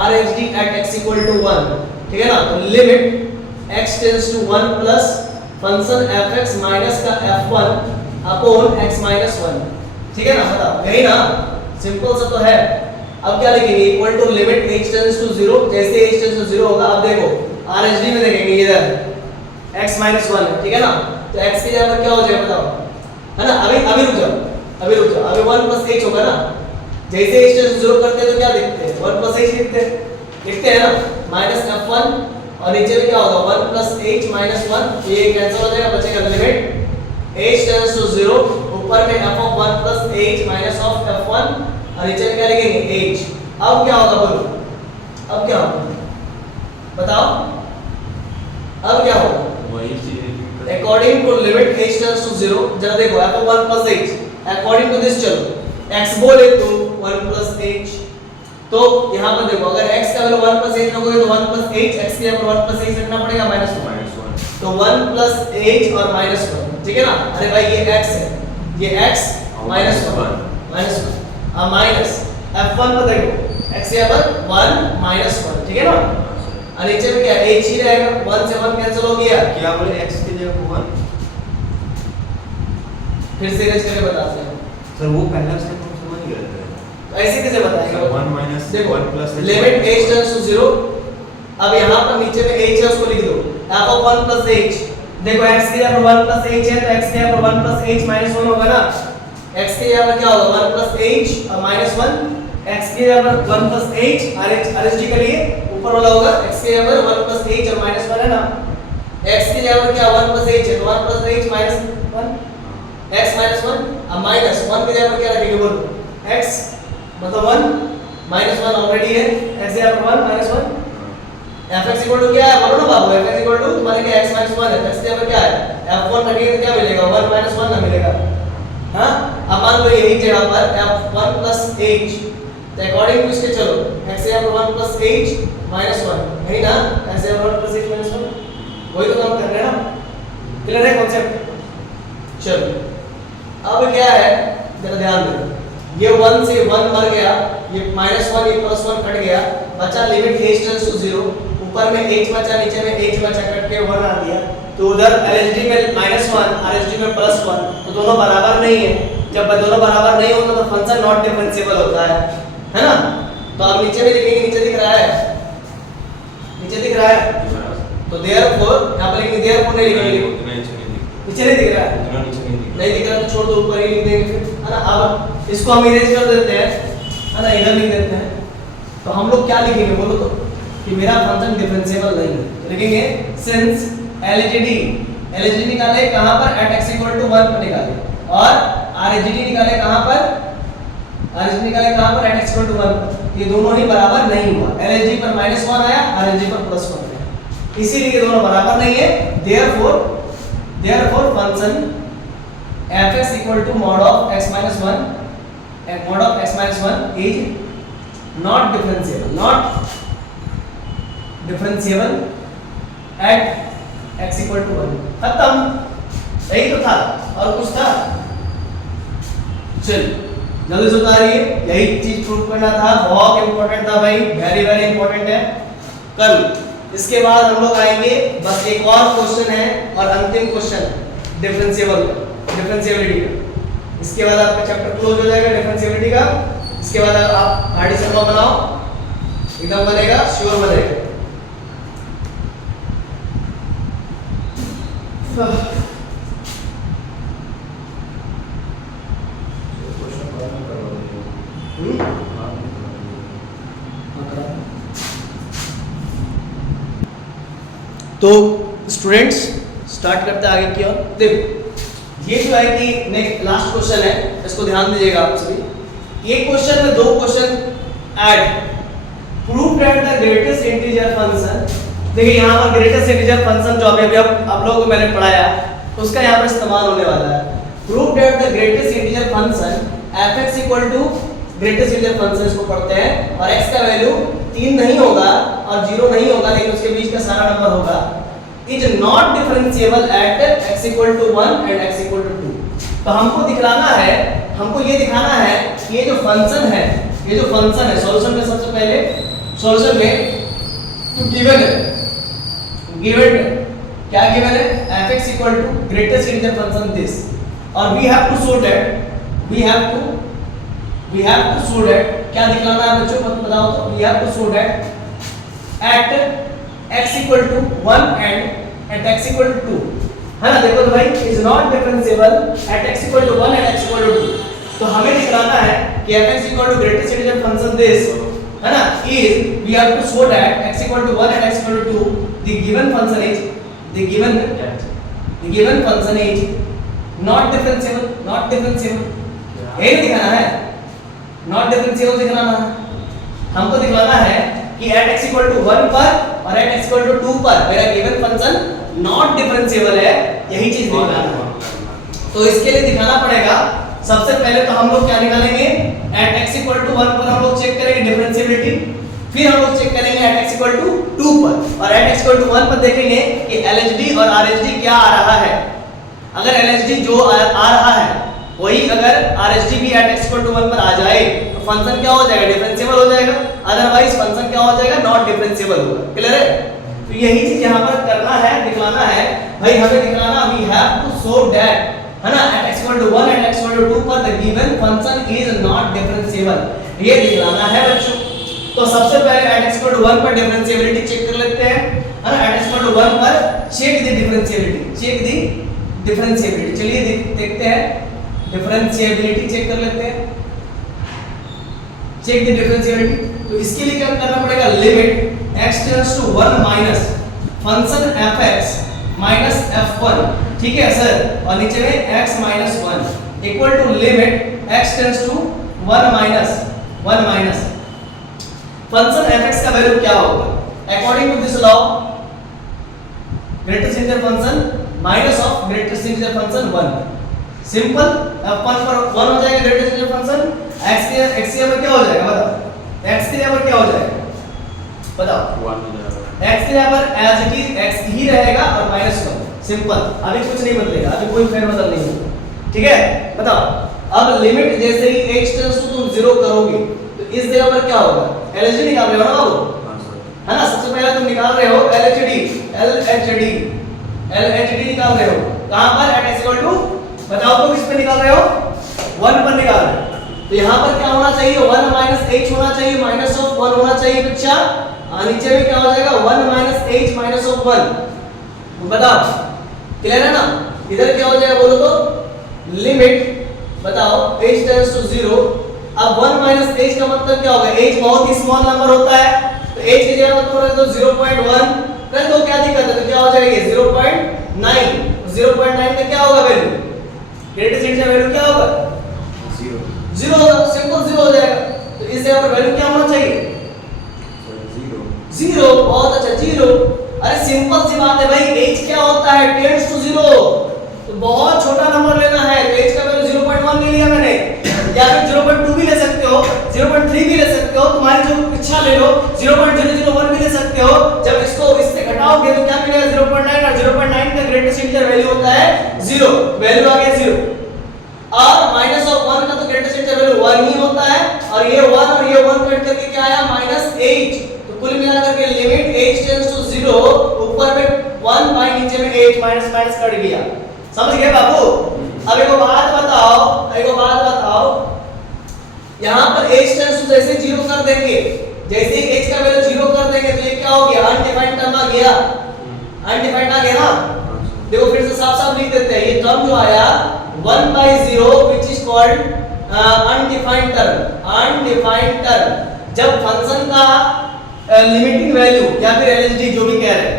आरएचडी एट x = 1, ठीक है ना, तो limit x tends to 1 plus function fx minus का f1 अपॉन x - 1, ठीक है ना, बताओ यही ना, सिंपल सा तो है। अब क्या लिखेंगे, equal to limit h tends to 0, जैसे h टेंड्स टू 0 होगा, अब देखो आरएचडी में देखेंगे इधर x - 1 है, ठीक है ना, तो x की जगह पर क्या हो जाएगा बताओ, है ना। अभी रुक जाओ, अभी 1 प्लस h होगा ना, जैसे h टेंड्स टू 0 करते हैं तो क्या लिखते हैं, 1 प्लस h लिखते हैं ना, माइनस f1 और नीचे में क्या होगा 1 प्लस h माइनस 1, ये कैंसिल हो जाएगा, बचेगा लिमिट h टेंड्स टू 0, ऊपर में f of 1 plus h minus of f1 और नीचे में क्या लिखेंगे h। अब क्या होगा बोलो, अब क्या होगा बताओ, अब क्या होगा, वही चीज according to limit h tends to 0, जरा देखो f of 1 plus h, according to this चलो x बोले तो 1 प्लस h, तो यहां पर देखो अगर x का वैल्यू 1 प्लस h रखोगे तो 1 प्लस h, x के यहाँ पर 1 प्लस h रखना पड़ेगा -1, तो 1 प्लस h और -1, ठीक है ना। अरे भाई ये x है, ये x -1 अब माइनस f1 पर देखो x यहाँ पर 1 -1, ठीक है ना, और नीचे में क्या h ही रहेगा, 1 से 1 कैंसिल हो गया, क्या बोले x की जगह 1, फिर से इरेज करके बताते हैं सर वो पहला स्टेप हम समझ गए थे, ऐसे कैसे बताएंगे, 1 माइनस देखो 1 plus limit h tends to 0, अब यहाँ पर नीचे में h है उसको लिख दो, f ऑफ 1 प्लस h, देखो x की जगह 1 प्लस h है तो x की जगह 1 प्लस h माइनस 1 होगा ना, x की जगह क्या होगा 1 प्लस h और -1, x की जगह 1 प्लस h आरएचडी के लिए ऊपर वाला होगा, x की जगह 1 प्लस h और -1 है ना, x की जगह क्या 1 प्लस h है तो 1 प्लस h -1 x -1, अब -1 की जगह पर क्या रखेंगे बोलो, x मतलब 1 -1 ऑलरेडी है, x जगह पर 1 -1, fx इक्वल टू क्या है बोलो ना बाबू, fx इक्वल टू तुम्हारे क्या x -1 है, x जगह पर क्या है f1 रखेंगे तो क्या मिलेगा 1 -1 ना मिलेगा, हां। अब मान लो यही जगह पर f1 प्लस h, तो अकॉर्डिंग टू इसके चलो x जगह पर 1 प्लस h -1 है ना, x जगह पर 1 प्लस h -1, वही तो काम कर रहे हैं ना, क्लियर है कॉन्सेप्ट। चलो अब क्या है जरा ध्यान दो, ये 1 से 1 मर गया, ये -1 ये +1 कट गया, बचा लिमिट h टेंड्स टू 0, ऊपर में h बचा, नीचे में h बचा, कट के 1 आ गया, तो उधर LHD में -1 RHD में +1, तो दोनों बराबर नहीं है, जब दोनों बराबर नहीं होता तो फंक्शन नॉट डिफरेंशिएबल होता है ना। तो अब नीचे में लिखेंगे, नीचे दिख रहा है, नीचे दिख रहा है, तो देयरफॉर यहां पर लिखेंगे, देयरफॉर नहीं लिखेंगे, नीचे नहीं दिख रहा है, नहीं दिख रहा तो छोड़ दो, ऊपर ही लिख देंगे फिर, है ना। अब इसको हम इरेज कर देते हैं, है ना, इधर लिख देते हैं, तो हम लोग क्या लिखेंगे बोलो तो, कि मेरा फंक्शन डिफरेंशिएबल नहीं है, तो लिखेंगे सिंस LHD निकाले कहां पर at x = 1 पर निकाले, और RHD निकाले कहां पर, RHD निकाले कहां पर at x = 1 पर, ये दोनों ही बराबर नहीं हुआ, LHD पर -1 आया, RHD पर +1 आया, इसीलिए दोनों बराबर नहीं है, therefore function fx = mod of x - 1 and mod of x - 1 is not differentiable at x = 1, खत्म, यही तो था और कुछ था। चल जल्दी से उतारिए, यही चीज प्रूव करना था, बहुत इंपॉर्टेंट था भाई, वेरी इंपॉर्टेंट है। कल इसके बाद हम लोग आएंगे, बस एक और क्वेश्चन है और अंतिम क्वेश्चन, डिफरेंशिएबिलिटी का। इसके बाद आपका चैप्टर क्लोज हो जाएगा डिफरेंशिएबिलिटी का। इसके बाद आप आरडी सम बनाओ, एकदम बनेगा, श्योर बनेगा। क्वेश्चन बाद में करवा देंगे। तो स्टूडेंट्स स्टार्ट करते हैं आगे की ओर। देखो ये जो है कि नेक्स्ट लास्ट क्वेश्चन है, इसको ध्यान दीजिएगा आप सभी। एक क्वेश्चन में दो question add. Prove that the greatest integer function, देखिए यहाँ पर ग्रेटेस्ट इंटीजर फंक्शन जो अभी आप लोगों को मैंने पढ़ाया उसका यहाँ पर इस्तेमाल होने वाला है। Prove that the greatest integer function fx equal to greatest integer function इसको पढ़ते हैं, और x का वैल्यू 3 नहीं होगा और 0 नहीं होगा, लेकिन उसके बीच का सारा नंबर होगा, is not differentiable at x equal to 1 and x equal to 2। तो हमको दिखलाना है, हमको ये दिखाना है कि ये जो फंक्शन है, ये जो फंक्शन है, सॉल्यूशन में सबसे पहले सॉल्यूशन में जो गिवन है, गिवन क्या गिवन है, fx equal to greatest integer function this, और we have to show that, we have to show that, क्या दिखलाना है बच्चों बताओ तो, we have to show that at x equal to 1 and at x equal to 2, है ना। देखो तो भाई is not differentiable at x equal to 1 and x equal to 2। तो हमें दिखाना है कि fx equal to greatest integer function this, है ना, is we have to show that x equal to 1 and x equal to 2 the given function is not differentiable, यही दिखाना है, not differentiable दिखाना है। हमको दिखाना है कि at x equal to 1 पर और at x equal to 2 पर मेरा गिवन फंक्शन नॉट डिफरेंशिएबल है, यही चीज दिखाना है। तो इसके लिए दिखाना पड़ेगा, सबसे पहले तो हम लोग क्या निकालेंगे, at x equal to 1 पर हम लोग चेक करेंगे डिफरेंशिएबिलिटी, फिर हम लोग चेक करेंगे at x equal to 2 पर, और at x equal to 1 पर देखेंगे कि LHD और RHD क्या आ रहा है। अगर LHD जो आ रहा है वही अगर RHD भी at x equal to 1 पर आ जाए तो फंक्शन क्या हो जाएगा, डिफरेंशिएबल हो जाएगा, अदरवाइज फंक्शन क्या हो जाएगा, नॉट डिफरेंशिएबल होगा। क्लियर है। तो यही चीज यहाँ पर करना है, दिखाना है भाई, हमें दिखाना we have to show that, है ना, at x equal to 1 and x equal to 2 पर the given function is not differentiable, ये दिखाना है बच्चों। तो सबसे पहले at x equal to 1 पर डिफरेंशिएबिलिटी चेक कर लेते हैं, है ना। at x equal to 1 पर चेक द डिफरेंशिएबिलिटी, चलिए देखते हैं, डिफरेंशिएबिलिटी चेक कर लेते हैं, चेक द डिफरेंशिएबिलिटी। तो इसके लिए क्या करना पड़ेगा, limit x tends to 1 minus function fx minus f1, ठीक है सर, और नीचे में x minus 1 equal to limit x tends to 1 minus function fx का वैल्यू क्या होगा, according to this law greatest integer function minus of greatest integer function 1, simple, f1 पर 1 हो जाएगा ग्रेटेस्ट इंटीजर फंक्शन, x की जगह क्या हो जाएगा बताओ, x की जगह क्या हो जाएगा बताओ, 1 हो जाएगा, x की जगह पर एज इट इज x ही रहेगा और माइनस 1, सिंपल, अभी कुछ नहीं बदलेगा, अभी कोई फेरबदल नहीं होगा, ठीक है। बताओ अब लिमिट जैसे ही h टेंड्स टू तुम 0 करोगे तो इस जगह पर क्या होगा, LHD निकाल रहे हो ना बाबू, है ना। सबसे पहले तुम निकाल रहे हो LHD निकाल रहे हो, कहां पर, at x equal to, बताओ तो किस पे निकाल रहे हो, 1 पर निकाल रहे हो। तो यहाँ पर क्या होना चाहिए, 1 माइनस h होना चाहिए, माइनस ऑफ 1 होना चाहिए बच्चा, नीचे में क्या हो जाएगा 1 माइनस h माइनस ऑफ 1, बताओ क्लियर है ना। इधर क्या हो जाएगा बोलो तो, लिमिट बताओ h टेंड्स टू 0, अब 1 माइनस h का मतलब क्या होगा, h बहुत ही स्मॉल नंबर होता है, तो h की जगह मतलब रख दो 0.1, कर दो, क्या दिक्कत है, तो क्या हो जाएगा ये 0.9 का क्या होगा वैल्यू, ग्रेटेस्ट इंटीजर वैल्यू क्या होगा, 0 होगा, सिंपल 0 हो जाएगा। तो इस जगह पर वैल्यू क्या होना चाहिए, 0, बहुत अच्छा 0। अरे सिंपल सी बात है भाई, h क्या होता है, टेंड्स टू 0, तो बहुत छोटा नंबर लेना है, तो h का वैल्यू 0.1 ले लिया मैंने, या फिर 0.2 भी ले सकते हो, 0.3 भी ले सकते हो, तुम्हारी जो इच्छा ले लो, 0.001 भी ले सकते हो। जब इसको इससे घटाओगे तो क्या मिलेगा 0.9, और 0.9 का ग्रेटेस्ट इंटीजर वैल्यू होता है 0, वैल्यू आ गया 0, और माइनस ऑफ 1 का तो ग्रेटेस्ट इंटीजर वैल्यू 1 ही होता है, और ये 1 और ये 1 कट करके क्या आया -h, तो कुल मिलाकर के लिमिट h टेंड्स टू 0, ऊपर में 1 बाय नीचे में h माइनस कट गया, समझ गए बाबू? अब एक बात बताओ, यहाँ पर h टेंड्स टू जैसे 0 कर देंगे, जैसे ही h का वैल्यू 0 कर देंगे तो ये क्या हो गया? अनडिफाइंड टर्म आ गया, अनडिफाइंड आ गया ना। देखो फिर से साफ साफ लिख देते हैं, ये टर्म जो आया 1/0 which is called undefined term, undefined term. जब फंक्शन का लिमिटिंग वैल्यू या फिर एलएचडी जो भी कह रहे हैं,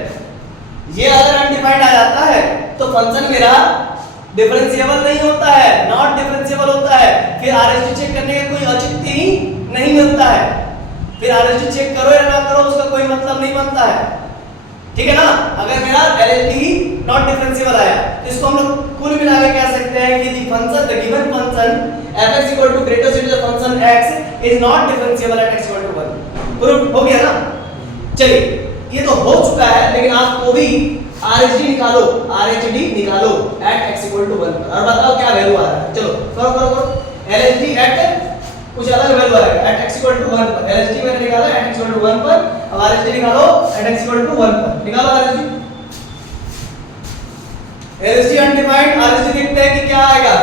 ये अगर अनडिफाइंड आ जाता है तो फंक्शन मेरा डिफरेंशिएबल नहीं होता है, नॉट डिफरेंशिएबल होता है। फिर आरएचडी चेक करने का कोई औचित्य ही नहीं मिलता है, फिर आरएचडी चेक करो या ना करो उसका कोई मतलब नहीं बनता है, ठीक है ना। अगर मेरा एलएचडी नॉट डिफरेंशिएबल आया तो इसको हम लोग कुल मिला के कह सकते हैं कि the function, the given function fx equal to greatest integer function x is not differentiable at x equal to 1। Proof हो गया ना। चलिए ये तो हो चुका है, लेकिन आपको भी आरएचडी निकालो एट x इक्वल टू 1 पर, और बताओ क्या वैल्यू आ रहा है। चलो करो एलएचडी एट कुछ अलग वैल्यू आएगा एट x इक्वल टू 1 पर। एलएचडी मैंने निकाला एट x इक्वल टू 1 पर, अब आरएचडी निकालो एट x इक्वल टू 1 पर। निकालो आरएचडी, एलएचडी अनडिफाइंड, आरएचडी देखते हैं कि क्या आएगा।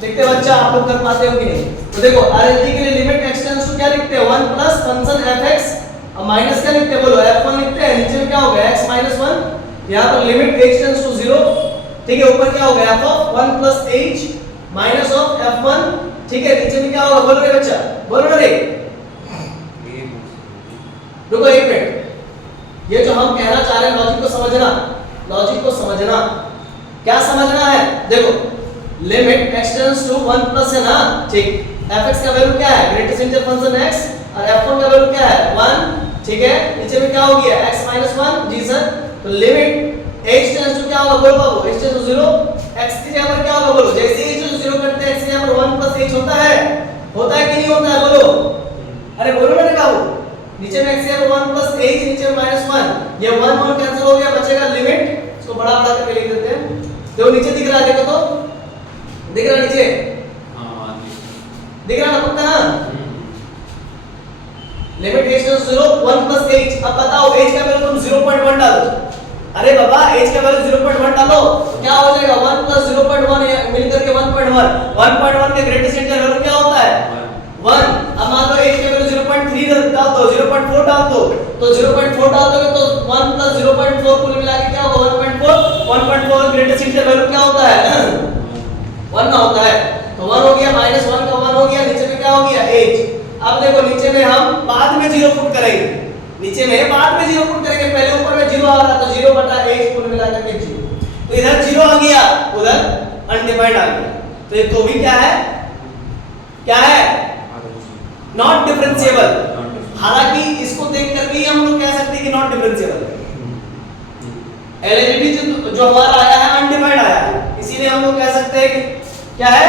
देखते हैं बच्चा आप लोग कर पाते हो कि नहीं। तो देखो आरएचडी के लिए लिमिट x टेंड्स टू क्या लिखते हैं 1 प्लस फंक्शन fx और माइनस क्या लिखते हैं बोलो f1 लिखते हैं। नीचे में क्या होगा x माइनस 1, यहां पर लिमिट h टेंड्स टू 0, ठीक है। ऊपर क्या होगा f of 1 plus h minus of f1, ठीक है। नीचे में क्या होगा बोलो रे बच्चा, बोलो ना रे। रुको एक मिनट, ये जो हम कहना चाह रहे हैं लॉजिक को समझना, क्या समझना है। देखो limit x tends to 1 plus है ना, ठीक। fx का वैल्यू क्या है? ग्रेटेस्ट इंटीजर फंक्शन x, और f1 का वैल्यू क्या है 1, ठीक है। नीचे में क्या हो गया x माइनस 1, जी सर। तो लिमिट h टेंड्स टू क्या होगा बोलो बाबू, h टेंड्स टू 0, x की जगह पर क्या होगा बोलो, जैसे ही h टू 0 करते हैं x की जगह पर 1 प्लस h होता है कि नहीं होता है बोलो, अरे बोलो ना बाबू। नीचे में x की जगह 1 प्लस h, नीचे में माइनस 1, ये 1 कैंसिल हो गया, बचेगा लिमिट। इसको बड़ा करके लिख देते हैं। देखो नीचे दिख रहा है, देखो तो दिख रहा नीचे, हां दिख रहा ना पक्का ना। Limit h tends to 0 1 plus h। अब बताओ h का वैल्यू तुम 0.1 डालो। अरे बाबा h का वैल्यू 0.1 डालो तो क्या हो जाएगा 1 प्लस 0.1 मिलकर के 1.1 के ग्रेटेस्ट इंटीजर वैल्यू क्या होता है 1। अब मान लो h का वैल्यू 0.3 डाल दो, 0.4 डाल दो, तो 0.4 डाल दोगे तो 1 प्लस 0.4 कुल मिला के क्या होगा 1.4 ग्रेटेस्ट इंटीजर वैल्यू क्या होता है 1 ना होता है। तो 1 हो गया, माइनस 1 का 1 हो गया, नीचे में क्या हो गया h। अब देखो नीचे में हम बाद में 0 पुट करेंगे, नीचे में बाद में 0 पुट करेंगे, पहले ऊपर में 0 आ रहा तो 0 बटा h कुल मिला करके 0। तो इधर 0 आ गया, उधर अनडिफाइंड आ गया, तो ये तो भी क्या है नॉट डिफरेंशिएबल। हालांकि इसको देख कर भी हम लोग कह सकते हैं कि नॉट डिफरेंशिएबल है। एलएचडी जो हमारा आया है अनडिफाइंड आया है, इसीलिए हम लोग कह सकते हैं कि क्या है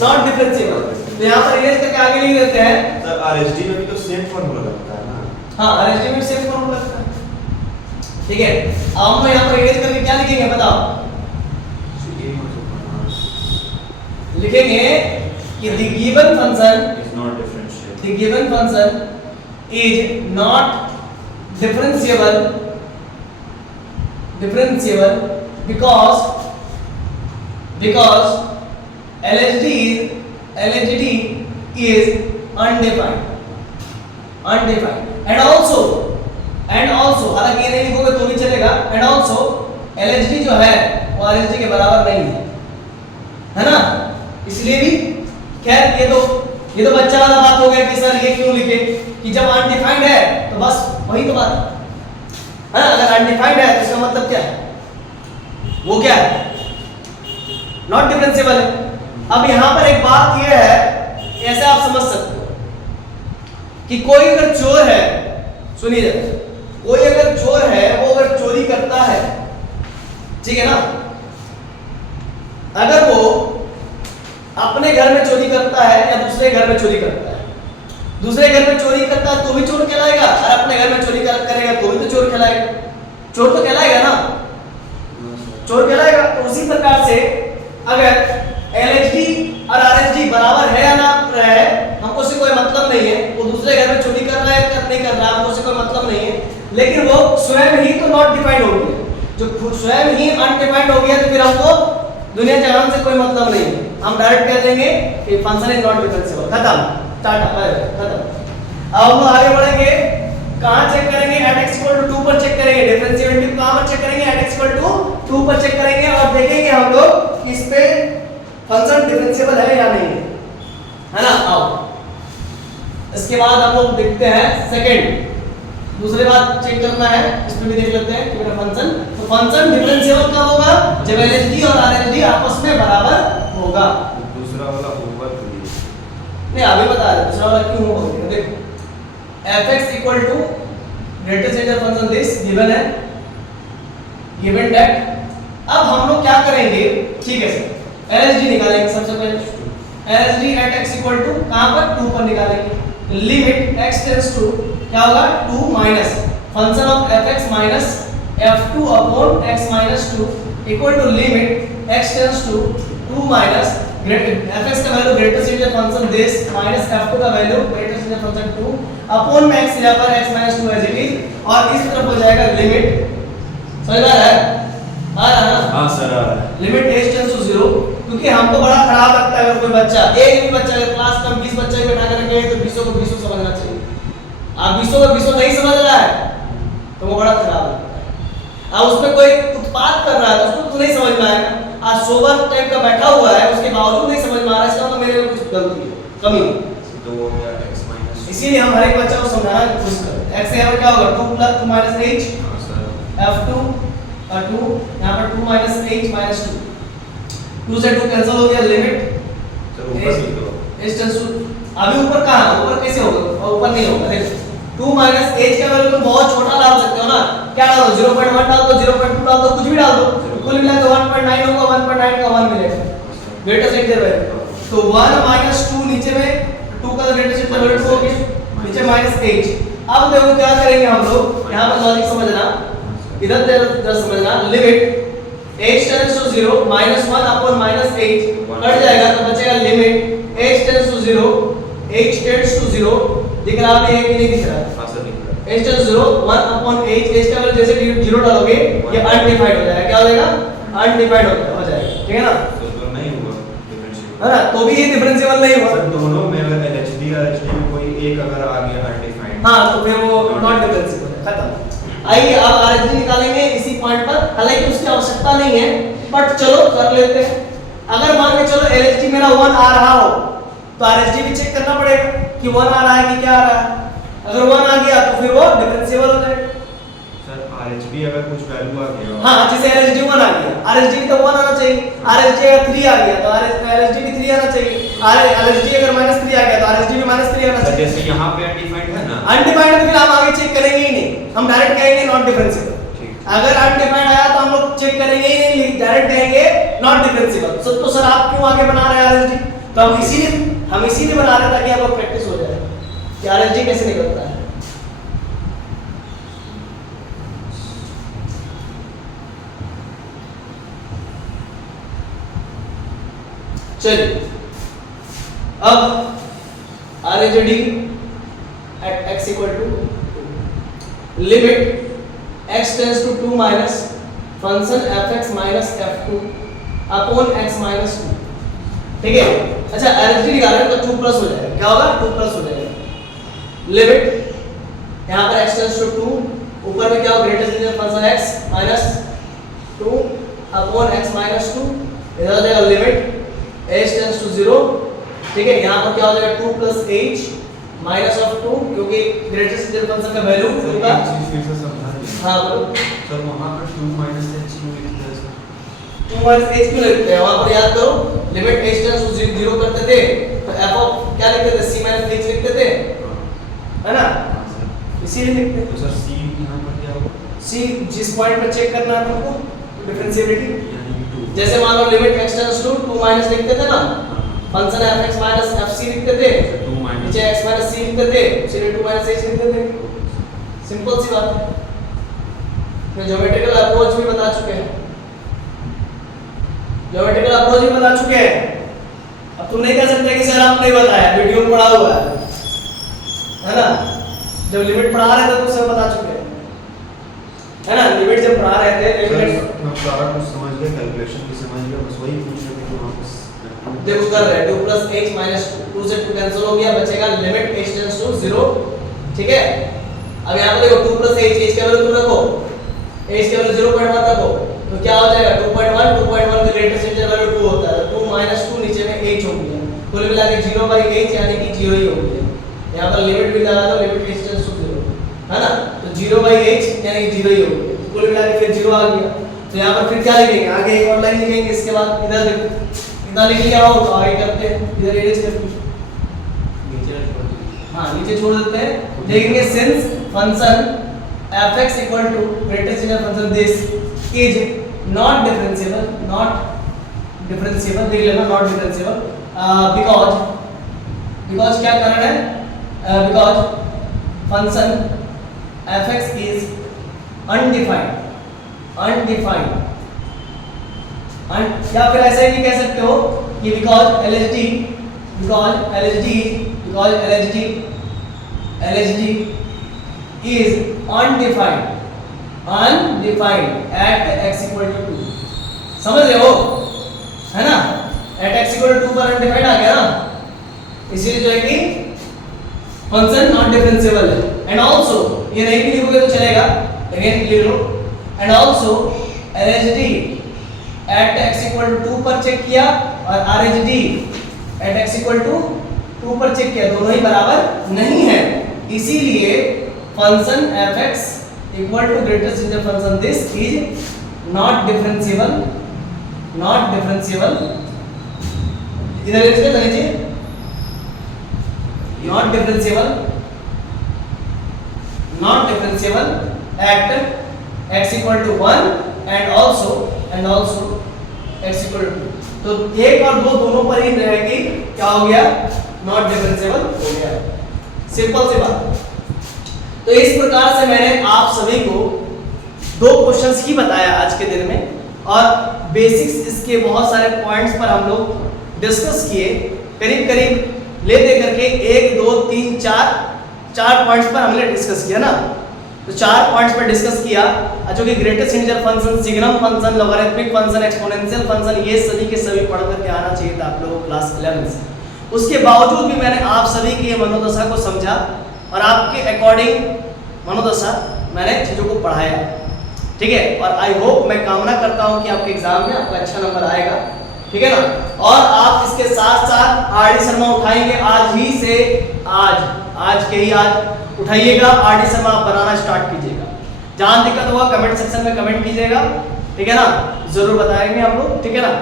नॉट डिफरेंशिएबल। तो यहां पर इरेज करके आगे लिख देते हैं। सर आरएचडी में भी तो सेम फार्मूला लगता है ना। हां आरएचडी में सेम फार्मूला लगता है, ठीक है। अब हम यहां पर इरेज करके क्या लिखेंगे बताओ, लिखेंगे कि the given function is not differentiable, the given function is not differentiable because LHD is undefined and also हालांकि ये नहीं लिखोगे तो भी चलेगा, and also LHD जो है वो RHD के बराबर नहीं है ना। इसलिए भी खैर ये तो बच्चा वाला बात हो गया कि सर ये क्यों लिखे कि जब अनडिफाइंड है तो बस वही तो बात है ना। अगर अनडिफाइंड है तो इसका मतलब क्या है, वो क्या है नॉट डिफरेंशिएबल है। अब यहां पर एक बात ये है, ऐसे आप समझ सकते हो कि कोई अगर चोर है, सुनिए कोई अगर चोर है वो अगर चोरी करता है, ठीक है ना, अगर वो अपने घर में चोरी करता है या दूसरे घर में चोरी करता है, दूसरे घर में चोरी करता है तो भी चोर कहलाएगा, और अपने घर में चोरी करेगा तो भी तो चोर कहलाएगा, चोर तो कहलाएगा ना, चोर कहलाएगा। तो उसी प्रकार से अगर LHD और RHD बराबर है या ना है, हमको से कोई मतलब नहीं है। वो दूसरे घर में चोरी कर रहा है या नहीं कर रहा है, हमको से कोई मतलब नहीं है, लेकिन वो स्वयं ही तो नॉट डिफाइंड हो गया। जो स्वयं ही अनडिफाइंड हो गया तो फिर हमको दुनिया जहान से कोई मतलब नहीं है, हम डायरेक्ट कह देंगे कि फंक्शन इज नॉट डिफरेंशिएबल, खत्म, टाटा बाय बाय, खत्म। अब हम आगे बढ़ेंगे, कहां चेक करेंगे? at x = 2 पर चेक करेंगे। डिफरेंशिएबिलिटी कहां पर चेक करेंगे? at x = 2 पर चेक करेंगे और देखेंगे हम लोग इस पे फंक्शन डिफरेंशिएबल है या नहीं है ना। आओ इसके बाद हम लोग देखते हैं सेकंड, दूसरी बात चेक करना है, इसमें भी देख लेते हैं कि मेरा फंक्शन, तो फंक्शन डिफरेंशिएबल कब होगा? जब LHD और RHD आपस में बराबर होगा। दूसरा वाला ऊपर नहीं अभी बता रहे दूसरा वाला क्यों होगा, देखो fx = greatest integer function this given है, गिवन दैट। अब हम लोग क्या करेंगे, ठीक है सर, LHD निकालेंगे सबसे पहले। LHD at x = कहां पर? 2 पर निकालेंगे। लिमिट x टेंड्स टू क्या होगा? 2 minus function of fx minus f2 upon x minus 2 equal to limit x tends to 2 minus fx का value greatest integer function this minus f2 का value greatest integer function 2 upon में x यहां पर x minus 2 as it is, और इस तरफ हो जाएगा लिमिट, समझ में आ रहा है? आ रहा है ना? हां सर आ रहा है। लिमिट h टेंड्स टू 0, क्योंकि हमको बड़ा खराब लगता है अगर कोई बच्चा, एक भी बच्चा अगर क्लास में 20 बच्चे बैठा कर रखे हैं तो 20 को 20 समझना चाहिए। आप 20 को 20 नहीं समझ रहा है तो वो बड़ा खराब लगता है। अब उसमें कोई उत्पात कर रहा है तो उसको तो नहीं समझ में आएगा। आज सोबर टाइप का बैठा हुआ है उसके बावजूद नहीं समझ में आ रहा है, इसका मतलब मेरे में कुछ गलती है, कमी है। तो हो गया x माइनस, इसीलिए हम हर एक बच्चा को समझाने की कोशिश करते हैं। x यहाँ पर क्या होगा? 2 + 2 - h हां सर f2 और 2 यहाँ पर 2 - h - 2, 2 से 2 कैंसिल हो गया, लिमिट सर ऊपर लिख दो। h टेंड्स टू, अभी ऊपर कहां? ऊपर कैसे होगा? और ऊपर नहीं होगा, देखो 2 - h का वैल्यू तुम बहुत छोटा डाल सकते हो ना, क्या डालो? 0.1 डाल दो, 0.2 डाल दो, कुछ भी डाल दो, कुल मिला के 1.9 होगा, 1.9 का 1 मिलेगा ग्रेटेस्ट इंटीजर वैल्यू। तो 1 - 2 नीचे में 2 का ग्रेटेस्ट इंटीजर वैल्यू 2 होगी, नीचे -h। अब देखो क्या करेंगे हम लोग, यहां पर लॉजिक समझना, इधर समझना, limit h tends to 0 -1 upon -h cut जाएगा तो बचेगा limit h tends to 0, h tends to 0 दिख रहा है कि नहीं दिख रहा है? हां सर दिख रहा है। h tends 0 1 upon h, h का वैल्यू जैसे 0 डालोगे ये अनडिफाइंड हो जाएगा, क्या हो जाएगा? अनडिफाइंड हो जाएगा, ठीक है ना? तो नहीं हुआ डिफरेंशिएबल, है ना, तो भी ये डिफरेंशिएबल नहीं हुआ। सर दोनों में अगर LHD और HD में कोई एक अगर आ गया अनडिफाइंड, हां तो फिर वो नॉट डिफरेंशिएबल है, खत्म। आइए अब RHD निकालेंगे इसी पॉइंट पर, हालांकि उसकी आवश्यकता नहीं है बट चलो कर लेते हैं। अगर मान के चलो LHD मेरा 1 आ रहा हो तो RHD भी चेक करना पड़ेगा कि 1 आ रहा है कि क्या आ रहा है। अगर 1 आ गया तो फिर वो डिफरेंशिएबल हो जाएगा। सर RHD अगर कुछ वैल्यू आ गया, हां जैसे LHD 1 आ गया, RHD भी तो 1 आना चाहिए, RHD अगर 3 आ गया तो LHD भी 3 आना चाहिए, LHD अगर -3 आ गया तो RHD भी -3 आना सर चाहिए। जैसे यहाँ पे अनडिफाइंड है ना, अनडिफाइंड तो फिर हम आगे चेक करेंगे ही नहीं, हम डायरेक्ट कहेंगे नॉट डिफरेंशिएबल। अगर अनडिफाइंड आया तो हम लोग चेक करेंगे ही नहीं, डायरेक्ट कहेंगे नॉट डिफरेंशिएबल। तो सर आप क्यों आगे बना रहे हैं RHD? तो हम इसीलिए बना रहे हैं ताकि आपको प्रैक्टिस हो जाए कि RHD कैसे निकलता है। चलिए अब RHD at x = 2 limit x tends to 2 minus function fx minus f2 upon x minus 2, ठीक है। अच्छा RHD निकाल रहे हैं तो 2 प्लस हो जाएगा, क्या होगा? 2 प्लस हो जाएगा। लिमिट यहां पर x टेंड्स टू 2, ऊपर में क्या होगा? Greatest integer function x minus 2 upon x minus 2, इधर हो जाएगा लिमिट h टेंड्स टू 0, ठीक है। यहां पर क्या हो जाएगा? 2 प्लस h माइनस ऑफ 2, क्योंकि ग्रेटेस्ट इंटीजर फंक्शन का वैल्यू होगा। चीज फिर से समझा दिया। हां बोलो। सर वहां पर 2 - h क्यों लिखते हैं सर? 2 - h क्यों लिखते हैं? वहां पर याद करो लिमिट h टेंड्स टू 0 करते थे तो f ऑफ क्या लिखते थे? c - h लिखते थे, है ना? हां सर, इसीलिए लिखते हैं। तो सर c यहाँ पर क्या होगा? c जिस पॉइंट पर चेक करना है तुमको डिफरेंशिएबिलिटी, यानी कि 2, जैसे मान लो limit x tends to 2 minus लिखते थे ना, फंक्शन fx माइनस fc लिखते थे, 2 माइनस नीचे x माइनस c लिखते थे, सीधे 2 माइनस h लिखते थे। सिंपल सी बात है। मैं ज्योमेट्रिकल अप्रोच भी बता चुके हैं, ज्योमेट्रिकल अप्रोच भी बता चुके हैं। अब तुम नहीं कह सकते कि सर आपने बताया, वीडियो में पढ़ा हुआ है ना? जब लिमिट पढ़ा रहे थे तो सब बता चुके हैं। है ना, लिमिट जब पढ़ा रहे थे सर लिमिट हम सारा कुछ समझ गए, कैलकुलेशन भी समझ गए, बस वही पूछ रहे थे कि वहाँ पे देखो कर रहे हैं 2 प्लस h माइनस 2 से 2 कैंसिल हो गया, बचेगा लिमिट h टेंड्स टू 0। ठीक है, अब यहाँ पे देखो 2 प्लस h के वैल्यू 2 रखो, h के वैल्यू 0.1 रखो, तो क्या हो जाएगा 2.1 2.1 का ग्रेटेस्ट इंटीजर वैल्यू 2 होता है, 2 माइनस 2 नीचे में h हो गया, कुल मिला के 0/h यानी कि 0 ही हो गया। यहाँ पर लिमिट भी लगा दो, लिमिट h टेंड्स टू 0 है ना, तो 0/h यानी कि 0 ही हो गया, कुल मिला के फिर 0 आ गया। तो यहाँ पर फिर क्या लिखेंगे, आगे एक और लाइन लिखेंगे, इसके बाद इधर देखो इतना लिख लिया हो तो आगे करते हैं, इधर एरेज करते हैं, हाँ नीचे छोड़ देते हैं, लिखेंगे since function fx equal to greatest integer function this is not differentiable, not differentiable देख लेना, नॉट डिफरेंशिएबल बिकॉज क्या कारण है, because function fx is undefined, undefined या फिर ऐसे भी कह सकते हो कि because LHD is undefined at x equal to 2, समझ रहे हो है ना, at x equal to 2 पर undefined आ गया ना, इसीलिए जो है कि फंक्शन नॉट डिफरेंशिएबल है। एंड ऑल्सो ये नहीं भी लिखोगे तो चलेगा, लेकिन लिख लो, and also LHD at x equal to 2 पर चेक किया और RHD at x equal to 2 पर चेक किया, दोनों ही बराबर नहीं है, इसीलिए function fx equal to greatest integer function this is not differentiable, not differentiable, इधर इसके लीजिए not differentiable, not differentiable at x equal to 1 and also x equal to 2, तो एक और दो दोनों पर ही रहेगी, क्या हो गया, नॉट डिफरेंशिएबल हो गया, सिंपल सी बात। तो इस प्रकार से मैंने आप सभी को दो क्वेश्चंस ही बताया आज के दिन में, और बेसिक्स इसके बहुत सारे पॉइंट्स पर हम लोग डिस्कस किए, करीब करीब ले दे करके 1 2 3 4 पॉइंट्स पर हमने डिस्कस किया ना, तो 4 पॉइंट्स पर डिस्कस किया, जो कि greatest integer function, signum function, logarithmic function, exponential function, ये सभी के सभी पढ़ करके आना चाहिए था आप लोगों को क्लास 11 से। उसके बावजूद भी मैंने आप सभी की मनोदशा को समझा और आपके अकॉर्डिंग मनोदशा मैंने चीज़ों को पढ़ाया, ठीक है, और आई होप, मैं कामना करता हूँ कि आपके एग्जाम में आपका अच्छा नंबर आएगा, ठीक है ना। और आप इसके साथ साथ आरडी शर्मा उठाएंगे आज ही से, आज के ही आज उठाइएगा, आरडी शर्मा आप बनाना स्टार्ट कीजिएगा, जहां दिक्कत होगा कमेंट सेक्शन में कमेंट कीजिएगा, ठीक है ना, जरूर बताएंगे हम लोग, ठीक है ना।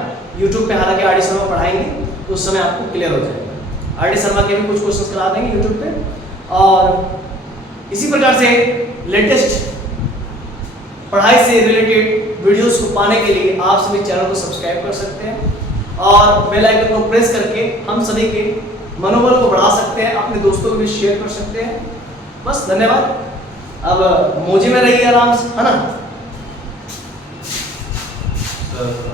यूट्यूब पे हालांकि आरडी शर्मा पढ़ाएंगे तो उस समय आपको क्लियर हो जाएगा, आरडी शर्मा के भी कुछ क्वेश्चंस करा देंगे यूट्यूब पे। और इसी प्रकार से लेटेस्ट पढ़ाई से रिलेटेड वीडियोस को पाने के लिए आप सभी चैनल को सब्सक्राइब कर सकते हैं और बेल आइकन को प्रेस करके हम सभी के मनोबल को बढ़ा सकते हैं, अपने दोस्तों को भी शेयर कर सकते हैं। बस धन्यवाद, अब मौजे में रहिए आराम से, है ना सर।